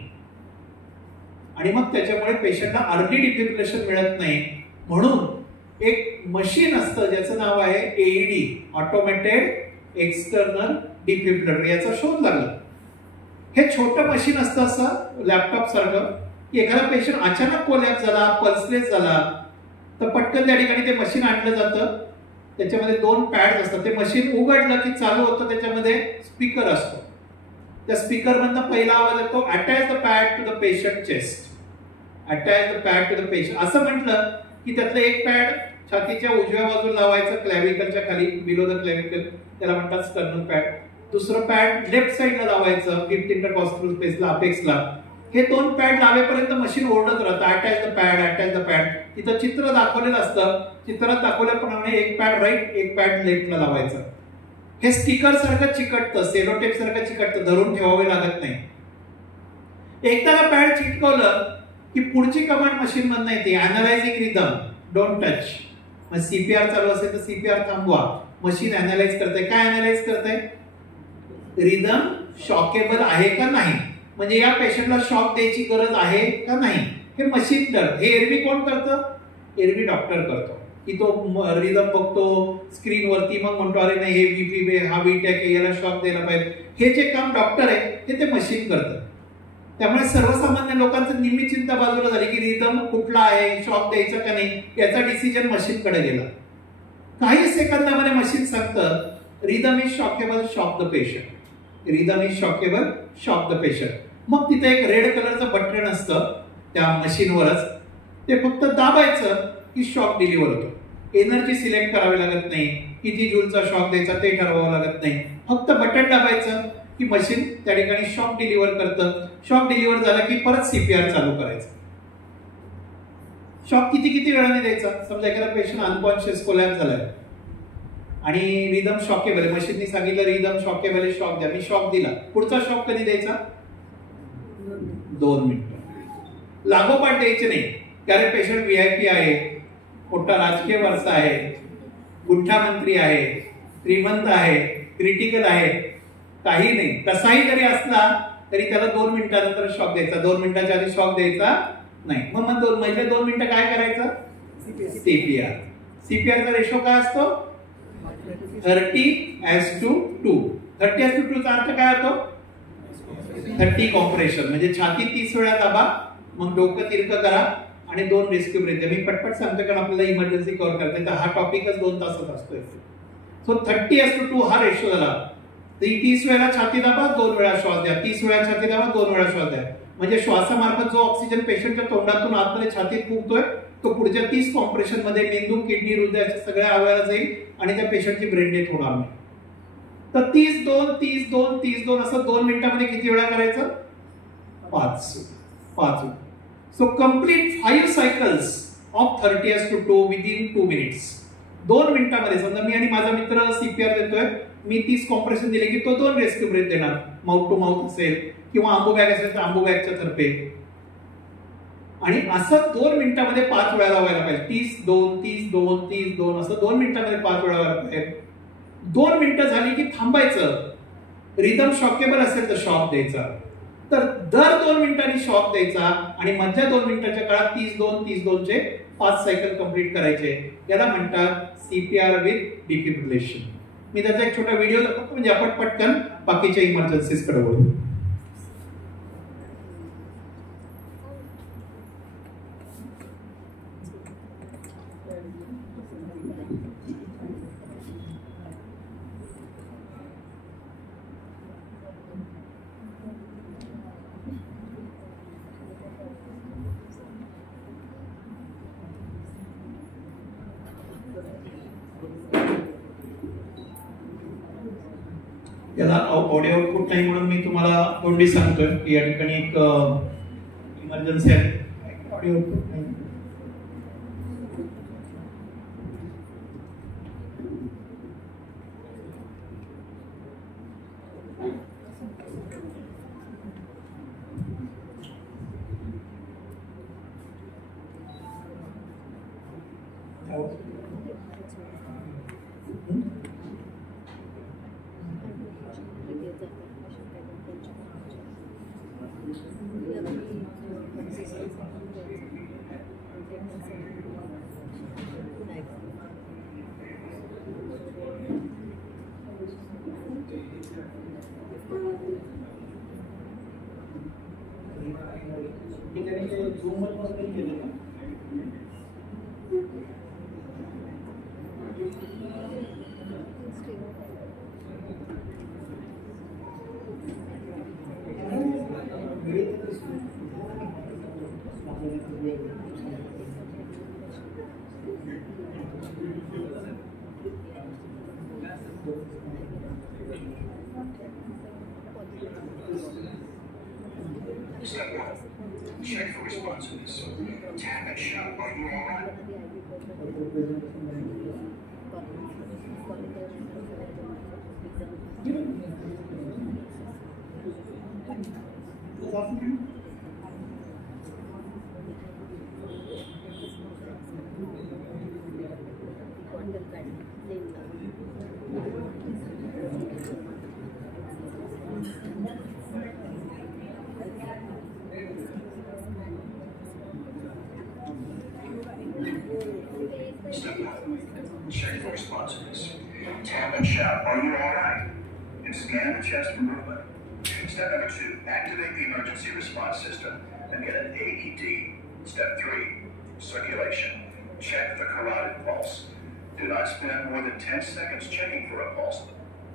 आणि मग त्याच्यामुळे पेशंटला अर्ली डिफिब्रिलेशन मिळत नाही. म्हणून एक मशीन असतं ज्याचं नाव आहे एईडी, ऑटोमेटेड एक्सटर्नल डिफिब्रिलेटर, याचा शोध लागला. हे छोटं मशीन असतं असं लॅपटॉप सारखं, की एखादा पेशंट अचानक कोलॅप्स झाला, पल्सलेस झाला, तर पटकन त्या ठिकाणी ते मशीन आणलं जातं. त्याच्यामध्ये 2 पॅड असतात. ते मशीन उघडलं की चालू होतं, त्याच्यामध्ये स्पीकर असतो. त्या स्पीकर मधनं पहिला आवाज येतो, attach the pad to the patient chest, attach the pad to the patient. असं म्हटलं की त्यातलं एक पॅड छातीच्या उजव्या बाजूला लावायचं, क्लॅव्हिकलच्या खाली, बिलो द क्लॅव्हिकल, त्याला म्हणतात स्टर्नल पॅड. दुसरं पॅड लेफ्ट साइडला लावायचं, 5th इंटरकॉस्टल स्पेसला, अपेक्सला. हे 2 पॅड लावेपर्यंत मशीन ओरडत राहतं, attach the pad, attach the pad. तिथं चित्र दाखवलेलं असतं, चित्रात दाखवल्याप्रमाणे एक पॅड राईट, एक पॅड लेफ्टला लावायचं. हे स्टिकर सारखं चिकटतं, सेलोटेप सारखं चिकटतं, धरून ठेवावे लागत नाही. एकदा का पॅड चिटकवलं की पुढची कमांड मशीन मधनं येते, अॅनालायझिंग रिदम, डोंट टच. मग सीपीआर चालू असेल तर सीपीआर थांबवा. मशीन अॅनालाइज करते. काय अॅनालाइज करते? रिदम शॉकेबल आहे का नाही, म्हणजे या पेशंटला शॉक द्यायची गरज आहे का नाही, हे मशीन करतं. हे एरवी कोण करतं? एरवी डॉक्टर करतो, की तो रिदम बघतो स्क्रीनवरती, मग म्हणतो अरे नाही हे बीपी, हा बीटॅक आहे, याला शॉक द्यायला पाहिजे. हे जे काम डॉक्टर आहे हे ते मशीन करतं. त्यामुळे सर्वसामान्य लोकांचं निम्मी चिंता बाजूला झाली की रिदम कुठला आहे, शॉक द्यायचा का नाही, याचा डिसिजन मशीनकडे गेला. काही सेकंदामध्ये मशीन सांगतं rhythm is shockable, shock the patient, rhythm is shockable, shock the patient. मग तिथे एक रेड कलरचं बटन असतं त्या मशीनवरच, ते फक्त दाबायचं की शॉक डिलिव्हर होतो. एनर्जी सिलेक्ट करावी लागत नाही, किती जूलचा शॉक द्यायचा ते ठरवावं लागत नाही, फक्त बटन दाबायचं की मशीन त्या ठिकाणी शॉक डिलिव्हर करतं. शॉक डिलिव्हर झाला की परत सीपीआर चालू करायचं. शॉक किती वेळाने द्यायचा? समजा एखादा पेशंट अनकॉन्शियस कोलॅप्स झालाय, आणि रिदम शॉकेबल आहे, मशीननी सांगितलं रिदम शॉकेबल आहे, शॉक द्या, मी शॉक दिला. पुढचा शॉक कधी द्यायचा? 2 मिनिटं. लागोपाठ द्यायचे नाही, कारण पेशंट VIP आहे, मोठा राजकीय वारसा आहे, गुंठा मंत्री आहे, श्रीमंत आहे, क्रिटिकल आहे, काही नाही. कसाही जरी असला तरी त्याला 2 मिनिटानंतर शॉक द्यायचा, 2 मिनिटाच्या आधी शॉक द्यायचा नाही. मग 2 मिनिटं काय करायचं? CPR. CPR चा रेशो काय असतो? 30:2. 30:2 चा अर्थ काय होतो? 30 कॉम्प्रेशन, म्हणजे छाती 30 वेळा दाबा, मग डोकं तिरकं करा आणि 2 रेस्क्यू ब्रेथ. मी पटपट सांगतो कारण आपल्याला इमर्जन्सी कव्हर करते, तर हा टॉपिकच 2 तासात असतोय. सो 30:2 हा रेशो झाला. 30 वेळा छाती दाबा, 2 वेळा श्वास द्या, 30 वेळा छाती दाबा, 2 वेळा श्वास द्या. म्हणजे श्वासामार्फत जो ऑक्सिजन पेशंटच्या तोंडातून आतमध्ये छातीत फुंकतोय तो पुढच्या 30 कॉम्प्रेशन मध्ये मेंदू, किडनी, हृदयाच्या सगळ्या अवयवाला जाईल आणि त्या पेशंटची ब्रेन डेथ होणार नाही. तर 30-2, 30-2, 30-2 असं 2 मिनिटांमध्ये किती वेळा करायचं? 5. So complete 5 cycles of 30:2 within 2 minutes. 2 मिनिटांमध्ये. समजा मी आणि माझा मित्र CPR देतोय, मी 30 कॉम्प्रेशन दिले की तो 2 रेस्क्यू ब्रेथ देणार, माउथ टू माउथ असेल किंवा आंबू बॅग असेल तर आंबू बॅगच्या तर्फे. आणि असं 2 मिनिटांमध्ये 5 वेळा व्हायला पाहिजे. 30-2, 30-2, 30-2 असं 2 मिनिटांमध्ये 5 वेळा व्हायला पाहिजे. 2 मिनिटं झाली की थांबायचं. रिदम शॉकेबल असेल तर शॉक द्यायचा. तर दर 2 मिनिटांनी शॉक द्यायचा आणि मधल्या 2 मिनिटाच्या काळात 30-2, 30-2 चे 5 सायकल कंप्लीट करायचे. याला म्हणतात CPR विथ डिफिब्रिलेशन. मी त्याचा एक छोटा व्हिडिओ दाखवतो म्हणजे आपण पटकन बाकीच्या इमर्जन्सीज कडे वळू. याला ऑडिओ आउटपुट नाही म्हणून मी तुम्हाला तोंडी सांगतोय की या ठिकाणी एक इमर्जन्सी आहे. ऑडिओ आउटपुट नाही. Check for responsiveness. Tap and shout, are you all right? Step 1. Check for responsiveness. Tap and shout, are you all right? And scan the chest for movement. Step number 2. Activate the emergency response system and get an AED. Step 3. Circulation. Check the carotid pulse. Do not spend more than 10 seconds checking for a pulse.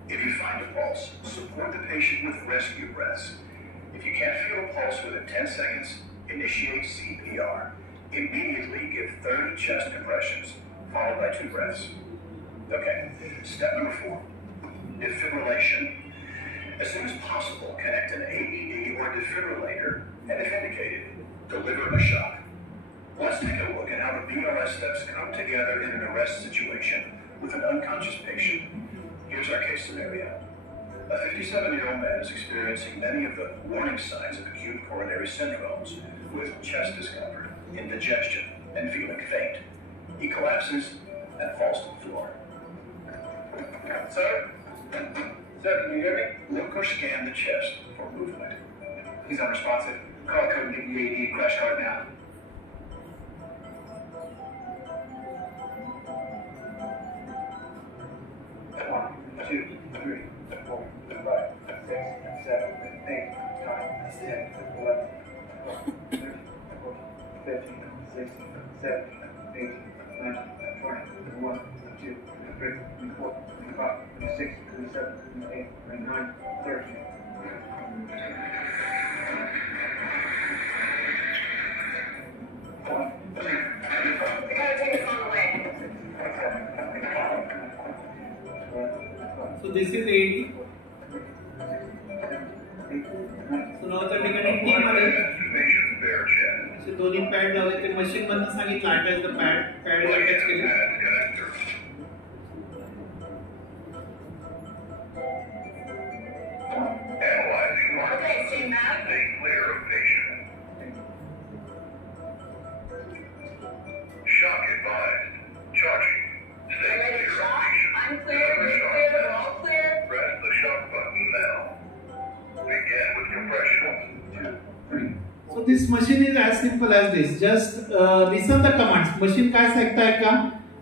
If you find a pulse, support the patient with rescue breaths. If you can't feel a pulse within 10 seconds, initiate CPR. Immediately give 30 chest compressions, followed by 2 breaths. Okay, step number 4, defibrillation. As soon as possible, connect an AED or defibrillator, and if indicated, deliver a shock. Let's take a look at how the BLS steps come together in an arrest situation with an unconscious patient. Here's our case scenario. A 57-year-old man is experiencing many of the warning signs of acute coronary syndromes, with chest discomfort, indigestion, and feeling faint. He collapses and falls to the floor. Sir? Sir, can you hear me? Look or scan the chest for movement. He's unresponsive. Call code and get the AED crash card now. One, two, three, 4, 5, 6, 7, 8, 9, 10, 11, 12, 13, 14, 15, 16, 17, 18, 19, 20, 21, 22, 23, 24, 25, 26, 27, 28, 29, 30. We gotta take this on the way. So this is 80. So now त्या ठिकाणी T मध्ये असे दोन्ही pad लावले ते machine मधनं सांगितलं attach the pad attach केले. Okay, stay mad. Stay clear of patient. Shock advised. Charging. Stay Ready clear to of shock? patient. I'm clear, we're clear, we're all clear. Press the shock button now. Begin with compression. 2, 3. So this machine is as simple as this. Just listen the commands. Machine काय सांगताय का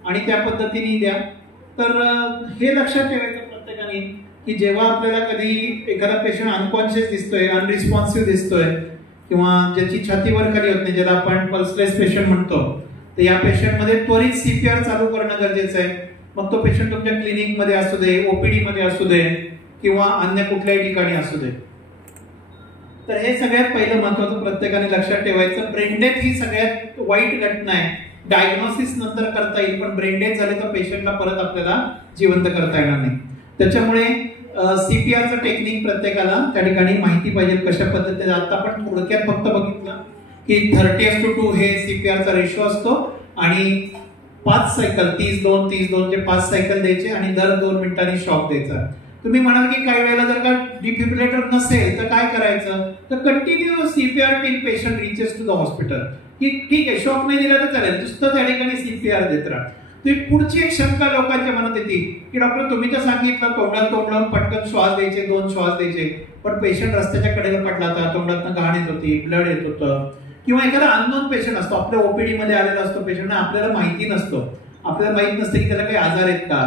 आणि त्या पद्धतीने द्या. तर हे लक्षात ठेवायचं प्रत्येकाने की जेव्हा आपल्याला कधी एखादा पेशंट अनकॉन्शियस दिसतोय, अनरिस्पॉन्सिव्ह दिसतोय किंवा ज्याची छाती वर खाली होत नाही, ज्याला आपण पल्सलेस पेशंट म्हणतो, तर या पेशंटमध्ये त्वरित सीपीआर चालू करणं गरजेचं आहे. मग तो पेशंट तुमच्या क्लिनिक मध्ये असू दे, ओपीडी मध्ये असू दे किंवा अन्य कुठल्याही ठिकाणी असू दे. तर हे सगळ्यात पहिलं महत्वाचं प्रत्येकाने लक्षात ठेवायचं. ब्रेन डेथ ही सगळ्यात वाईट घटना आहे. डायग्नोसिस नंतर करता येईल, पण ब्रेन डेथ झाले तर पेशंटला परत आपल्याला जिवंत करता येणार नाही. त्याच्यामुळे सीपीआरचं टेक्निक प्रत्येकाला त्या ठिकाणी माहिती पाहिजे कशा पद्धतीने. आता आपण थोडक्यात फक्त बघितलं की 30:2 हे सीपीआरचा रेशो असतो आणि 5 सायकल 30-2 चे 5 सायकल द्यायचे आणि दर 2 मिनिटांनी शॉक द्यायचा. तुम्ही म्हणाल की काही वेळेला जर का डिफिब्रिलेटर नसेल तर काय करायचं, तर continue CPR till patient reaches to the hospital. की ठीक आहे, शॉक नाही दिला तर चालेल, नुसतं त्या ठिकाणी सीपीआर देत राहा. तुम्ही पुढची एक शंका लोकांच्या मनात येते की डॉक्टर तुम्ही तर सांगितलं तोंडात तोंड लावून पटकन श्वास द्यायचे, 2 श्वास द्यायचे, पण पेशंट रस्त्याच्या कडेला पडला होता, तोंडातनं घाण येत होती, ब्लड येत होतं, किंवा एखादा अननोन पेशंट असतो, आपल्या ओपीडी मध्ये आलेला असतो पेशंट, आपल्याला माहिती नसतो, आपल्याला माहित नसतं की त्याला काही आजार आहेत का.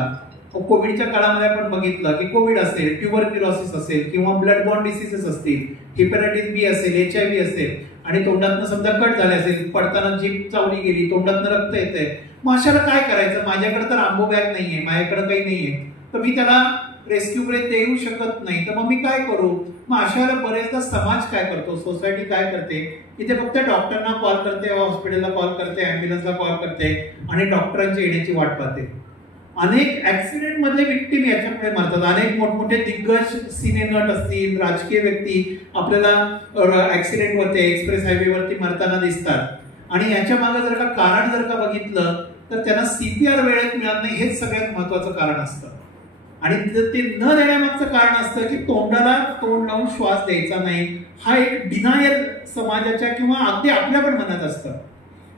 कोविडच्या काळामध्ये आपण बघितलं की कोविड असेल, ट्युबरक्युलोसिस असेल किंवा ब्लड बॉर्न डिसीजेस असतील, हेपॅटायटिस बी असेल, HIV असेल आणि तोंडातनं समजा कट झाले असेल, पडताना जीभ चावली गेली, तोंडातनं रक्त येतंय, मग अशाला काय करायचं. माझ्याकडे तर आंबो बॅग नाहीये, माझ्याकडे काही नाहीये, तर मी त्याला रेस्क्यू ब्रेथ देऊ शकत नाही, तर मग मी काय करू. मग अशाला बरेचदा समाज काय करतो, सोसायटी काय करते की ते फक्त डॉक्टरना कॉल करते, हॉस्पिटलला कॉल करते, अँब्युलन्सला कॉल करते आणि डॉक्टरांची येण्याची वाट पाहते. अनेक ऍक्सिडेंट मधले विक्टिम याच्यामुळे मरतात. अनेक मोठमोठे दिग्गज सिने नट असतील, राजकीय व्यक्ती आपल्याला ऍक्सिडेंट वरती, एक्सप्रेस हायवे वरती मरताना दिसतात. आणि याच्या मागे जर का कारण जर का बघितलं तर त्यांना सीपीआर वेळेत मिळत नाही, हेच सगळ्यात महत्वाचं कारण असतं. आणि ते न देण्यामागचं कारण असतं की तोंडाला तोंड लावून श्वास द्यायचा नाही, हा एक डिनायल समाजाच्या किंवा अगदी आपल्या पण मनात असतं.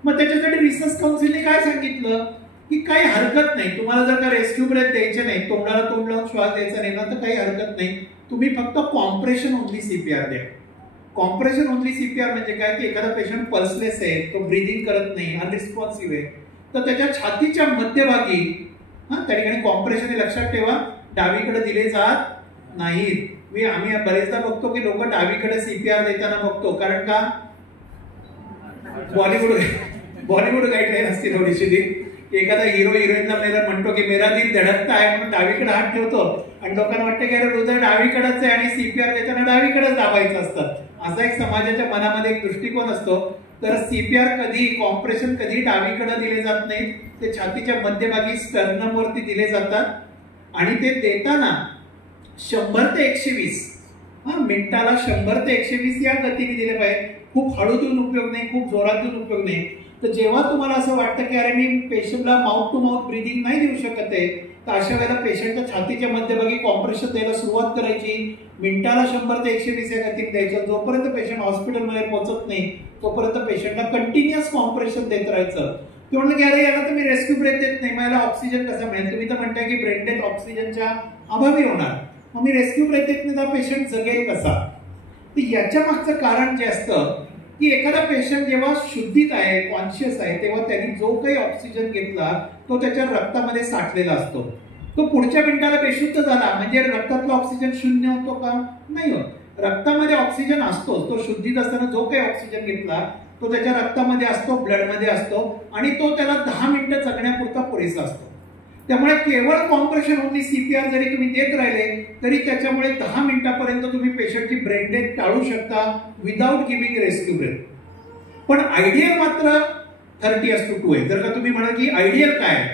मग त्याच्यासाठी रिसर्च काउन्सिलने काय सांगितलं की काही हरकत नाही, तुम्हाला जर का रेस्क्यू ब्रेथ द्यायचे नाही, तोंडाला तोंड लावून श्वास द्यायचा नाही ना, तर काही हरकत नाही, तुम्ही फक्त कॉम्प्रेशन ओनली सीपीआर द्या. कॉम्प्रेशन ओनली सीपीआर म्हणजे काय की एखादा पेशंट पल्सलेस आहे, तो ब्रीदिंग करत नाही, अनरिस्पॉन्सिव्ह आहे, तर त्याच्या छातीच्या मध्यभागी त्या ठिकाणी कॉम्प्रेशन हे लक्षात ठेवा, डावीकडे दिले जात नाहीत. आम्ही बरेचदा बघतो की लोक डावीकडे सीपीआर देताना बघतो, कारण का बॉलिवूड गाईडलाईन असते थोडीशी ती. एखादा हिरो हिरोईनला म्हणतो की मेरा दिल धडकता आहे म्हणून डावीकडे हात ठेवतो आणि लोकांना वाटतं की अरे हृदय डावीकडेच आहे आणि सीपीआर देताना डावीकडेच दाबायचं असतं. असा एक समाजाच्या मनामध्ये एक दृष्टिकोन असतो. तर सीपीआर कधी, कॉम्प्रेशन कधी डावीकडे दिले जात नाहीत, ते छातीच्या मध्यभागी स्टर्नम वरती दिले जातात आणि ते देताना 100 ते 120 मिनिटाला 100 ते 120 या गतीने दिले पाहिजे. खूप हळू देऊन उपयोग नाही, खूप जोरात देऊन उपयोग नाही. तर जेव्हा तुम्हाला असं वाटतं की अरे मी पेशंटला माउथ टू माउथ ब्रिदिंग नाही देऊ शकत आहे, तर अशा वेळेला पेशंटच्या छातीच्या मध्यभागी कॉम्प्रेशन द्यायला सुरुवात करायची. मिनिटाला 100 ते 120 या गतीने द्यायचं. जोपर्यंत पेशंट हॉस्पिटलमध्ये पोहोचत नाही तोपर्यंत पेशंटला कंटिन्युअस कॉम्प्रेशन देत राहायचं. ते म्हणलं की अरे याला तर मी रेस्क्यू ब्रेथ देत नाही, मला ऑक्सिजन कसा मिळेल? तुम्ही तर म्हणताय की ब्रेन डेथ ऑक्सिजनच्या अभावी होणार, मग मी रेस्क्यू ब्रेथ देत नाही तर पेशंट जगेल कसा? तर याच्या मागचं कारण जे असतं की एखादा पेशंट जेव्हा शुद्धीत आहे, कॉन्शियस आहे, तेव्हा त्यांनी जो काही ऑक्सिजन घेतला तो त्याच्या रक्तामध्ये साठलेला असतो. तो पुढच्या मिनिटाला बेशुद्ध झाला म्हणजे रक्तातला ऑक्सिजन शून्य होतो का? नाही होत. रक्तामध्ये ऑक्सिजन असतो. तो शुद्धीत असताना जो काही ऑक्सिजन घेतला तो त्याच्या रक्तामध्ये असतो, ब्लडमध्ये असतो आणि तो त्याला 10 मिनिटं जगण्यापुरता पुरेसा असतो. त्यामुळे केवळ कॉम्प्रेशन ओन्ली CPR जरी तुम्ही देत राहिले तरी त्याच्यामुळे 10 मिनिटापर्यंत तुम्ही पेशंटची ब्रेन डेथ टाळू शकता विदाउट गिव्हिंग रेस्क्यू ब्रेथ. पण आयडियल मात्र 30:2 आहे. जर का तुम्ही म्हणाल की आयडियल काय,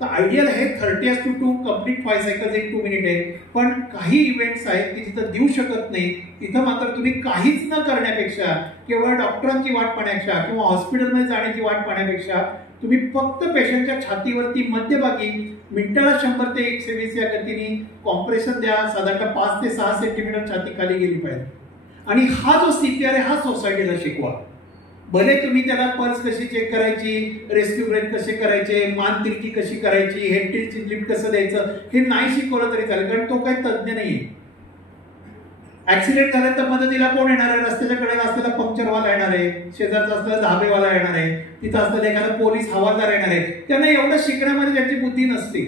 तर आयडियल हे 30:2 कम्प्लीट 5 सायकल्स इन 2 मिनिट आहे. पण काही इव्हेंट्स आहेत की जिथं देऊ शकत नाही, तिथं मात्र तुम्ही काहीच न करण्यापेक्षा, केवळ डॉक्टरांची वाट पाहण्यापेक्षा किंवा हॉस्पिटलमध्ये जाण्याची वाट पाहण्यापेक्षा तुम्ही फक्त पेशंटच्या छातीवरती मध्यभागी मिनिटाला 100 ते 120 या गतीने कॉम्प्रेशन द्या. साधारणतः 5 ते 6 सेंटीमीटर छाती खाली गेली पाहिजे. आणि हा जो CPR आहे हा सोसायटीला शिकवा. भले तुम्ही त्याला पल्स कशी चेक करायची, रेस्क्यू ब्रेथ कसे करायचे, मान तिरकी कशी करायची, हेड टिल्टची लिफ्ट कसं द्यायचं हे नाही शिकवलं तरी चालेल, कारण तो काही तज्ज्ञ नाहीये. ऍक्सिडेंट झाला तर मदतीला कोण येणार आहे? रस्त्याच्या कडेला असलेला पंक्चरवाला येणार आहे, शेजारचा असलेला धाबेवाला येणार आहे, तिथं असलेला एखादा पोलीस हवालदार येणार आहे. त्यांना एवढं शिकण्यामध्ये त्यांची बुद्धी नसते.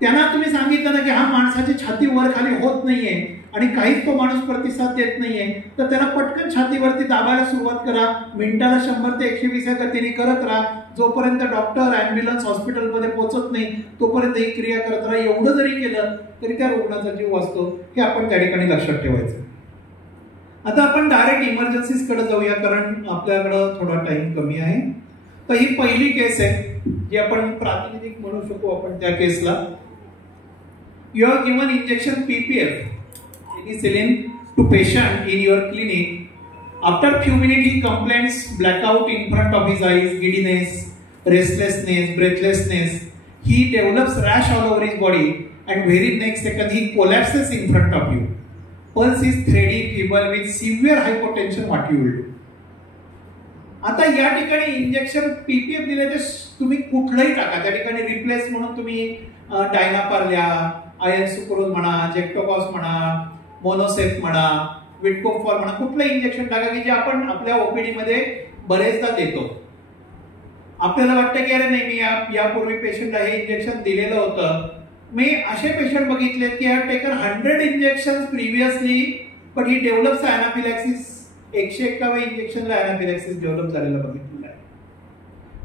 त्यांना तुम्ही सांगितलं ना की हा माणसाची छाती वर खाली होत नाहीये आणि काहीच तो माणूस प्रतिसाद देत नाहीये, तर त्याला पटकन छातीवरती दाबायला सुरुवात करा. मिनिटाला 100 ते 120 या गतीने करत राहा. जोपर्यंत डॉक्टर, ॲम्ब्युलन्स हॉस्पिटलमध्ये पोहोचत नाही तोपर्यंत ही क्रिया करत राहा. एवढं जरी केलं तरी त्या रुग्णाचा जीव वाचतो, हे आपण त्या ठिकाणी लक्षात ठेवायचं. आता आपण डायरेक्ट इमर्जन्सीज कडे जाऊया, कारण आपल्याकडं थोडा टाइम कमी आहे. तर ही पहिली केस आहे जी आपण प्रातिनिधिक म्हणू शकू आपण त्या Kesla. You have given injection PPF penicillin to patient in your clinic. After few minutes he complains blackout in front of his eyes, giddiness, restlessness, breathlessness. He develops rash all over his body and very next second he collapses in front of you. Pulse is thready, feeble with severe hypotension. What you will do? आता या ठिकाणी injection PPF दिले तर तुम्ही कुठलंही टाका. त्या ठिकाणी रिप्लेस म्हणून तुम्ही डायनापार, आयन सुक्रोज म्हणा, जेक्टोकॉस म्हणा, मोनोसेफ म्हणा, विटकोफॉल म्हणा, कुठलं इंजेक्शन टाका की जे आपण आपल्या OPD मध्ये बरेचदा देतो. आपल्याला वाटतं की अरे नाही मी यापूर्वी पेशंटला हे इंजेक्शन दिलेलं होतं. मी असे पेशंट बघितले की have taken 100 injection previously but he develops anaphylaxis. 151 इंजेक्शनला अॅनाफिलॅक्सिस डेव्हलप झालेलं बघितलेलं आहे.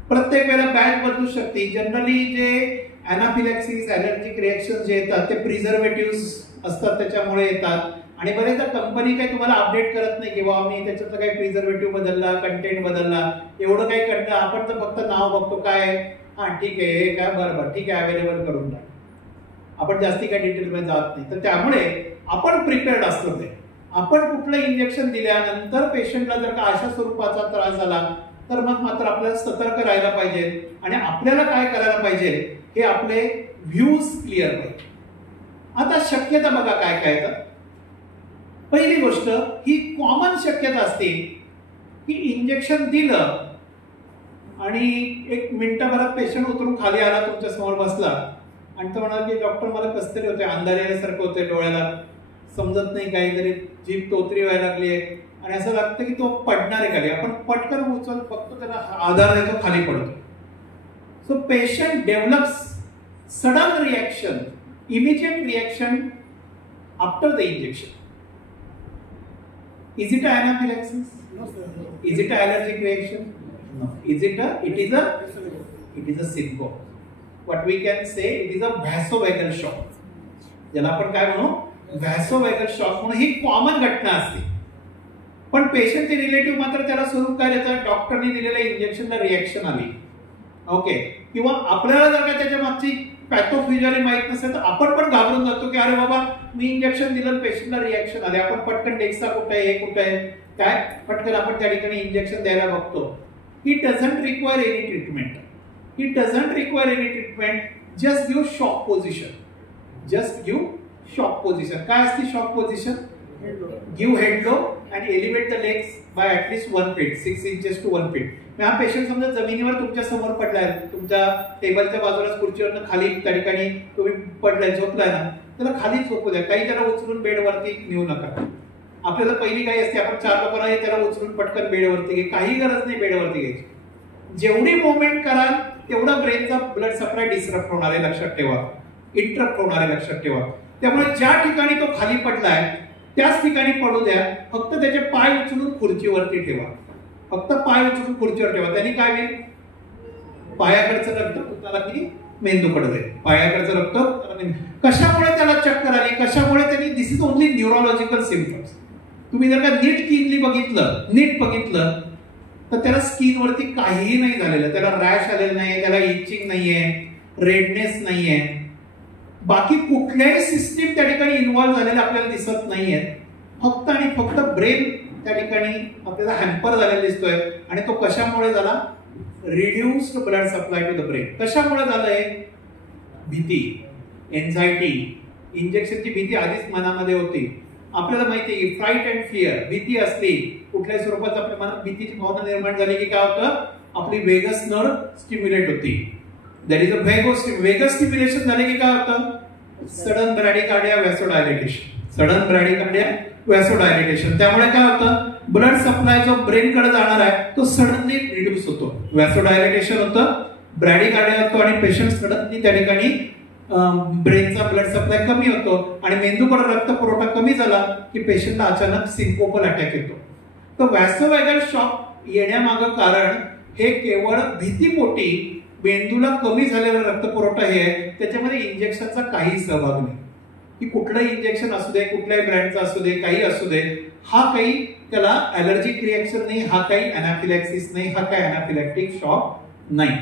प्रत्येक वेळेला बॅच बदलू शकते. जनरली जे अॅनाफिलॅक्सिस, ॲलर्जिक रिएक्शन जे येतात ते प्रिझर्वेटिव्ह असतात त्याच्यामुळे येतात. आणि बरेचदा कंपनी काही तुम्हाला अपडेट करत नाही किंवा आम्ही त्याच्यातलं काही प्रिझर्वेटिव्ह बदलला, कंटेंट बदलला, एवढं काही करतं. आपण तर फक्त नाव बघतो काय हा ठीक आहे, हे काय बरोबर ठीक आहे अवेलेबल करून टाक. आपण जास्ती काही डिटेलमध्ये जात नाही. तर त्यामुळे आपण प्रिपेअर्ड असतो. ते आपण कुठलं इंजेक्शन दिल्यानंतर पेशंटला जर का अशा स्वरूपाचा त्रास झाला तर मग मात्र आपल्याला सतर्क राहायला पाहिजे आणि आपल्याला काय करायला पाहिजे हे आपले व्ह्यूज क्लिअर पाहिजे. आता शक्यता बघा काय काय. तर पहिली गोष्ट ही कॉमन शक्यता असते की इंजेक्शन दिलं आणि 1 मिनिटाभरात पेशंट उतरून खाली आला, तुमच्या समोर बसला आणि तो म्हणाला की डॉक्टर मला कसं तरी होते, अंधार यायसारखं होते, डोळ्याला समजत नाही, काहीतरी जीभ तोतरी व्हायला लागली आहे आणि असं लागतं की तो पडणार आहे खाली. आपण पटकन उचल फक्त त्याला आधार देतो, खाली पडतो. So patient develops sudden reaction, immediate reaction after the injection. Is it an anaphylaxis? No, sir. Is it an allergic reaction? No. It is a syncope. What we can say, it is a vasovagal shock. ज्याला आपण काय म्हणू, vasovagal shock म्हणून ही common घटना असते. पण पेशंटचे relative मात्र त्याला स्वरूप काय देतात, डॉक्टरने दिलेल्या इंजेक्शनला रिएक्शन आली. ओके, किंवा आपल्याला जर का त्याच्या मागची पॅथोफिजियोलॉजी माहित नसेल तर आपण पण घाबरून जातो की अरे बाबा मी इंजेक्शन दिलं, पेशंटला रिॲक्शन आले, आपण पटकन डेक्सा कुठे आहे, हे कुठे आहे, काय पटकन आपण त्या ठिकाणी इंजेक्शन द्यायला बघतो. It doesn't require any treatment. It doesn't require any treatment. Just give shock position. Just give shock position. काय असते shock position? Give head low आणि elevate the legs by at least 1 feet, 6 inches to 1 feet. हा patient समजा जमिनीवर तुमच्या समोर पडलाय, तुमच्या टेबलच्या बाजूला खुर्चीवरनं खाली त्या ठिकाणी तुम्ही पडलाय, झोपलाय ना, त्याला खाली झोपू द्या. काही त्याला उचलून बेडवरती नेऊ नका. आपल्याला पहिली काही असते, आपण 4 लोकांना त्याला उचलून पटकन बेडवरती घे, काही गरज नाही बेडवरती घ्यायची. जेवढी मुवमेंट कराल तेवढा ब्रेनचा ब्लड सप्लाय डिस्टर्ब होणार आहे, लक्षात ठेवा. इंटरप्ट होणार आहे, लक्षात ठेवा. त्यामुळे ज्या ठिकाणी तो खाली पडलाय त्याच ठिकाणी पडू द्या. फक्त त्याचे पाय उचलून खुर्चीवरती ठेवा. फक्त पाय उचलून खुर्चीवर ठेवा. त्यांनी काय होईल? पायाकडचं रक्त त्याला की मेंदूकडे जाईल. पायाकडचं रक्त कशामुळे त्याला चक्कर आली, कशामुळे त्यांनी, दिस इज ओनली न्यूरोलॉजिकल सिम्पटम्स. तुम्ही जर का नीट बघितलं तर त्याला स्किनवरती काहीही नाही झालेलं. त्याला रॅश आलेलं नाही, त्याला इचिंग नाहीये, रेडनेस नाहीये, बाकी कुठल्याही सिस्टीम त्या ठिकाणी इन्व्हॉल्व्ह झालेल्या आपल्याला दिसत नाहीये. फक्त आणि फक्त ब्रेन त्या ठिकाणी आपल्याला हॅम्पर झालेला दिसतोय. आणि तो कशामुळे झाला? Reduced blood supply to the brain. कशामुळे झालंय? भीती, एन्झायटी, इंजेक्शनची भीती आधीच मनामध्ये होती. आपल्याला माहिती आहे की फ्राईट अँड फिअर, भीती असली कुठल्याही स्वरूपात आपल्या मनात भीतीची भावना निर्माण झाली की काय होतं? आपली वेगस नर्व स्टिम्युलेट होती. That is a vagus stimulation झाले की काय होतं? Sudden bradycardia vasodilatation. Sudden bradycardia vasodilatation. त्यामुळे काय होतं? ब्लड सप्लाय जो ब्रेन कडे जाणार आहे तो सडनली रिड्यूस होतो. वॅसोडायलेटेशन होतं, ब्रॅडिकार्डिया होतो आणि पेशंट सडनली त्या ठिकाणी ब्रेनचा ब्लड सप्लाय कमी होतो आणि मेंदूकडे रक्त पुरवठा कमी झाला की पेशंटला अचानक सिंकोपल अटॅक येतो. तर वॅसोवॅगल शॉक येण्यामागं कारण हे केवळ भीतीपोटी मेंदूला कमी झालेला रक्तपुरवठा हे आहे. त्याच्यामध्ये इंजेक्शनचा काही सहभाग नाही. की कुठलंही इंजेक्शन असू दे, कुठल्याही ब्रँडचं असू दे, काही असू दे, हा काही त्याला ॲलर्जिक रिॲक्शन नाही, हा काही अनाफिलॅक्सिस नाही, हा काही अनाफिलॅक्टिक शॉक नाही.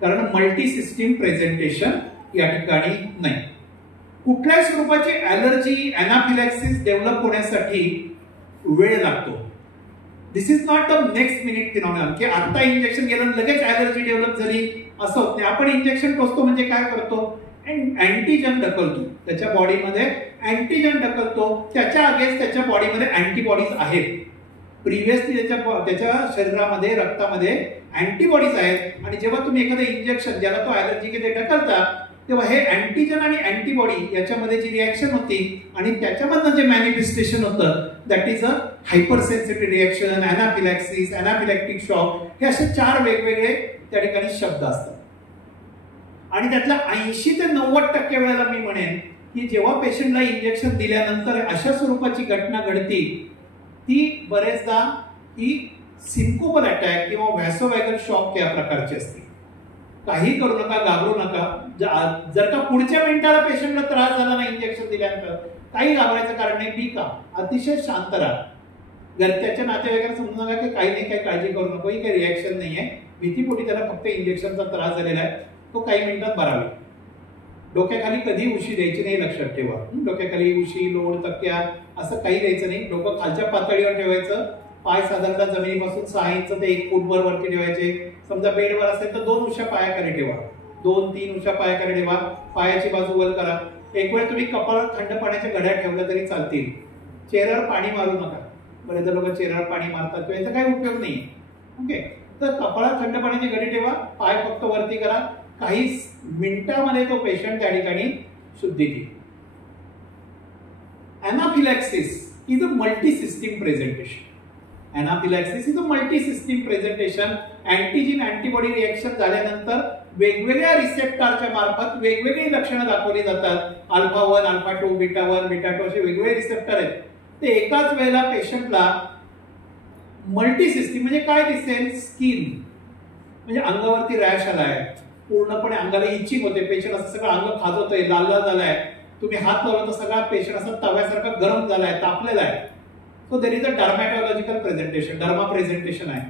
कारण मल्टी सिस्टीम प्रेझेंटेशन या ठिकाणी नाही. कुठल्याही स्वरूपाची ॲलर्जी, अनाफिलॅक्सिस डेव्हलप होण्यासाठी वेळ लागतो. This is not the next minute phenomenon की आता इंजेक्शन गेलं लगेच ॲलर्जी डेव्हलप झाली, असं होत नाही. आपण इंजेक्शन टोचतो म्हणजे काय करतो? अँटीजन ढकलतो. त्याच्या बॉडीमध्ये अँटीजन ढकलतो, त्याच्या अगेन्स्ट त्याच्या बॉडीमध्ये अँटीबॉडीज आहेत. प्रिव्हियसली त्याच्या शरीरामध्ये, रक्तामध्ये अँटीबॉडीज आहेत. आणि जेव्हा तुम्ही एखादं इंजेक्शन ज्याला तो ॲलर्जी के ढकलता तेव्हा हे अँटीजन आणि अँटीबॉडी याच्यामध्ये जी रिॲक्शन होती आणि त्याच्यामधनं जे मॅनिफेस्टेशन होतं that is a hyper sensitive reaction, anaphylaxis, anaphylactic shock, हे असे 4 वेगवेगळे त्या ठिकाणी शब्द असतात. आणि त्यातल्या 80 ते 90% वेळेला मी म्हणेन की जेव्हा पेशंटला इंजेक्शन दिल्यानंतर अशा स्वरूपाची घटना घडती ती बरेचदा ही सिंकोपल अटॅक किंवा व्हॅसोवॅगल शॉक या प्रकारची असते. काही करू नका, घाबरू नका. जर का पुढच्या मिनिटाला पेशंटला त्रास झाला ना इंजेक्शन दिल्यानंतर, काही घाबरायचं कारण नाही. बी का अतिशय शांत राहा. घरच्याच्या नातेवाईकांना समजू नका की काही नाही, काही काळजी करू नको, ही काही रिॲक्शन नाहीये, भीतीपोटी त्याला फक्त इंजेक्शनचा त्रास झालेला आहे, तो काही मिनिटात बरा होईल. डोक्याखाली कधी उशी द्यायची नाही, लक्षात ठेवा. डोक्याखाली उशी, लोड, तक्क्या असं काही द्यायचं नाही. डोकं खालच्या पातळीवर ठेवायचं. पाय साधारणतः जमिनीपासून 6 इंच ते 1 फूटभर वरती ठेवायचे. समजा बेडवर असेल तर 2 उशा पायाखाली ठेवा, 2-3 उशा पायाखाली ठेवा. पायाची बाजू वर करा. एक वेळ तुम्ही कपाळात थंड पाण्याच्या घड्या ठेवल्या तरी चालतील. चेहऱ्यावर पाणी मारू नका. बरेचदा लोक चेहऱ्यावर पाणी मारतात, याचा काही उपयोग नाही. ओके, तर कपाळात थंड पाण्याची घडी ठेवा, पाय फक्त वरती करा. काही मिनिटांमध्ये तो पेशंट त्या ठिकाणी शुद्धी घेईल. Anaphylaxis is a multi system presentation. Anaphylaxis is a multi system presentation. Antigen antibody reaction झाल्यानंतर वेगवेगळ्या रिसेप्टरच्या मार्फत वेगवेगळी लक्षणं दाखवली जातात. अल्फा 1, अल्फा 2, बीटा 1, बीटा 2 असे वेगवेगळे रिसेप्टर आहेत. ते एकाच वेळेला पेशंटला मल्टी सिस्टीम म्हणजे काय दिसेल? स्किन म्हणजे अंगावरती रॅश आलाय, पूर्णपणे अंगाला इचिंग होते, पेशंट असं सगळं अंग खाजवतोय, लाल लाल झालाय, तुम्ही हात लावला तर सगळा पेशंट असा तव्यासारखा गरम झालाय, तापलेला आहे. So there is a dermatological presentation, derma presentation आहे.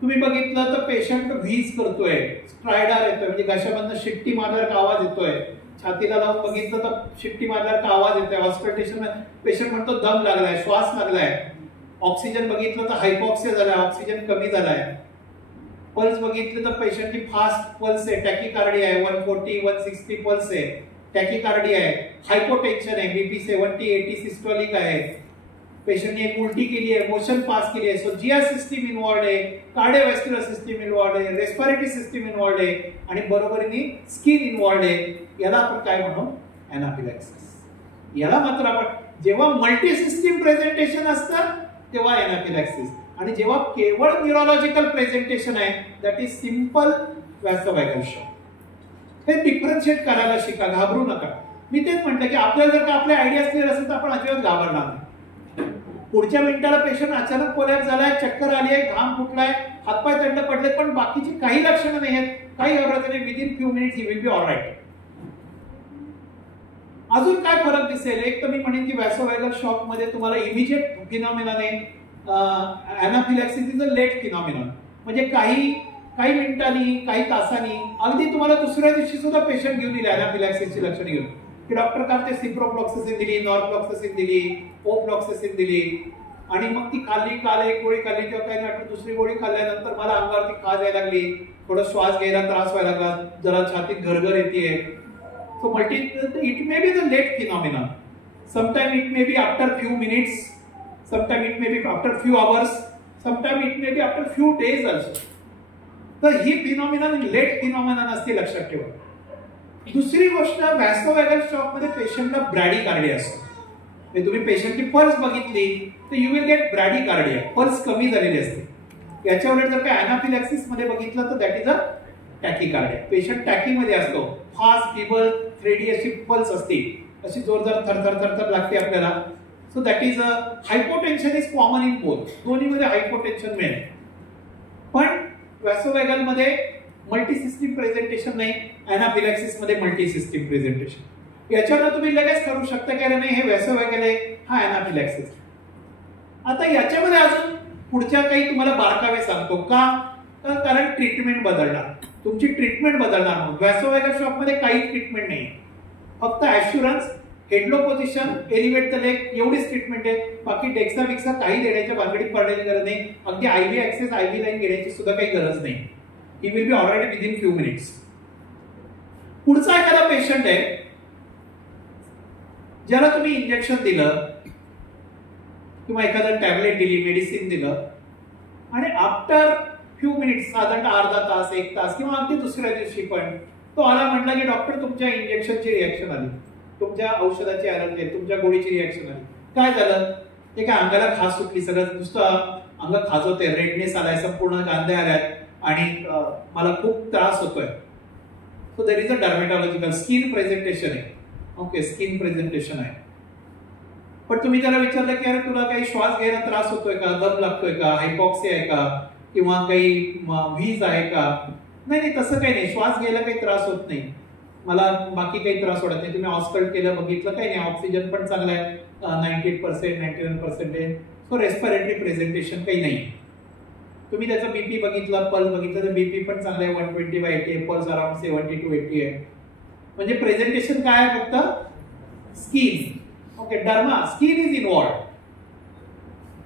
तुम्ही बघितलं तर पेशंट व्हीज करतोय, स्ट्रायडर येतोय म्हणजे घशामधनं शिट्टी मारल्यासारखा आवाज येतोय, छातीला लावून बघितलं तर शिट्टी मारल्यावर का आवाज येतोय, ऑस्कल्टेशन, पेशंट म्हणतो दम लागलाय, श्वास लागलाय. ऑक्सिजन बघितलं तर हायपॉक्सिया झालाय, ऑक्सिजन कमी झालाय. पल्स बघितलं तर पेशंटची फास्ट पल्स आहे, टॅकिकार्डी आहे, 140 160 पल्स आहे, टॅकिकार्डी आहे, हायपोटेन्शन आहे, बीपी 70 80 सिस्टोलिक आहे. पेशंटने एक उलटी केली आहे, मोशन पास केली आहे. सो जीआर सिस्टीम इन्व्हॉल्ड आहे, कार्डिओव्हॅस्क्युलर सिस्टीम इन्व्हॉल्ड आहे, रेस्पिरेटरी सिस्टीम इन्व्हॉल्ड आहे आणि बरोबरीने स्किन इन्व्हॉल्ड आहे. याला आपण काय म्हणू, एनाफिलॅक्सिस. याला मात्र आपण जेव्हा मल्टी सिस्टीम प्रेझेंटेशन असतं तेव्हा एनाफिलॅक्सिस, आणि जेव्हा केवळ न्यूरोलॉजिकल प्रेझेंटेशन आहे दॅट इज सिंपल वॅसोवॅगल शॉक. हे डिफरन्शिएट करायला शिका, घाबरू नका. मी तेच म्हटलं की आपल्याला जर का आपले आयडियाज क्लिअर असेल तर आपण अजिबात घाबरणार नाही. पुढच्या मिनिटाला पेशंट अचानक कोलॅप्स झालाय, चक्कर आली आहे, घाम फुटलाय, हातपाय थंड पडले, पण बाकीची काही लक्षणं नाही आहेत, काही घाबरायचं नाही. Within few minutes he will be all right. अजून काय फरक दिसेल, एक तर मी म्हणेन की वॅसोवॅगल शॉक मध्ये तुम्हाला इमिजिएट फिनॉमिनन आहे, एनाफिलॅक्सिस इज अ लेट फिनॉमिनन. म्हणजे काही मिनिटांनी, काही तासांनी, अगदी तुम्हाला दुसऱ्या दिवशी सुद्धा पेशंट घेऊन येईल एनाफिलॅक्सिसची लक्षणे घेऊन की डॉक्टर का ते सिप्रोफ्लॉक्सासिन दिली, नॉरफ्लॉक्सासिन दिली, ओफ्लॉक्सासिन दिली, आणि मग ती खाल्ली, काल एक गोळी खाल्ली किंवा काही नाही, दुसरी गोळी खाल्ल्यानंतर मला अंगावरती खाज यायला लागली, थोडं श्वास घ्यायला त्रास व्हायला लागला, जरा छातीत घरघर येते. So it may be the late phenomenon. Sometimes it may be after few minutes, sometimes it may be after few hours, sometimes it may be after few days also. तर ही फिनॉमिनन लेट फिनॉमिनन असते, लक्षात ठेवा. दुसरी गोष्ट, वॅसोवॅगल shock मध्ये पेशंटला ब्रॅडीकार्डिया असतो. म्हणजे तुम्ही पेशंटची पल्स बघितली तर यू विल गेट ब्रॅडीकार्डिया, पल्स कमी झालेली असते. याच्या उलट जर का एनाफिलॅक्सिस मध्ये बघितलं तर दॅट इज अ टॅकिकार्डिया. पेशंट टॅकीमध्ये असतो, फास्ट फिबल 3D अशी पल्स असते, अशी जोरदार थरथर थरथर लागते आपल्याला. So that is a hypotension is common in both, दोन्हीमध्ये हायपोटेन्शन मिळेल. पण वॅसोवॅगल मध्ये मल्टी सिस्टीम प्रेझेंटेशन नाही, एनाफिलॅक्सिस मध्ये मल्टी सिस्टीम प्रेझेंटेशन. याच्यावर तुम्ही लगेच ठरवू शकता की अरे नाही हे वॅसोवॅगल आहे, हा एनाफिलॅक्सिस. आता याच्यामध्ये अजून पुढच्या काही तुम्हाला बारकावे सांगतो का, कारण ट्रीटमेंट बदलणार, तुमची ट्रीटमेंट बदलणार. म्हणून वॅसोवॅगल शॉक मध्ये काही ट्रीटमेंट नाही, फक्त ऍश्युरन्स, हेडलो पोझिशन, एलिव्हेट द लेग, एवढीच ट्रीटमेंट आहे. बाकी डेक्सा बिक्सा काही देण्याच्या भानगडीत पडण्याची गरज नाही. अगदी आयव्ही ऍक्सेस, आयव्ही लाईन घेण्याची सुद्धा काही गरज नाही. He will be all right within few minutes. पुढचा एखादा पेशंट आहे ज्याला तुम्ही इंजेक्शन दिलं किंवा एखादं टॅबलेट दिली, मेडिसिन दिलं, आणि आफ्टर फ्यू मिनिट्स, साधारणतः अर्धा तास, एक तास किंवा अगदी दुसऱ्या दिवशी पण तो आला, म्हटला की डॉक्टर तुमच्या इंजेक्शनची रिॲक्शन आली, तुमच्या औषधाची ॲलर्जी आहे, तुमच्या गोळीची रिॲक्शन आली. काय झालं, ते काय अंगाला खाज सुटली, सगळं नुसतं अंग खाजवते, रेडनेस आलाय, संपूर्ण गांध्या आल्यात आणि मला खूप त्रास होतोय. So there is a dermatological skin presentation आहे. ओके, स्किन प्रेझेंटेशन आहे. पण तुम्ही त्याला विचारलं की अरे तुला काही श्वास घ्यायला त्रास होतोय का, दम लागतोय का, हायपॉक्सिया आहे का, किंवा काही व्हीज आहे का? नाही, तसं काही नाही, श्वास घ्यायला काही त्रास होत नाही, मला बाकी काही त्रास होत नाही. तुम्ही ऑस्कल्ट केलं, बघितलं, काही नाही, ऑक्सिजन पण चांगला आहे, 98% 91% आहे. सो रेस्पिरेटरी प्रेझेंटेशन काही नाही. तुम्ही त्याचा बीपी बघितला, पल्स बघितलं तर बीपी पण चांगला आहे, 120/80 आहे, पल्स अराउंड 70 to 80 आहे. म्हणजे प्रेझेंटेशन काय आहे, फक्त skin. Okay, derma, skin is involved.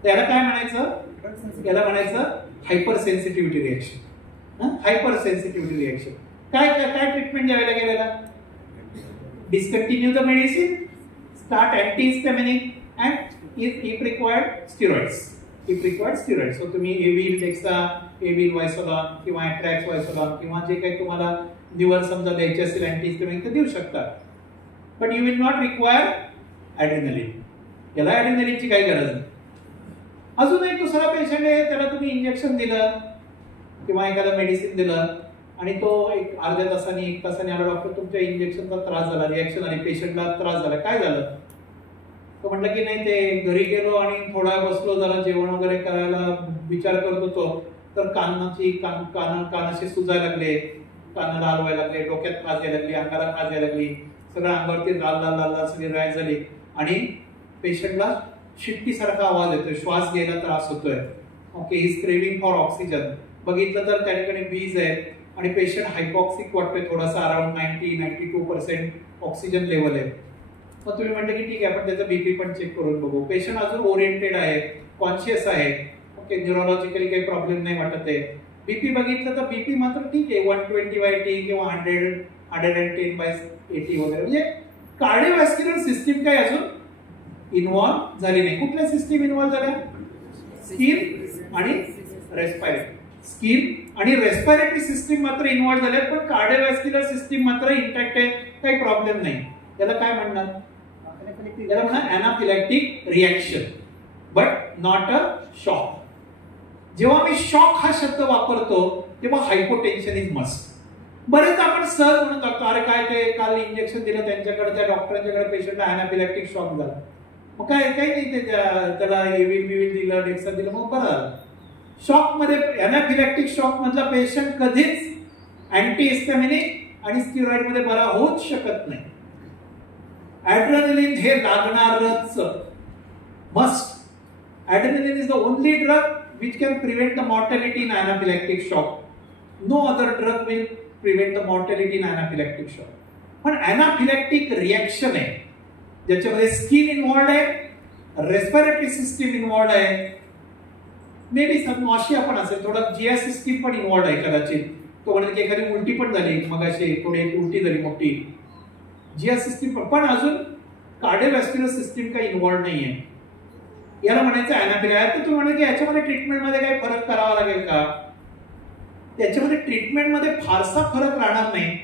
त्याला काय म्हणायचं, याला म्हणायचं hyper sensitivity reaction. Hyper sensitivity reaction काय काय ट्रीटमेंट द्यायला गेलेला, discontinue the medicine, start antihistaminic and if required steroids. So तुम्ही एव्हिल डेक्सा, एव्हिल वायसोलॉन किंवा अट्रॅक्स वायसोलॉन किंवा जे काही तुम्हाला निवर समजा द्यायचे असेल अँटीहिस्टॅमिनिक तर देऊ शकता. But you will not require ॲड्रेनलिन. याला ॲड्रेनलिनची काही गरज नाही. अजून एक दुसरा पेशंट आहे, त्याला तुम्ही इंजेक्शन दिलं किंवा एखादं मेडिसिन दिलं आणि तो एक अर्ध्या तासाने, 1 तासाने आला, डॉक्टर तुमच्या इंजेक्शनचा त्रास झाला, रिॲक्शन आली, पेशंटला त्रास झाला, काय झालं? तो म्हटलं की नाही, ते घरी गेलो आणि थोडा बसलो, जरा जेवण वगैरे करायला विचार करत होतो, तर कानाशी सुजायला लागले, कान लाल व्हायला लागले, डोक्यात खाज यायला लागली, अंगाला खाज यायला लागली, सगळं अंगावरती लाल लाल लाल सगळी रॅश झाली आणि पेशंटला शिट्टी सारखा आवाज येतोय, श्वास घ्यायला त्रास होतोय. Okay, is craving for oxygen. बघितलं तर त्याच्याकडे व्हीज आहे, आणि पेशंट हायपॉक्सिक वाटतोय थोडासा, अराउंड 90-92% ऑक्सिजन लेवल आहे. मग तुम्ही म्हणता की ठीक आहे आपण त्याचा बीपी पण चेक करून बघू. पेशंट अजून ओरिएंटेड आहे, कॉन्शियस आहे, ओके, न्यूरोलॉजिकली काही प्रॉब्लेम नाही वाटत आहे. बीपी बघितलं तर बीपी मात्र ठीक आहे, 120/T किंवा 110/80 वगैरे. म्हणजे कार्डिओव्हॅस्क्युलर सिस्टीम काय अजून इन्व्हॉल्व झाली नाही. कुठल्या सिस्टीम इन्व्हॉल्व झाल्या? स्किन आणि रेस्पिरेटरी. स्किन आणि रेस्पिरेटरी सिस्टीम मात्र इन्व्हॉल्व झाले, पण कार्डिओव्हॅस्क्युलर सिस्टीम मात्र इंटॅक्ट आहे, काही प्रॉब्लेम नाही. याला काय म्हणणार? याला म्हणणार anaphylactic reaction, but not a shock. जेव्हा मी शॉक हा शब्द वापरतो तेव्हा हायपोटेन्शन इज मस्ट. बरेच आपण सहज म्हणून टाकतो, अरे काय ते काल इंजेक्शन दिलं त्यांच्याकडे, त्या डॉक्टरांच्याकडे पेशंटला अॅनाफिलॅक्टिक शॉक झाला, मग काय काही नाही, त्याला एव्हिल दिलं, डेक्सा दिलं, मग बरं झालं. शॉक मध्ये अॅनाफिलॅक्टिक शॉक मधला पेशंट कधीच अँटीहिस्टॅमिनिक आणि स्टिरॉइड मध्ये बरा होऊच शकत नाही. ॲड्रेनलिन हे लागणारच, must. ॲड्रेनलिन is the only drug which can prevent the mortality in anaphylactic shock. No other drug will prevent the mortality in anaphylactic shock. पण anaphylactic reaction आहे ज्याच्यामध्ये स्किन इन्व्हॉल्ड आहे, रेस्पिरेटरी सिस्टीम इन्व्हॉल्ड आहे, मे बी नॉशिया पण असेल, थोडा जिया system पण involved आहे कदाचित. तो म्हणजे की एखादी उलटी पण झाली, मग अशी थोडी एक उलटी झाली मोठी, जिया सिस्टीम पण अजून कार्डिओव्हॅस्क्युलर सिस्टीम काही इन्व्हॉल्ड नाहीये. याला म्हणायचं अॅनाफिलॅक्टिक. तर तुम्ही म्हणाल की याच्यामध्ये ट्रीटमेंटमध्ये काही फरक करावा लागेल का? त्याच्यामध्ये ट्रीटमेंटमध्ये फारसा फरक राहणार नाही.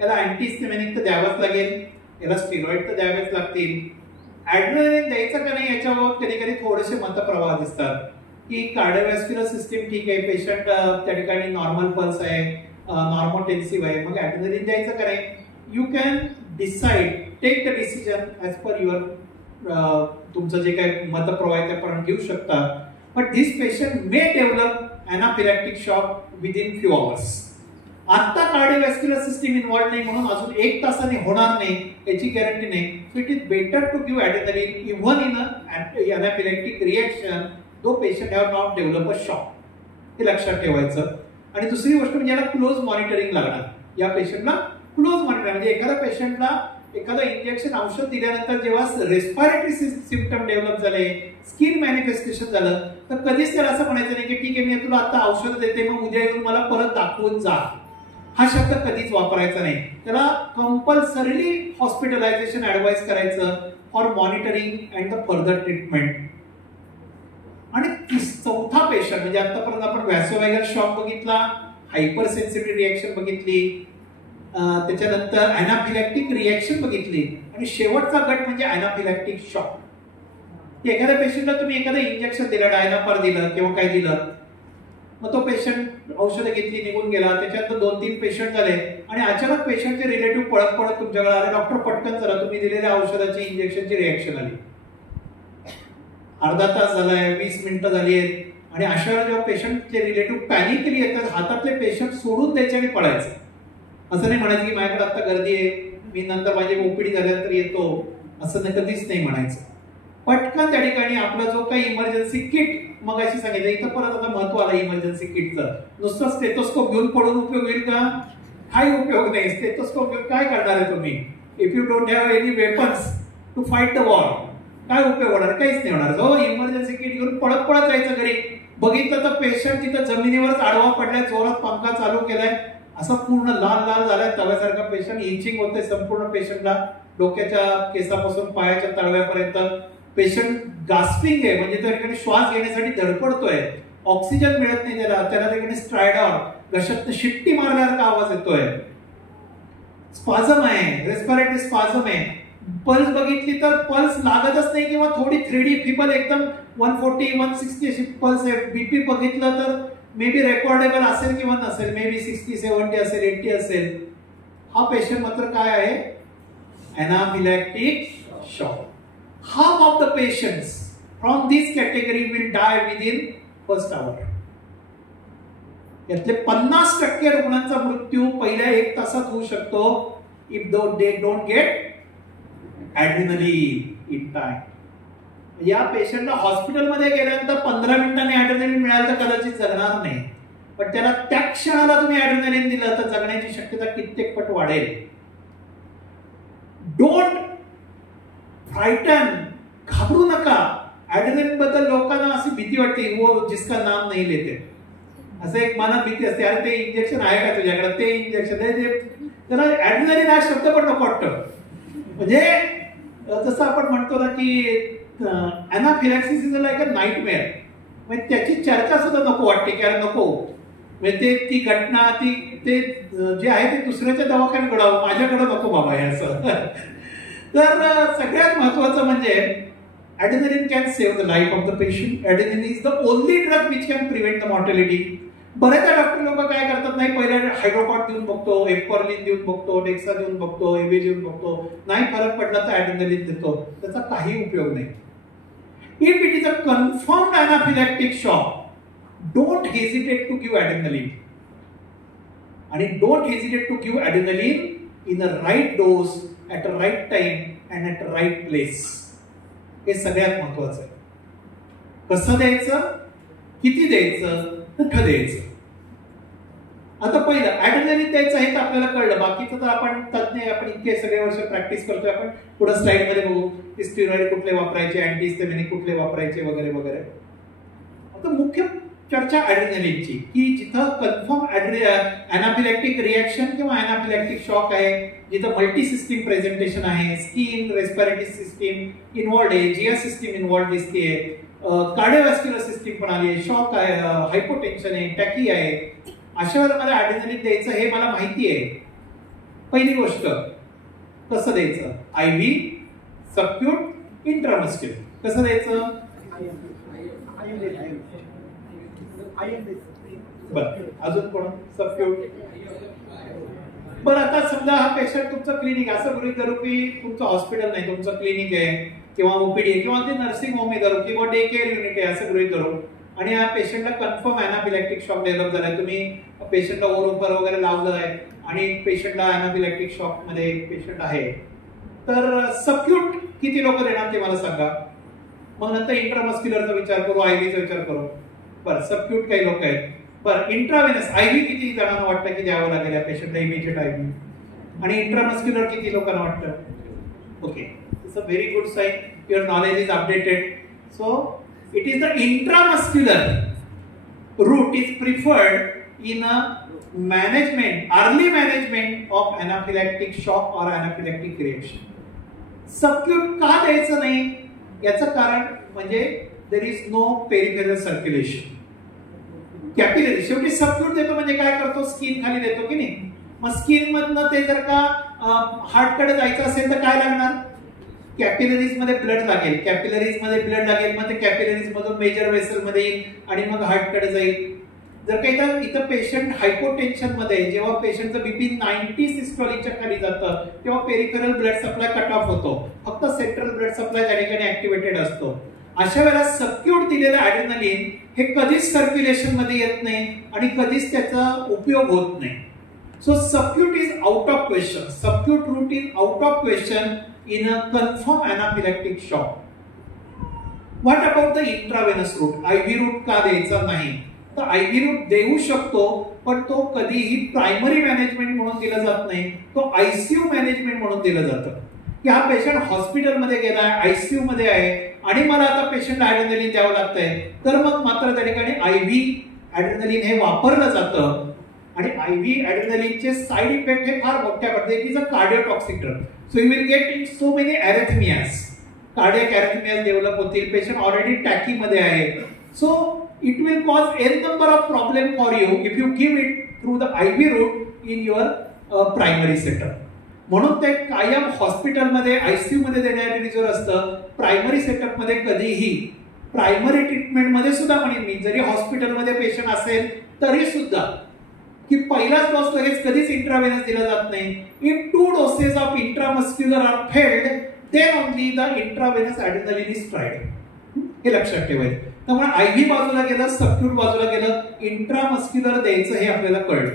याला अँटीहिस्टॅमिनिक तर द्यावंच लागेल, याला स्टिरॉइड तर द्यावेच लागतील. ॲड्रेनलिन द्यायचं का नाही याच्यावर कधी कधी थोडेसे मतप्रवाह दिसतात की कार्डिओव्हॅस्क्युलर सिस्टीम ठीक आहे, पेशंट त्या ठिकाणी नॉर्मल पल्स आहे, नॉर्मोटेन्सिव्ह आहे, मग ॲड्रेनलिन द्यायचं का नाही. You can decide, take the decision as per your, तुमचं जे काही मतप्रवाह आहे त्याप्रमाणे घेऊ शकता. But this patient may develop anaphylactic shock within few hours. आता कार्डिओव्हॅस्क्युलर सिस्टीम इन्व्हॉल्व नाही म्हणून अजून 1 तासाने होणार नाही याची गॅरंटी नाही. So it is better to give adrenaline even in anaphylactic reaction though patient have not develop a shock. हे लक्षात ठेवायचं. आणि दुसरी गोष्ट म्हणजे याला क्लोज मॉनिटरिंग लागणार. या पेशंटला क्लोज मॉनिटरिंग म्हणजे एखाद्या पेशंटला एखादं इंजेक्शन औषध दिल्यानंतर जेव्हा रेस्पिरेटरी सिम्पटम डेव्हलप झाले, स्किन मॅनिफेस्टेशन झालं, तर कधीच त्याला असं म्हणायचं नाही की ठीक आहे मी तुला आता औषध देते मग उद्या येऊन मला परत दाखवून जा. हा शब्द कधीच वापरायचा नाही. त्याला कंपल्सरीली हॉस्पिटलायझेशन ऍडवाइस करायचं for monitoring and the further treatment. आणि चौथा पेशंट म्हणजे आतापर्यंत आपण व्हॅसोव्हागल शॉक बघितला, हायपर सेन्सिटिव्ह रिॲक्शन बघितली, त्याच्यानंतर अॅनाफिलॅक्टिक रिॲक्शन बघितली, आणि शेवटचा गट म्हणजे अॅनाफिलॅक्टिक शॉक. एखाद्या पेशंटला तुम्ही एखादं इंजेक्शन दिलं, डायनापार दिलं किंवा काय दिलं, मग तो पेशंट औषधं घेतली निघून गेला, त्याच्यानंतर 2-3 पेशंट झाले आणि अचानक पेशंटचे रिलेटिव्ह पळत तुमच्याकडे आले, डॉक्टर पटकन चला तुम्ही दिलेल्या औषधाची इंजेक्शनची रिॲक्शन आली, अर्धा तास झालाय, 20 मिनिटं झाली आहेत, आणि अशा वेळेला जेव्हा पेशंटचे रिलेटिव्ह पॅनिकली येतात, हातातले पेशंट सोडून द्यायचे आणि पळायचं. असं नाही म्हणायचं की माझ्याकडे आता गर्दी आहे, मी नंतर माझी ओपीडी झाल्यानंतर येतो, असं नाही, कधीच नाही म्हणायचं. पटकन त्या ठिकाणी आपला जो काही इमर्जन्सी किट, मग अशी सांगितलं, इथं परत आता महत्व आलं इमर्जन्सी किटचं. नुसतं स्टेथोस्कोप घेऊन पडून उपयोग होईल का? काही उपयोग नाही. स्टेथोस्कोप घेऊन काय करणार आहे तुम्ही? If you don't have any weapons to fight the war, काय उपयोग होणार? काहीच नाही होणार. जो इमर्जन्सी किट घेऊन पळत जायचं घरी, बघितलं तर पेशंट तिथं जमिनीवरच आडवा पडलाय, जोरात पंखा चालू केलाय, असं पूर्ण लाल झालाय तव्यासारखा पेशंट, इचिंग होते संपूर्ण पेशंटला, डोक्याच्या केसापासून पायाच्या तळव्यापर्यंत. पेशंट गास्पिंग आहे, म्हणजे त्या ठिकाणी श्वास घेण्यासाठी धडपडतोय, ऑक्सिजन मिळत नाही त्याला त्या ठिकाणी स्ट्रायडॉर घशातनं शिट्टी मारल्यासारखा आवाज येतोय, स्पाझम आहे, रेस्पिरेटरी स्पाझम आहे. पल्स बघितली तर पल्स लागतच नाही किंवा थोडी 3D फिबल, एकदम 140-160 अशी पल्स आहे. बीपी बघितलं तर मे बी रेकॉर्डेबल असेल किंवा नसेल, मे बी 60-70 असेल, 80 असेल. हा पेशंट मात्र काय आहे? अॅनाफिलॅक्टिक shock. Half of the patients from this category will die within first hour. यातले 50% रुग्णांचा मृत्यू पहिल्या 1 तासात होऊ शकतो if they don't get adrenaline in time. या पेशंटला हॉस्पिटलमध्ये गेल्यानंतर 15 मिनिटांनी ॲड्रेनलिन मिळालं तर कदाचित जगणार नाही. पण त्याला त्या क्षणाला तुम्ही ॲड्रेनालिन दिलं तर जगण्याची शक्यता कित्येक पट वाढेल. डोंट फ्रायटन, घाबरू नका. ॲड्रेनालिन बद्दल लोकांना अशी भीती वाटते, वो जिसका नाम नाही लेते, असं एक मनात भीती असते, अरे ते इंजेक्शन आहे का तुझ्याकडे, ते इंजेक्शन आहे ते, त्याला ॲड्रेनालिन हा शब्द पण नको वाटतं. म्हणजे जसं आपण म्हणतो ना की अनाफिलॅक्सिस इज लाईक अ नाईटमेअर, म्हणजे त्याची चर्चा सुद्धा नको वाटते की अरे नको, म्हणजे ती घटना ते जे आहे ते दुसऱ्याच्या दवाखान्यात घडावं, माझ्याकडे नको बाबा हे असं. तर सगळ्यात महत्वाचं म्हणजे adrenaline can save the life of the patient. Adrenaline is the only drug which can prevent the mortality. बरेचदा डॉक्टर लोक काय करतात, नाही पहिल्या हायड्रोकॉट देऊन बघतो, एपॉर्लिन देऊन बघतो, डेक्सा देऊन बघतो, एबी देऊन बघतो, नाही फरक पडला तर ॲड्रेनालिन देतो, त्याचा काही उपयोग नाही. If it is a confirmed anaphylactic shock, don't hesitate to give adrenaline. And don't hesitate to give adrenaline in the right dose, at the right time and at the right place. हे सगळ्यात महत्वाचं आहे. कसं द्यायचं, किती द्यायचं, कुठं द्यायचं. आता पहिलं ॲड्रेनालिन द्यायचं हे तर आपल्याला कळलं, बाकीचं तर आपण तज्ञ, आपण इतके सगळे वर्ष प्रॅक्टिस करतोय. आपण पुढे स्लाइड मध्ये बघू की स्टेरॉइड कुठले वापरायचे, अँटीहिस्टॅमिनिक कुठले वापरायचे वगैरे वगैरे. आता मुख्य चर्चा ॲड्रेनालिनची की जिथं कन्फर्म अनाफिलॅक्टिक रिॲक्शन किंवा अनाफिलॅक्टिक शॉक आहे, जिथं मल्टी सिस्टीम प्रेझेंटेशन आहे, स्किन, रेस्पिरेटरी सिस्टीम इन्व्हॉल्ड आहे, जिया सिस्टीम इन्व्हॉल्ड दिसते, कार्डिओव्हास्क्युलर सिस्टीम पण आली आहे, शॉक आहे, हायपोटेन्शन आहे, टॅकी आहे, अशा वेळेला मला ॲड्रेनालिन द्यायचं हे मला माहिती आहे. पहिली गोष्ट कसं द्यायचं, IV, सबक्यूट, इंट्रामस्क्युलर. कसं द्यायचं, बरं अजून कोण, सबक्यूट. बरं आता समजा हा पेशंट तुमचं क्लिनिक, असं गृहीत धरू की तुमचं हॉस्पिटल नाही, तुमचं क्लिनिक आहे किंवा ओपीडी आहे किंवा ते नर्सिंग होम आहे धरू किंवा डे केअर युनिट आहे असं गृहीत धरू, आणि या पेशंटला कन्फर्म अनाफिलॅक्टिक शॉक डेव्हलप झालाय. तुम्ही पेशंटला ओरोफर वगैरे लावलं आहे आणि पेशंटला अनाफिलॅक्टिक शॉक मध्ये पेशंट आहे, तर सबक्यूट किती लोक देणार ते मला सांगा. मग नंतर इंट्रामस्क्युलरचा विचार करू, आयव्हीचा विचार करू. बरं सबक्यूट काही लोक आहेत. बरं इंट्राव्हेनस आयव्ही किती जणांना वाटतं की द्यावं लागेल या पेशंटला इमिजिएट आयव्ही, आणि इंट्रामस्क्युलर किती लोकांना वाटतं. Okay, it's a very good sign, your knowledge is updated. So it is the intramuscular route is preferred in a early management of anaphylactic shock or anaphylactic reaction. Subacute का द्यायचं नाही याचं कारण म्हणजे there is no peripheral circulation. Capillary शेवटी subacute देतो म्हणजे काय करतो, स्किन खाली देतो की नाही. मग स्किन मधनं ते जर का हार्टकडे जायचं असेल तर काय लागणार, कॅपिलरीज मध्ये ब्लड लागेल, कॅपिलरीज मध्ये ब्लड लागेल, मग ते कॅपिलरीज मधून मेजर वेसल मध्ये येईल आणि मग हार्टकडे जाईल. जर काही इथं पेशंट हायपोटेन्शन मध्ये, जेव्हा पेशंटचं बीपी 90 सिस्टोलिकच्या खाली जातं तेव्हा peripheral blood supply cut off होतो, फक्त सेंट्रल ब्लड सप्लाय त्या ठिकाणी ऍक्टिव्हेटेड असतो. अशा वेळेला सबक्यूट दिलेलं ॲड्रेनालिन हे कधीच सर्क्युलेशन मध्ये येत नाही आणि कधीच त्याचा उपयोग होत नाही. So subcut is out of question. Subcut route is out of question in a confirmed anaphylactic shock. What about the intravenous route? IV route का द्यायचा नाही, तर IV route देऊ शकतो पण तो कधीही प्रायमरी मॅनेजमेंट म्हणून दिला जात नाही, तो ICU मॅनेजमेंट म्हणून दिलं जातं. की हा पेशंट हॉस्पिटलमध्ये गेलाय, ICU मध्ये आहे आणि मला आता पेशंट ॲड्रेनालिन द्यावं लागतंय, तर मग मात्र त्या ठिकाणी IV ॲड्रेनालिन हे वापरलं जातं. आणि IV ॲड्रेनालिनचे साईड इफेक्ट हे फार मोठ्या पद्धतीने, it is a cardiotoxic drug. So you will get so many arrhythmias, cardiac arrhythmias develop होतील, पेशंट ऑलरेडी टॅकी मध्ये आहे. So it will cause n number of problem for you if you give it through the IV route in your primary setup. म्हणून ते कायम हॉस्पिटलमध्ये ICU मध्ये देण्याचे reserve असतं. प्रायमरी सेटअप मध्ये कधीही, प्रायमरी ट्रीटमेंट मध्ये सुद्धा म्हणेन मी, जरी हॉस्पिटलमध्ये पेशंट असेल तरी सुद्धा की पहिलाच डोस लगेच कधीच इंट्राव्हेनस दिला जात नाही. If 2 doses of intramuscular are failed then only the intravenous adrenaline is tried. हे लक्षात ठेवायचं. त्यामुळे IV बाजूला गेलं, सबक्यूट बाजूला गेलं, इंट्रामस्क्युलर द्यायचं हे आपल्याला कळलं.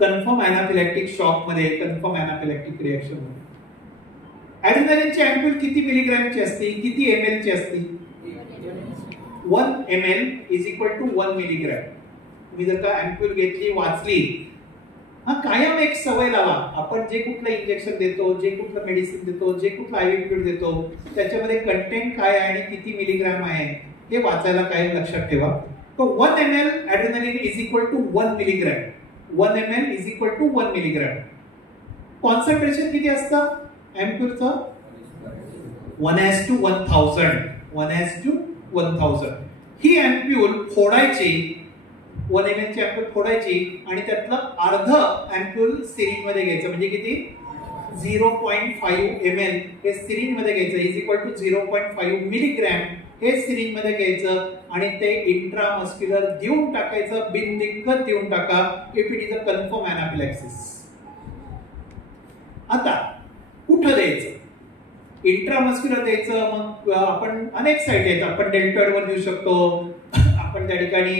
कन्फर्म अनाफिलॅक्टिक शॉक मध्ये, कन्फर्म अनाफिलॅक्टिक रिॲक्शन मध्ये ॲड्रेनालिनची अँप्यूल किती मिलीग्रॅमची असते, किती ml ची असते. 1 ml is equal to 1 milligram. तुम्ही जर का अँप्यूल घेतली वाचली, कायम एक सवय लावा. आपण जे कुठलं इंजेक्शन देतो, जे कुठलं मेडिसिन देतो, जे कुठलं आयव्ही फ्लुइड देतो, त्याच्यामध्ये कंटेंट काय आहे आणि किती मिलीग्रॅम आहे हे वाचायला कायम लक्षात ठेवा. तो 1 ml adrenaline is equal to 1 milligram. 1 ml is equal to 1 milligram. Concentration किती असतं अँप्यूलचं? 1:1000. 1:1000. ही अँप्यूल फोडायची, 1 ml ची अँप्यूल फोडायची आणि त्यातलं अर्ध अँप्यूल सिरिंज मध्ये घ्यायचं. म्हणजे किती? 0.5 ml हे सिरिंज मध्ये घ्यायचं इज इक्वल टू 0.5 मिलीग्रॅम हे सिरिंज मध्ये घ्यायचं आणि ते इंट्रामस्क्युलर देऊन टाकायचं. बिनदिक्कत देऊन टाका if it is a confirm anaphylaxis. आता कुठं द्यायचं? इंट्रामस्क्युलर द्यायचं. मग आपण अनेक साईट आहेत. आपण डेल्टॉइड वर देऊ शकतो, आपण त्या ठिकाणी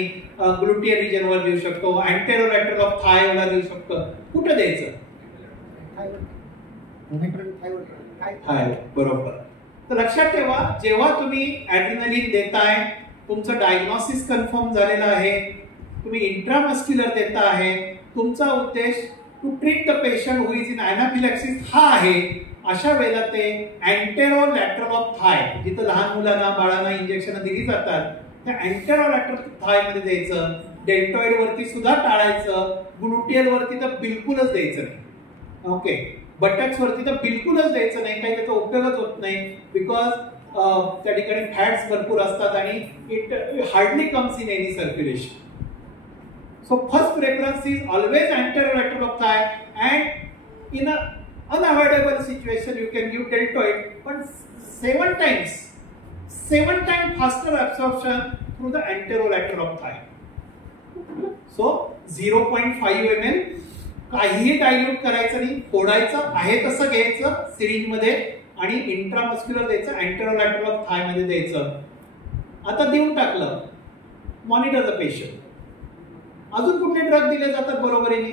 ग्लुटियल रिजन वर देऊ शकतो, अँटेरोलॅटरल ऑफ थाय वर देऊ शकतो. कुठं द्यायचं? थाय. बरोबर. तर लक्षात ठेवा, जेव्हा तुम्ही ॲड्रेनालिन देताय, तुमचं डायग्नोसिस कन्फर्म झालेलं आहे, तुम्ही इंट्रामस्क्युलर देता आहे, तुमचा उद्देश to treat the patient who is in anaphylaxis हा आहे. अशा वेळेला ते अँटेरोलॅटरल ऑफ थाय, जिथं लहान मुलांना बाळांना इंजेक्शन दिली जातात, त्या अँटेरोलॅटरल थाय मध्ये द्यायचं. डेल्टॉइड वरती सुद्धा टाळायचं. ग्लुटियल वरती तर बिलकुलच द्यायचं नाही. ओके. बटक्स वरती तर बिलकुलच द्यायचं नाही. काही त्याचा उपयोगच होत नाही. बिकॉज त्या ठिकाणी फॅट्स भरपूर असतात आणि it hardly comes in any circulation. So first preference is always anterolateral of thigh, and in an unavoidable situation you can give deltoid, but 7 times faster absorption through the anterolateral of thigh. So 0.5 ml काहीही dilute करायचं नाही, फोडायचं आहे तसं घ्यायचं syringe मध्ये आणि intramuscular द्यायचं, अँटेरोलॅटरल of थाय मध्ये द्यायचं. आता देऊन टाकलं, मॉनिटर द पेशंट. अजून कुठले ड्रग दिले जातात बरोबरीने?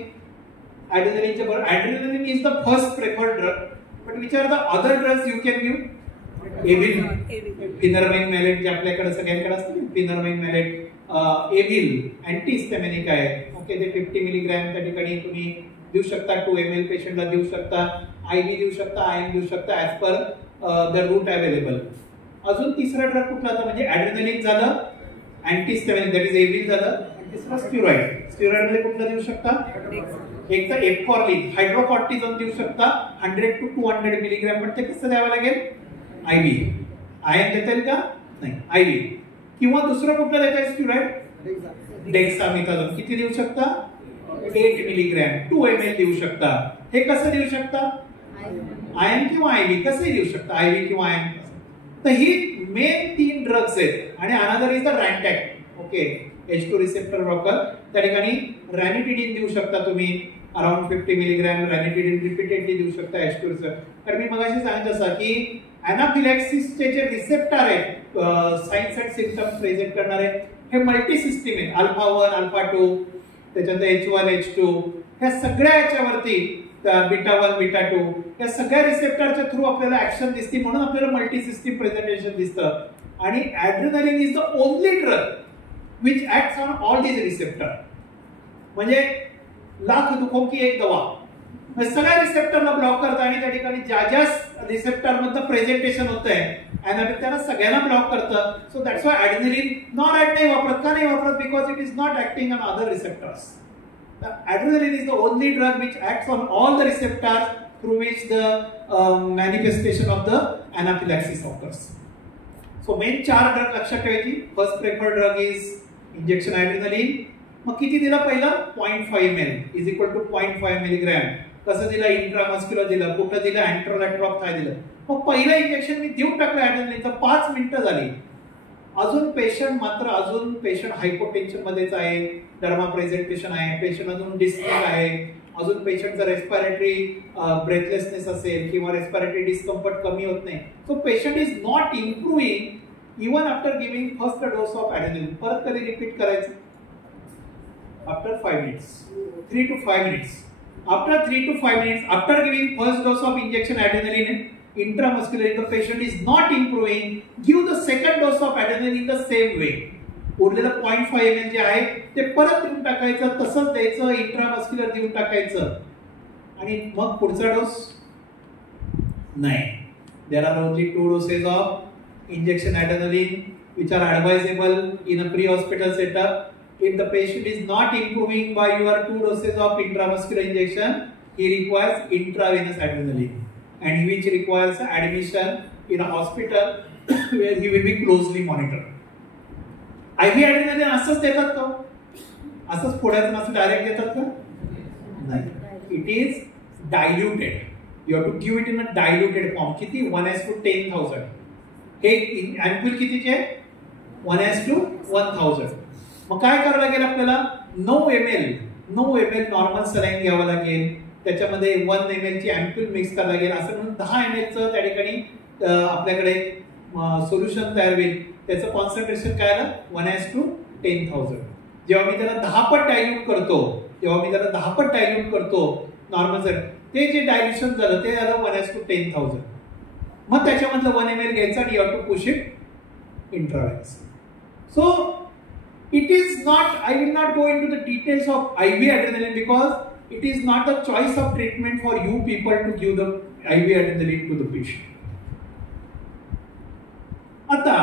ॲड्रेनालिनच्या बरोबर. Adrenaline is the first preferred drug, but which are the other drugs you can give? Avil, pheniramine maleate जे आपल्याकडे सगळ्यांकडे असतं, फिनरमाइन मॅलेट, एव्हिल अँटीहिस्टॅमिनिक आहे. ओके. ते 50 मिलीग्रॅम त्या ठिकाणी तुम्ही देऊ शकता. 2 ml पेशंटला देऊ शकता. आयव्ही देऊ शकता, आयएम देऊ शकता as per the route available. अजून तिसरा ड्रग कुठला होता? म्हणजे ॲड्रेनालिन झालं, अँटीहिस्टॅमिनिक दॅट इज एव्हिल झालं. तिसरा स्टिरॉइड. स्टिरॉइड मध्ये कुठला देऊ शकता? एक तर एफॉर्लिन, हायड्रोकॉर्टिझोन देऊ शकता 100 to 200 मिलीग्रॅम. पण ते कसं द्यावं लागेल? आयव्ही. आयएम देता येईल का? नाही, आयव्ही. किंवा दुसरं कुठलं देता येईल स्टिरॉइड? डेक्सामेथाझोन. किती देऊ शकता? 8 मिलीग्रॅम. 2 ml देऊ शकता. हे कसं देऊ शकता? आयएम किंवा आयव्ही. कसंही देऊ शकता, आयव्ही किंवा आयएम. तर ही मेन 3 ड्रग्स आहेत. आणि another is the Rantac. Okay. H2 receptor blocker. त्या ठिकाणी रॅनिटिडिन देऊ शकता तुम्ही अराउंड 50 मिलीग्रॅम. रॅनिटिडिन रिपीटेडली देऊ शकता H2 रिसेप्टर. तर मी मगाशी सांगितलं असं की अनाफिलॅक्सिसचे जे रिसेप्टर आहेत, साइन्स अँड सिम्पटम्स प्रेझेंट करणारे, हे मल्टी सिस्टीम आहेत. अल्फा 1, अल्फा 2, त्याच्यानंतर H1, H2, ह्या सगळ्या याच्यावरती बीटा 1, बीटा 2, या सगळ्या रिसेप्टरच्या थ्रू आपल्याला ऍक्शन दिसते. म्हणून आपल्याला मल्टी सिस्टीम प्रेझेंटेशन दिसतं. आणि adrenaline is the only drug which acts on all these receptor. म्हणजे लाख दुखों की एक दवा. सगळ्या रिसेप्टरला ब्लॉक करतं आणि त्या ठिकाणी ज्या ज्या रिसेप्टर मधलं प्रेझेंटेशन होतंय त्यांना सगळ्यांना ब्लॉक करतं. So that's why adrenaline non ऍड नाही वापरत. का नाही वापरत? Because it is not acting on other receptors. Adrenaline is the only drug which acts on all the receptors through which the manifestation of the anaphylaxis occurs. So main 4 drug लक्षात ठेवायची. First preferred drug is injection adrenaline. मग किती दिलं? पहिलं 0.5 ml is equal to 0.5 milligram. कसं दिलं? Intramuscular दिलं. कुठं दिलं? अँटेरोलॅटरल ऑफ थाय दिलं. मग पहिलं इंजेक्शन मी देऊन टाकलं ॲड्रेनालिनचं. 5 मिनिटं झाली. अजून पेशंट हायपोटेन्शन मध्येच आहे, डर्मा प्रेझेंटेशन आहे, पेशंट अजून डिस्निक आहे, अजून पेशंटचा रेस्पिरेटरी ब्रेथलेसनेस असेल किंवा रेस्पिरेटरी डिस्कम्फर्ट कमी होत नाही. So patient is not improving even after giving first dose of adrenaline. परत कधी रिपीट करायचं? After 5 minutes, 3 to 5 minutes. After 3 to 5 minutes, after giving first dose of injection adrenaline intramuscular, if the patient is not improving, give the second dose of adrenaline in the same way. उरलेलं 0.5 ml जे आहे ते परत देऊन टाकायचं, तसंच द्यायचं, intramuscular देऊन टाकायचं आणि मग पुढचा डोस नाही. There are only 2 doses of injection adrenaline which are advisable in a pre-hospital setup. If the patient is not improving by your 2 doses of intramuscular injection, he requires intravenous adrenaline, and which requires admission in a hospital where he will be closely monitored. IV adrenaline असंच देतात का? असंच फोडायचं असं direct देतात का? नाही. It is diluted. You have to give it in a diluted form. किती? 1:10,000. हे अँप्यूल कितीचे? 1:1000. मग काय करावं लागेल आपल्याला? 9 ml नॉर्मल सलाईन घ्यावं लागेल, त्याच्यामध्ये 1 ml ची अँप्यूल मिक्स करावं लागेल, असं म्हणून 10 ml चं त्या ठिकाणी आपल्याकडे सोल्युशन तयार होईल. त्याचं कॉन्सन्ट्रेशन काय आलं? 1:10,000. जेव्हा मी त्याला 10 पट डायल्यूट करतो नॉर्मल सर, ते जे डायल्युशन झालं ते झालं 1:10,000. मग त्याच्यामधलं 1 ml घ्यायचं आणि you have to push it intravenous. So it is not, I will not go into the details of IV adrenaline because it is not a choice of treatment for you people to give the IV adrenaline to the patient. आता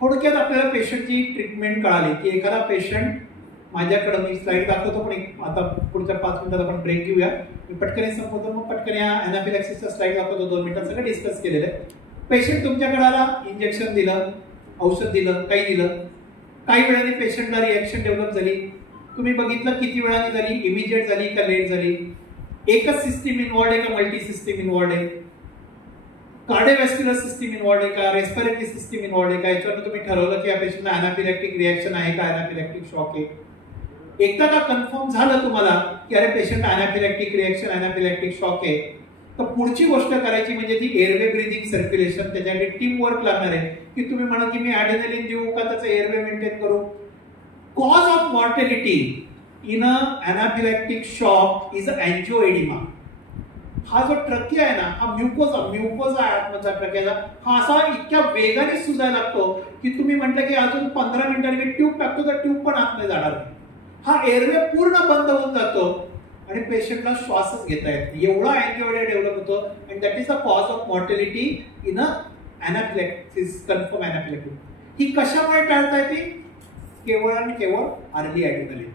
थोडक्यात आपल्याला पेशंटची treatment कळाली की एखादा patient माझ्याकडे, मी slide दाखवतो पण आता पुढच्या 5 मिनिटात आपण ब्रेक घेऊया. मी पटकन संपवतो, मग पटकन या अनाफिलॅक्सिसचा स्लाइड दाखवतो. 2 मिनिटात सगळं डिस्कस केलेलं आहे. पेशंट तुमच्याकडे आला, इंजेक्शन दिलं, औषध दिलं, काही दिलं, काही वेळाने पेशंटला रिएक्शन डेव्हलप झाली. तुम्ही बघितलं किती वेळाने झाली, इमिजिएट झाली का लेट झाली, एकच सिस्टीम इन्व्हॉल्ड आहे का मल्टी सिस्टीम इन्व्हॉल्ड आहे, कार्डिओव्हॅस्क्युलर सिस्टीम इन्व्हॉल्ड आहे का, रेस्पिरेटरी सिस्टीम इन्व्हॉल्ड आहे का, याच्यावर तुम्ही ठरवलं की या पेशंटला अनाफिलॅक्टिक रिएक्शन आहे का, अनाफिलॅक्टिक शॉक आहे. एकदा का कन्फर्म झालं तुम्हाला की अरे पेशंट अनाफिलॅक्टिक रिएक्शन, अनाफिलॅक्टिक शॉक आहे, तर पुढची गोष्ट करायची म्हणजे ती एअरवे ब्रीदिंग सर्क्युलेशन. त्याच्यासाठी टीम वर्क लागणार आहे की तुम्ही म्हणा की मी ॲड्रेनालिन देऊ का त्याचं एअरवे मेंटेन करू. Cause of mortality in a anaphylactic shock is angioedema. हा जो ट्रकिया आहे ना, हा म्युकोजा आतमधला ट्रकियाचा, हा असा इतक्या वेगाने सुजायला लागतो की तुम्ही म्हटलं की अजून 15 मिनिटांनी मी ट्यूब टाकतो तर ट्यूब पण आत नाही जाणार. हा एअरवे पूर्ण बंद होऊन जातो आणि पेशंटला श्वासच घेता येत नाही, एवढा अँजिओएडिमा डेव्हलप होतो. And that is the cause of mortality in a anaphylaxis, confirm anaphylaxis. ही कशामुळे टाळता येते? केवळ आणि केवळ अर्ली ॲड्रेनालिन.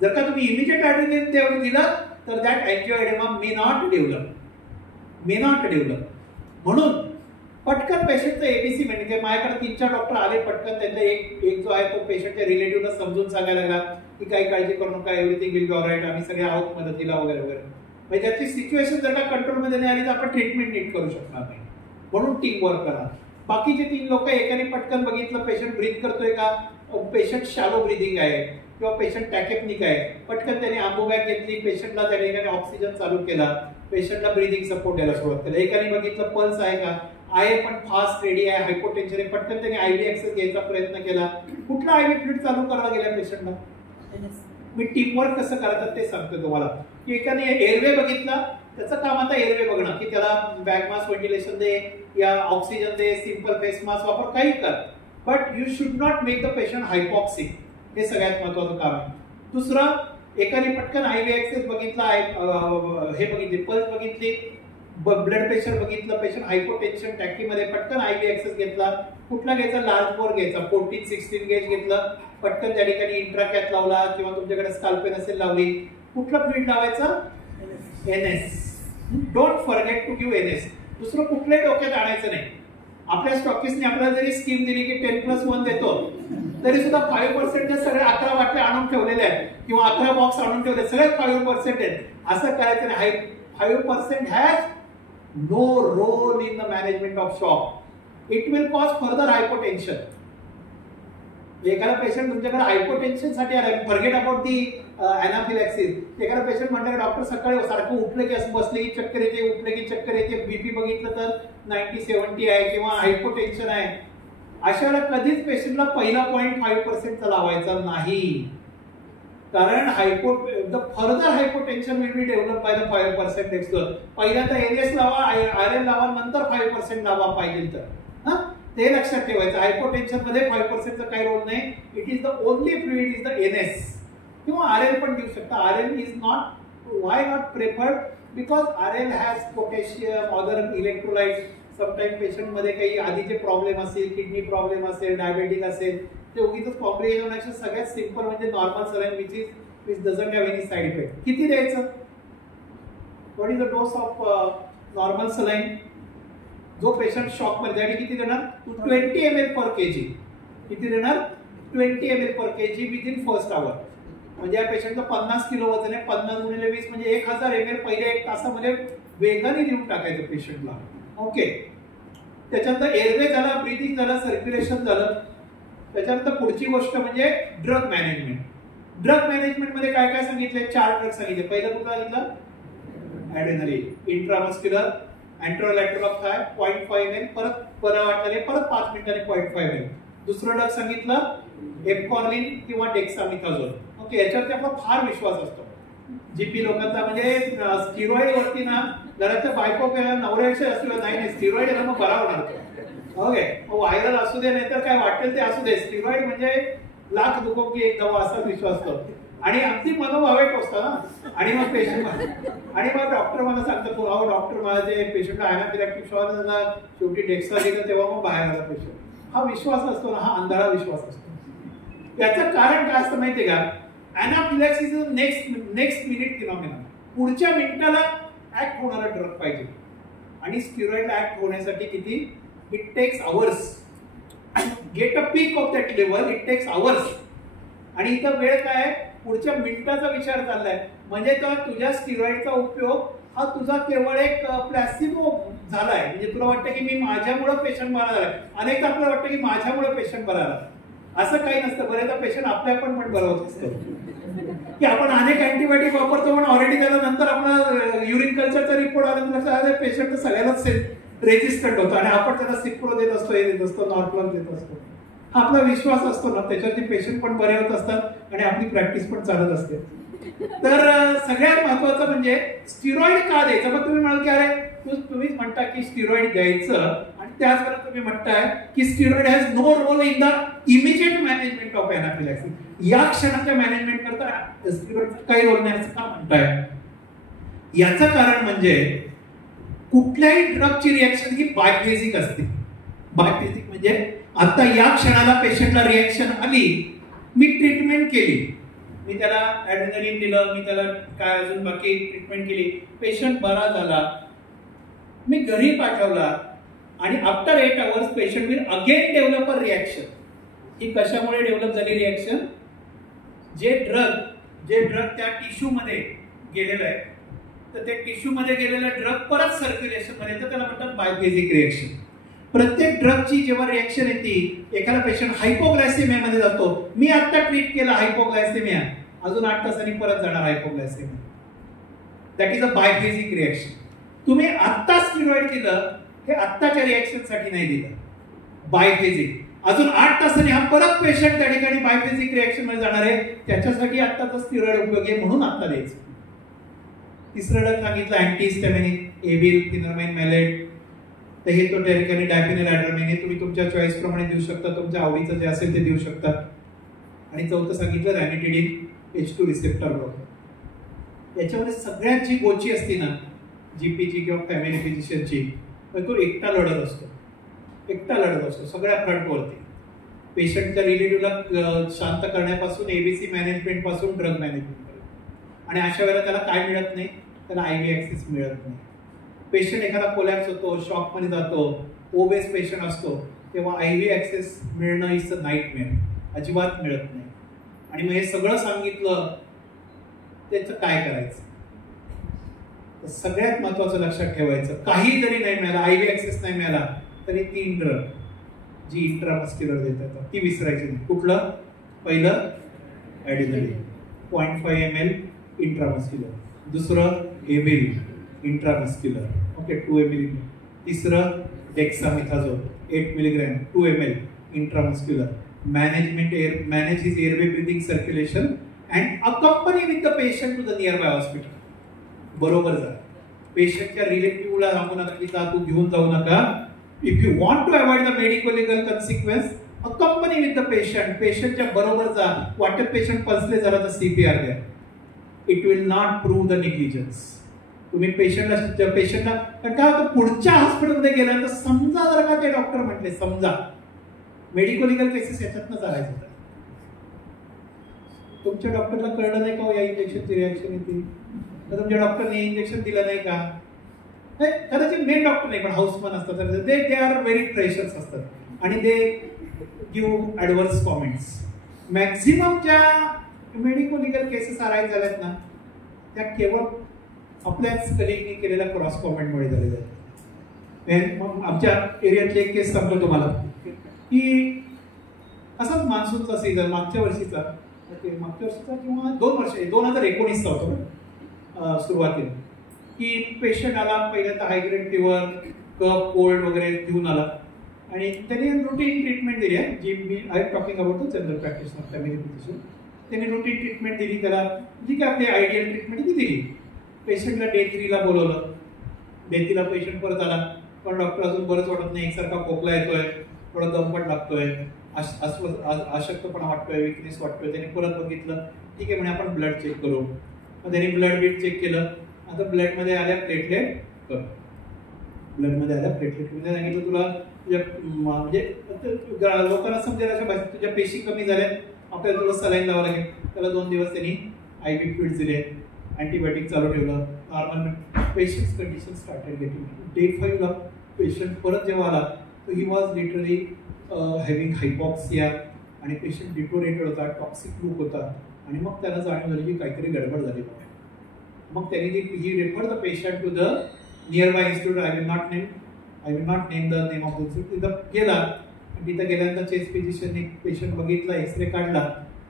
जर का तुम्ही इमिजिएट ॲड्रेनालिन दिलं तर दॅट अँजिओएडिमा मे नॉट डेव्हलप. म्हणून पटकन पेशंटचं एबीसी म्हणजे माझ्याकडे 3-4 डॉक्टर आले, पटकन त्यांना एक जो आहे तो पेशंटच्या रिलेटिव्हला समजून सांगायला लागला की काही काळजी करू नका, एव्हरीथिंग विल बी ऑलराईट, आम्ही सगळे आहोत मदतीला वगैरे वगैरे. म्हणजे त्याची सिच्युएशन जर का कंट्रोलमध्ये नाही आली तर आपण ट्रीटमेंट नीट करू शकणार नाही. म्हणून टीम वर्क करा. बाकीचे 3 लोक एकाने पटकन बघितलं पेशंट ब्रीथ करतोय का, पेशंट शॅलो ब्रीदिंग आहे किंवा पेशंट टॅकेप्निक आहे, पटकन त्याने आंबोबॅग घेतली, पेशंटला त्या ठिकाणी ऑक्सिजन चालू केला, पेशंटला ब्रीदिंग सपोर्ट द्यायला सुरुवात केली. एकाने बघितलं पल्स आहे का, आहे पण फास्ट रेडी आहे, हायपोटेन्शन आहे, पटकन त्याने आयव्ही ऍक्सेस घ्यायचा प्रयत्न केला. कुठला आयव्ही फ्लुइड चालू करायला गेला पेशंटला. मी टीमवर्क कसं करायचं ते सांगतो तुम्हाला. की एकाने एअरवे बघितला, त्याचं काम आता एअरवे बघणं की त्याला बॅग मास्क व्हेंटिलेशन दे या ऑक्सिजन दे, सिंपल फेस मास्क वापर, काही कर, but you should not make the patient hypoxic. हे सगळ्यात महत्वाचं काम आहे. दुसरं, एकाने पटकन आयव्ही ऍक्सेस बघितला, हे बघितली, पल्स बघितली, ब्लड प्रेशर बघितलं, पेशंट हायपोटेन्शन टॅकीमध्ये, पटकन आयव्ही ऍक्सेस घेतला. कुठला घ्यायचा? लार्ज बोर घ्यायचा, 14-16 गेज घेतलं, पटकन त्या ठिकाणी इंट्राकॅथ लावला किंवा तुमच्याकडे स्काल्पेन असेल लावली. कुठला फ्लुइड लावायचा? NS. Don't forget to give NS. दुसरं कुठलंही डोक्यात आणायचं नाही. आपल्या स्टॉकिस्टने आपल्याला जरी स्कीम दिली की 10+1 देतो, तरी सुद्धा 5% सगळे 11 बाटल्या आणून ठेवलेले आहेत किंवा 11 बॉक्स आणून ठेवले, सगळे 5% आहेत. असं करायचं नाही. 5% has no role in the management of shock. It will cause further hypotension. एखादा पेशंट तुमच्याकडे हायपोटेन्शन साठी आला, फॉरगेट अबाउट दी अनाफिलॅक्सिस. एखादा पेशंट म्हणतात डॉक्टर सकाळी सारखं उठलं की असं बसले की चक्कर येते, उठले की चक्कर येते, बीपी बघितलं तर 90-70 आहे किंवा हायपोटेन्शन आहे. अशा वेळेला कधीच पेशंटला पहिला 0.5% लावायचा नाही, कारण further hypotension will be develop by the 5% extra. पहिल्यांदा एनएस लावा, आयरन लावा, नंतर 5% लावा पाहिजे तर. ते लक्षात ठेवायचं. हायपोटेन्शन मध्ये 5% चा काही रोल नाही. It is the only fluid is the NS किंवा RL पण देऊ शकता. RL is not, why not preferred, because RL has potassium, other electrolyte. Sometime patient मध्ये काही आधीचे प्रॉब्लेम असेल, किडनी प्रॉब्लेम असेल, डायबेटिक असेल, ते उगीच कॉम्प्लिकेशन. सगळ्यात सिंपल म्हणजे normal saline which doesn't have any side effect. किती द्यायचं? What is the dose of normal saline? जो पेशंट शॉक मध्ये आहे किती देणार? 20 ml पर kg. किती देणार? 20 ml पर kg विदिन फर्स्ट आवर. म्हणजे या पेशंटचं 50 किलो वजन आहे, 50 गुणिले 20 म्हणजे 1000 ml पहिल्या 1 तासामध्ये वेगाने देऊन टाकायचं पेशंटला. ओके. त्याच्यानंतर एअरवे झाला, ब्रीथिंग झालं, सर्क्युलेशन झालं. त्याच्यानंतर पुढची गोष्ट म्हणजे ड्रग मॅनेजमेंट. ड्रग मॅनेजमेंट मध्ये काय काय सांगितले? 4 ड्रग सांगितले. पहिलं कुठलं सांगितलं? Adrenaline, intramuscular, anterolateral of thigh 0.5 ml, परत बरं वाटले परत 5 मिनिटांनी 0.5 ml. दुसरं ड्रग सांगितलं एपकॉर्लिन किंवा डेक्सामिथाझोल. ओके. याच्यावरती आपला फार विश्वास असतो जीपी लोकांचा. म्हणजे स्टिरॉइड वरती ना घराच्या बायको नवऱ्याविषयी असलं नाही, स्टिरॉइड आहे ना मग बरा होणार. ओके. व्हायरल असू दे नाहीतर काय वाटेल ते असू दे, स्टिरॉइड म्हणजे लाख दुखो की एक दवा असा विश्वास करतो. आणि अगदी मनोभावे टोचतं ना. आणि मग पेशंट आणि मग डॉक्टर मला सांगतो, अहो डॉक्टर माझे पेशंटला अॅनाफिलॅक्टिक शॉक झाला, शेवटी डेक्सा दिलं तेव्हा मग बाहेर आला पेशंट. हा विश्वास असतो ना, हा अंधारा विश्वास असतो. याचं कारण काय असतं माहितीये का? अॅनाफिलॅक्सिस इज नेक्स्ट मिनिट फिनॉमिना. पुढच्या मिनिटाला ऍक्ट होणारा ड्रग पाहिजे. आणि स्टिरॉइडला ऍक्ट होण्यासाठी किती? It takes hours. Get a peak of that level, it takes hours. आणि इथं वेळ काय आहे? पुढच्या मिनिटाचा विचार चाललाय. म्हणजे तुझ्या स्टिरॉइडचा उपयोग हा तुझा केवळ एक प्लॅसिबो झालाय. म्हणजे तुला वाटतं की मी माझ्यामुळे पेशंट बरा झालाय. अनेकदा आपल्याला वाटतं की माझ्यामुळे पेशंट बरा झाला. असं काही नसतं. बरेचदा पेशंट आपल्या पण बरं होत असतं की आपण अनेक अँटीबायोटिक वापरतो पण ऑलरेडी त्याला नंतर आपण युरिन कल्चरचा रिपोर्ट आल्यानंतर पेशंट तर सगळ्यालाच रेजिस्टंट होतो आणि आपण त्याला सिप्रो देत असतो, हे देत असतो, नॉर्प्लॉन देत असतो. हा आपला विश्वास असतो ना, त्याच्यावरती पेशंट पण बरे होत असतात आणि आपली प्रॅक्टिस पण चालत असते. तर सगळ्यात महत्वाचं म्हणजे स्टिरॉइड का द्यायचं? मग तुम्ही म्हणाल की अरे तुम्हीच म्हणता की स्टिरॉइड द्यायचं आणि त्याचबरोबर तुम्ही म्हणताय की steroid has no role in the immediate management of anaphylaxis. या क्षणाच्या मॅनेजमेंट करता स्टिरॉइडचा काही रोल नाही असं का म्हणताय? याचं कारण म्हणजे कुठल्याही ड्रगची रिएक्शन ही बायफेजिक असते. बायफेजिक म्हणजे आता या क्षणाला पेशंटला रिएक्शन आली, मी ट्रीटमेंट केली, मी त्याला ॲड्रेनालिन दिलं, मी त्याला काय अजून बाकी ट्रीटमेंट केली, पेशंट बरा झाला, मी घरी पाठवला आणि after 8 hours patient will again develop a reaction. ही कशामुळे डेव्हलप झाली रिएक्शन? जे ड्रग त्या टिश्यू मध्ये गेलेलं आहे, तर ते टिश्यू मध्ये गेलेला ड्रग परत सर्क्युलेशन मध्ये येतं, त्याला म्हणतात बायफेजिक रिएक्शन. प्रत्येक ड्रगची जेव्हा रिएक्शन येते, एखादा पेशंट हायपोग्लायसेमिया मध्ये जातो, मी आता ट्रीट केला हायपोग्लायसेमिया, अजून 8 तासांनी परत जाणार hypoglycaemia. That is a biphasic reaction. तुम्ही आत्ता स्टिरॉइड दिलं, हे आत्ताच्या रिएक्शन साठी नाही दिलं, बायफेजिक. अजून 8 तासांनी हा परत पेशंट त्या ठिकाणी बायफेजिक रिएक्शन मध्ये जाणार आहे, त्याच्यासाठी आत्ताचा स्टिरॉइड उपयोगी आहे म्हणून आत्ता द्यायचं. तिसरं ड्रग सांगितलं अँटीहिस्टॅमिनिक, एव्हिल, फिनोमेन, मॅलेट. तर हे तो त्या ठिकाणी डायफेनिल, हे तुम्ही तुमच्या चॉईस प्रमाणे देऊ शकता, तुमच्या आवडीचं जे असेल ते देऊ शकता. आणि चौथं सांगितलं रॅनिटिडिन, H2 रिसेप्टर ब्लॉकर. याच्यामध्ये सगळ्यात जी गोची असते ना जीपीची किंवा फॅमिली फिजिशियनची, तो एकटा लढत असतो सगळ्या फ्रंटवरती. पेशंटच्या रिलेटिव्हला शांत करण्यापासून एबीसी मॅनेजमेंट पासून ड्रग मॅनेजमेंट. आणि अशा वेळेला त्याला काय मिळत नाही? त्याला आयव्ही ऍक्सेस मिळत नाही. पेशंट एखादा कोलॅप्स होतो, शॉक मध्ये जातो, ओबेस पेशंट असतो, तेव्हा आयव्ही ऍक्सेस मिळणं इज अ नाईटमेअर, अजिबात मिळत नाही. आणि मग हे सगळं सांगितलं, त्याचं काय करायचं? तर सगळ्यात महत्वाचं लक्षात ठेवायचं, काही जरी नाही मिळाला, आयव्ही ऍक्सेस नाही मिळाला, तरी 3 ड्रग जी इंट्रामस्क्युलर देतात ती विसरायची नाही. कुठलं? पहिलं ॲड्रेनालिन 0.5 ml इंट्रामस्क्युलर, दुसरं एव्हिल इंट्रामस्क्युलर, ओके 2 ml. तिसरं डेक्सामिथाझोल 8 mg 2 ml intramuscular. manage his airway breathing circulation and accompany with the patient to the nearby hospital. बरोबर जा. पेशंटच्या रिलेटिव्हला सांगू नका की तू घेऊन जाऊ नका, if you want to avoid the medico legal consequence, accompany with the patient. पेशंटच्या बरोबर जा. वाटत पेशंट पल्सले जरा तर CPR द्या. It will not prove the negligence. तुम्ही पेशंटला कारण काय होतं, पुढच्या हॉस्पिटलमध्ये गेल्यानंतर समजा जर का ते डॉक्टर म्हटले, समजा मेडिको लिगल केसेस याच्यातनं चालायचं होतं, तुमच्या डॉक्टरला कळलं नाही का हो या इंजेक्शनची रिॲक्शन येते, तर तुमच्या डॉक्टरने इंजेक्शन दिलं नाही का, कदाचित मेन डॉक्टर नाही पण हाऊसमन असतात, दे आर व्हेरी प्रेशर्स असतात आणि they give adverse comments. Maximum ज्या मेडिको लिगल केसेस अराईज झाल्यात ना, त्या केवळ आपल्याच कलिगनी केलेल्या क्रॉस कॉमेंटमुळे झालेल्या आहेत. मग आमच्या एरियातली एक केस सांगतो तुम्हाला की असाच मान्सूनचा सीझन मागच्या वर्षीचा किंवा 2 वर्ष 2019चा होतो सुरुवातीला, की पेशंट आला, पहिल्यांदा हायग्रेड फिवर, कफ, कोल्ड वगैरे घेऊन आला आणि त्यांनी रुटीन ट्रीटमेंट दिली आहे, जी मी I talking about the general practitioner family physician. त्यांनी रुटीन ट्रीटमेंट दिली त्याला, जी काय आपली आयडियल ट्रीटमेंट ती दिली. पेशंटला डे 3ला बोलवलं. डे 3ला पेशंट परत आला, पण डॉक्टर अजून बरंच वाटत नाही, एकसारखा खोकला येतोय, थोडा दमपट लागतोय, अशक्तपणा वाटतोय, विकनेस वाटतोय. त्यांनी परत बघितलं, ठीक आहे म्हणे आपण ब्लड चेक करू. मग त्यांनी ब्लड बीट चेक केलं. आता ब्लडमध्ये आल्या प्लेटलेट, ब्लडमध्ये आल्या प्लेटलेट. म्हणजे सांगितलं तुला म्हणजे लोकांना समजेल अशा भाषेत तुझ्या पेशी कमी झाल्या, आपल्याला तुला सलाईन लावावं लागेल. त्याला 2 दिवस त्यांनी IV फ्लुइड्स दिले, अँटीबायोटिक चालू ठेवलं, normal. Patient condition started getting. Day 5ला पेशंट परत जेव्हा आला तर he was literally having hypoxia आणि पेशंट डिटोरेटेड होता, टॉक्सिक लूक होता. आणि मग त्याला जाणीव झाली की काहीतरी गडबड झाली. मग त्यांनी he refer the patient to the nearby institute. I will not name the name of the institute. तिथं गेला, तिथं गेल्यानंतर चेस्ट फिजिशियनने पेशंट बघितला, एक्सरे काढला,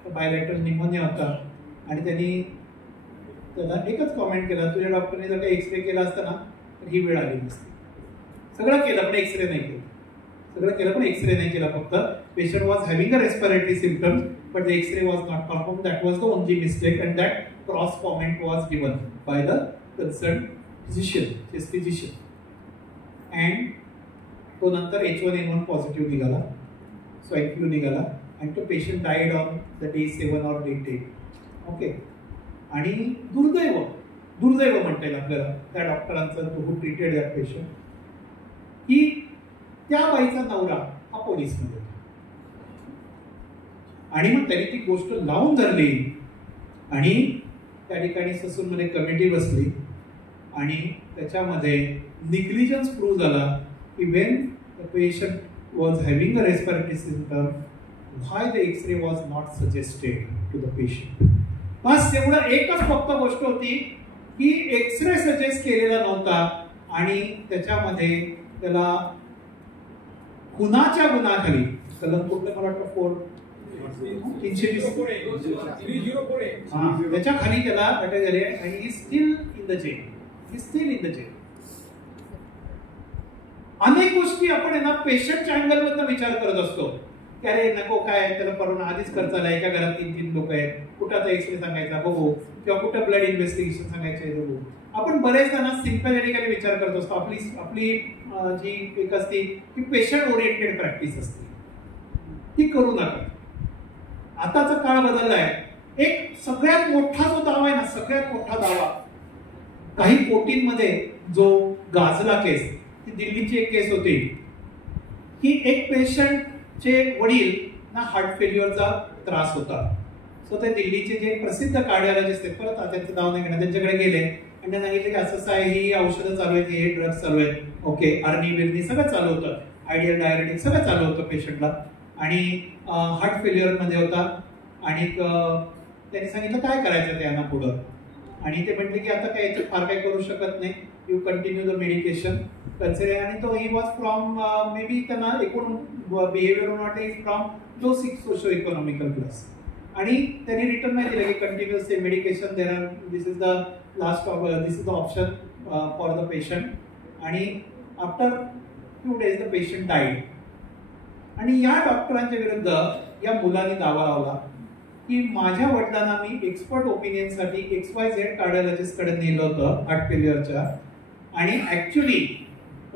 तर बायलॅटरल निमोनिया होता. आणि त्यांनी त्याला एकच कॉमेंट केला, तुझ्या डॉक्टरने जर काही एक्सरे केला असता ना तर ही वेळ आली नसती. सगळं केलं पण एक्सरे नाही केला. फक्त patient was having a respiratory symptoms but the x-ray was not perform. That was the only mistake and that cross comment was given by the concern chest physician. And तो नंतर H1N1 पॉझिटिव्ह निघाला, swine flu निघाला आणि तो patient died on the day 7 or day 10. Okay. आणि दुर्दैव म्हणता येईल आपल्याला त्या डॉक्टरांचं हू ट्रीटेड दॅट पेशंट, की त्या बाईचा नवरा हा पोलीसमध्ये होता. आणि मग त्यांनी ती गोष्ट लावून धरली आणि त्या ठिकाणी ससूनमध्ये कमिटी बसली आणि त्याच्यामध्ये निग्लिजन्स प्रूव्ह झाला की when the patient was having a respiratory symptom, why the x-ray was not suggested to the patient. बस एवढं एकच फक्त गोष्ट होती की एक्सरे सजेस्ट केलेला नव्हता आणि त्याच्यामध्ये त्याला खुनाच्या गुन्ह्याखाली कलम कुठलं मला वाटतं 320 त्याच्या खाली त्याला अटक झाली आणि ही स्टील इन द जेल. अनेक गोष्टी आपण आहे ना पेशंटच्या अँगल मधनं विचार करत असतो की अरे नको काय त्याला परवाना आधीच खर्च आला, एका घरात 3 लोक आहेत, कुठं आता एक्सरे सांगायचा बघू किंवा कुठं ब्लड इन्व्हेस्टिगेशन सांगायचे बघू. आपण बरेच जण सिम्पॅथेटिकली विचार करत असतो. आपली जी एक असते की पेशंट ओरिएंटेड प्रॅक्टिस असते, ती करू नका. आताचा काळ बदललाय. एक सगळ्यात मोठा जो दावा आहे ना, सगळ्यात मोठा दावा काही कोटींमध्ये जो गाजला केस, ती दिल्लीची एक केस होती की एक पेशंटचे वडील ना हार्ट फेल्युअरचा त्रास होता. सो ते दिल्लीचे जे प्रसिद्ध कार्डिओलॉजिस्ट आहेत, परत त्यांचं नाव नाही घेणार, त्यांच्याकडे गेले आणि त्यांना सांगितलं की असं आहे, ही औषधं चालू आहेत, हे ड्रग्स चालू आहेत. ओके. अर्नी बिर्नी सगळं चालू होतं, आयडियल डायरेटिक सगळं चालू होतं पेशंटला आणि हार्ट फेल्युअर मध्ये होता. आणि त्यांनी सांगितलं काय करायचं त्यांना पुढं, आणि ते म्हटले की आता काय फार काही करू शकत नाही, you continue the medication consider. आणि तो he was from may be त्यांना एकूण बिहेवियर वाटते is from low 6 socio economical class. आणि त्यांनी रिटर्न नाही दिलं की कंटिन्युअस मेडिकेशन देणार, this is the last this is the option for the patient. आणि after few days the patient died. आणि या डॉक्टरांच्या विरुद्ध या मुलाने दावा लावला की माझ्या वडिलांना मी एक्सपर्ट ओपिनियनसाठी XYZ कार्डिओलॉजिस्ट कडे नेलं होतं हार्ट फेल्युअरच्या, आणि actually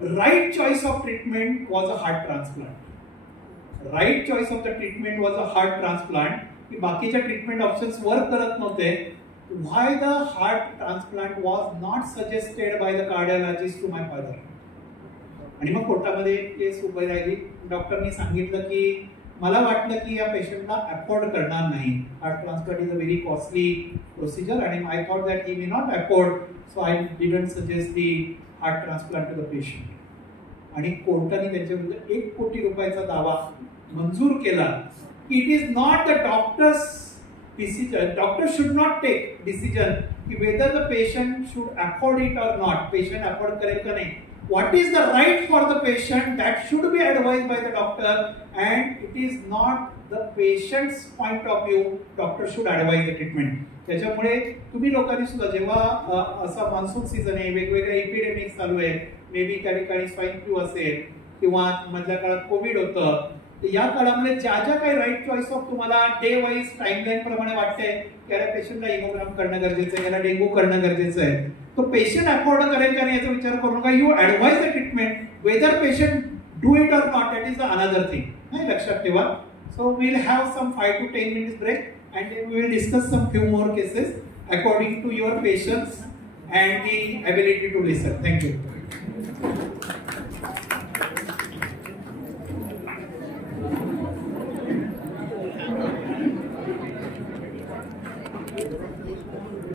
right choice of treatment was a heart transplant. Right choice of the treatment was a heart transplant. की बाकीच्या ट्रीटमेंट ऑप्शन्स वर्क करत नव्हते. Why the heart transplant was not suggested by the cardiologist to my father? आणि मग कोर्टामध्ये केस उभी राहिली. डॉक्टरनी सांगितलं की मला वाटलं की या पेशंटला अफोर्ड करणार नाही. Heart transplant is a very costly procedure आणि I thought that he may not afford, so I didn't suggest the heart transplant to the patient. आणि कोर्टाने त्यांच्या विरुद्ध 1 कोटी रुपयाचा दावा मंजूर केला. It is not the doctor's decision. Doctor should not take decision की whether the patient should afford it or not. Patient afford करेल का नाही. What is the right for the patient, that should be advised by the doctor, and it is not the patient's point of view. Doctor should advise the treatment. त्याच्यामुळे तुम्ही लोकांनी सुद्धा जेव्हा असा monsoon season आहे, वेगवेगळे इपिडेमिक्स चालू आहे, मे बी त्या ठिकाणी स्वाईन फ्लू असेल किंवा मधल्या काळात कोविड होतं, या काळामध्ये ज्या ज्या काही राईट चॉईस ऑफ तुम्हाला डे वाईज टाइमलाईन प्रमाणे वाटते की याला पेशंटला इमोग्राम करणं गरजेचं आहे, याला डेंग्यू करणं गरजेचं आहे, तो पेशंट अफोर्ड करेल का नाही याचा विचार करू नका. You advise the treatment, whether patient do it or not, that is another thing. नाही, लक्षात ठेवा. So we will have some 5 to 10 minutes break and then we will discuss some few more cases according to your patience and the ability to listen. Thank you.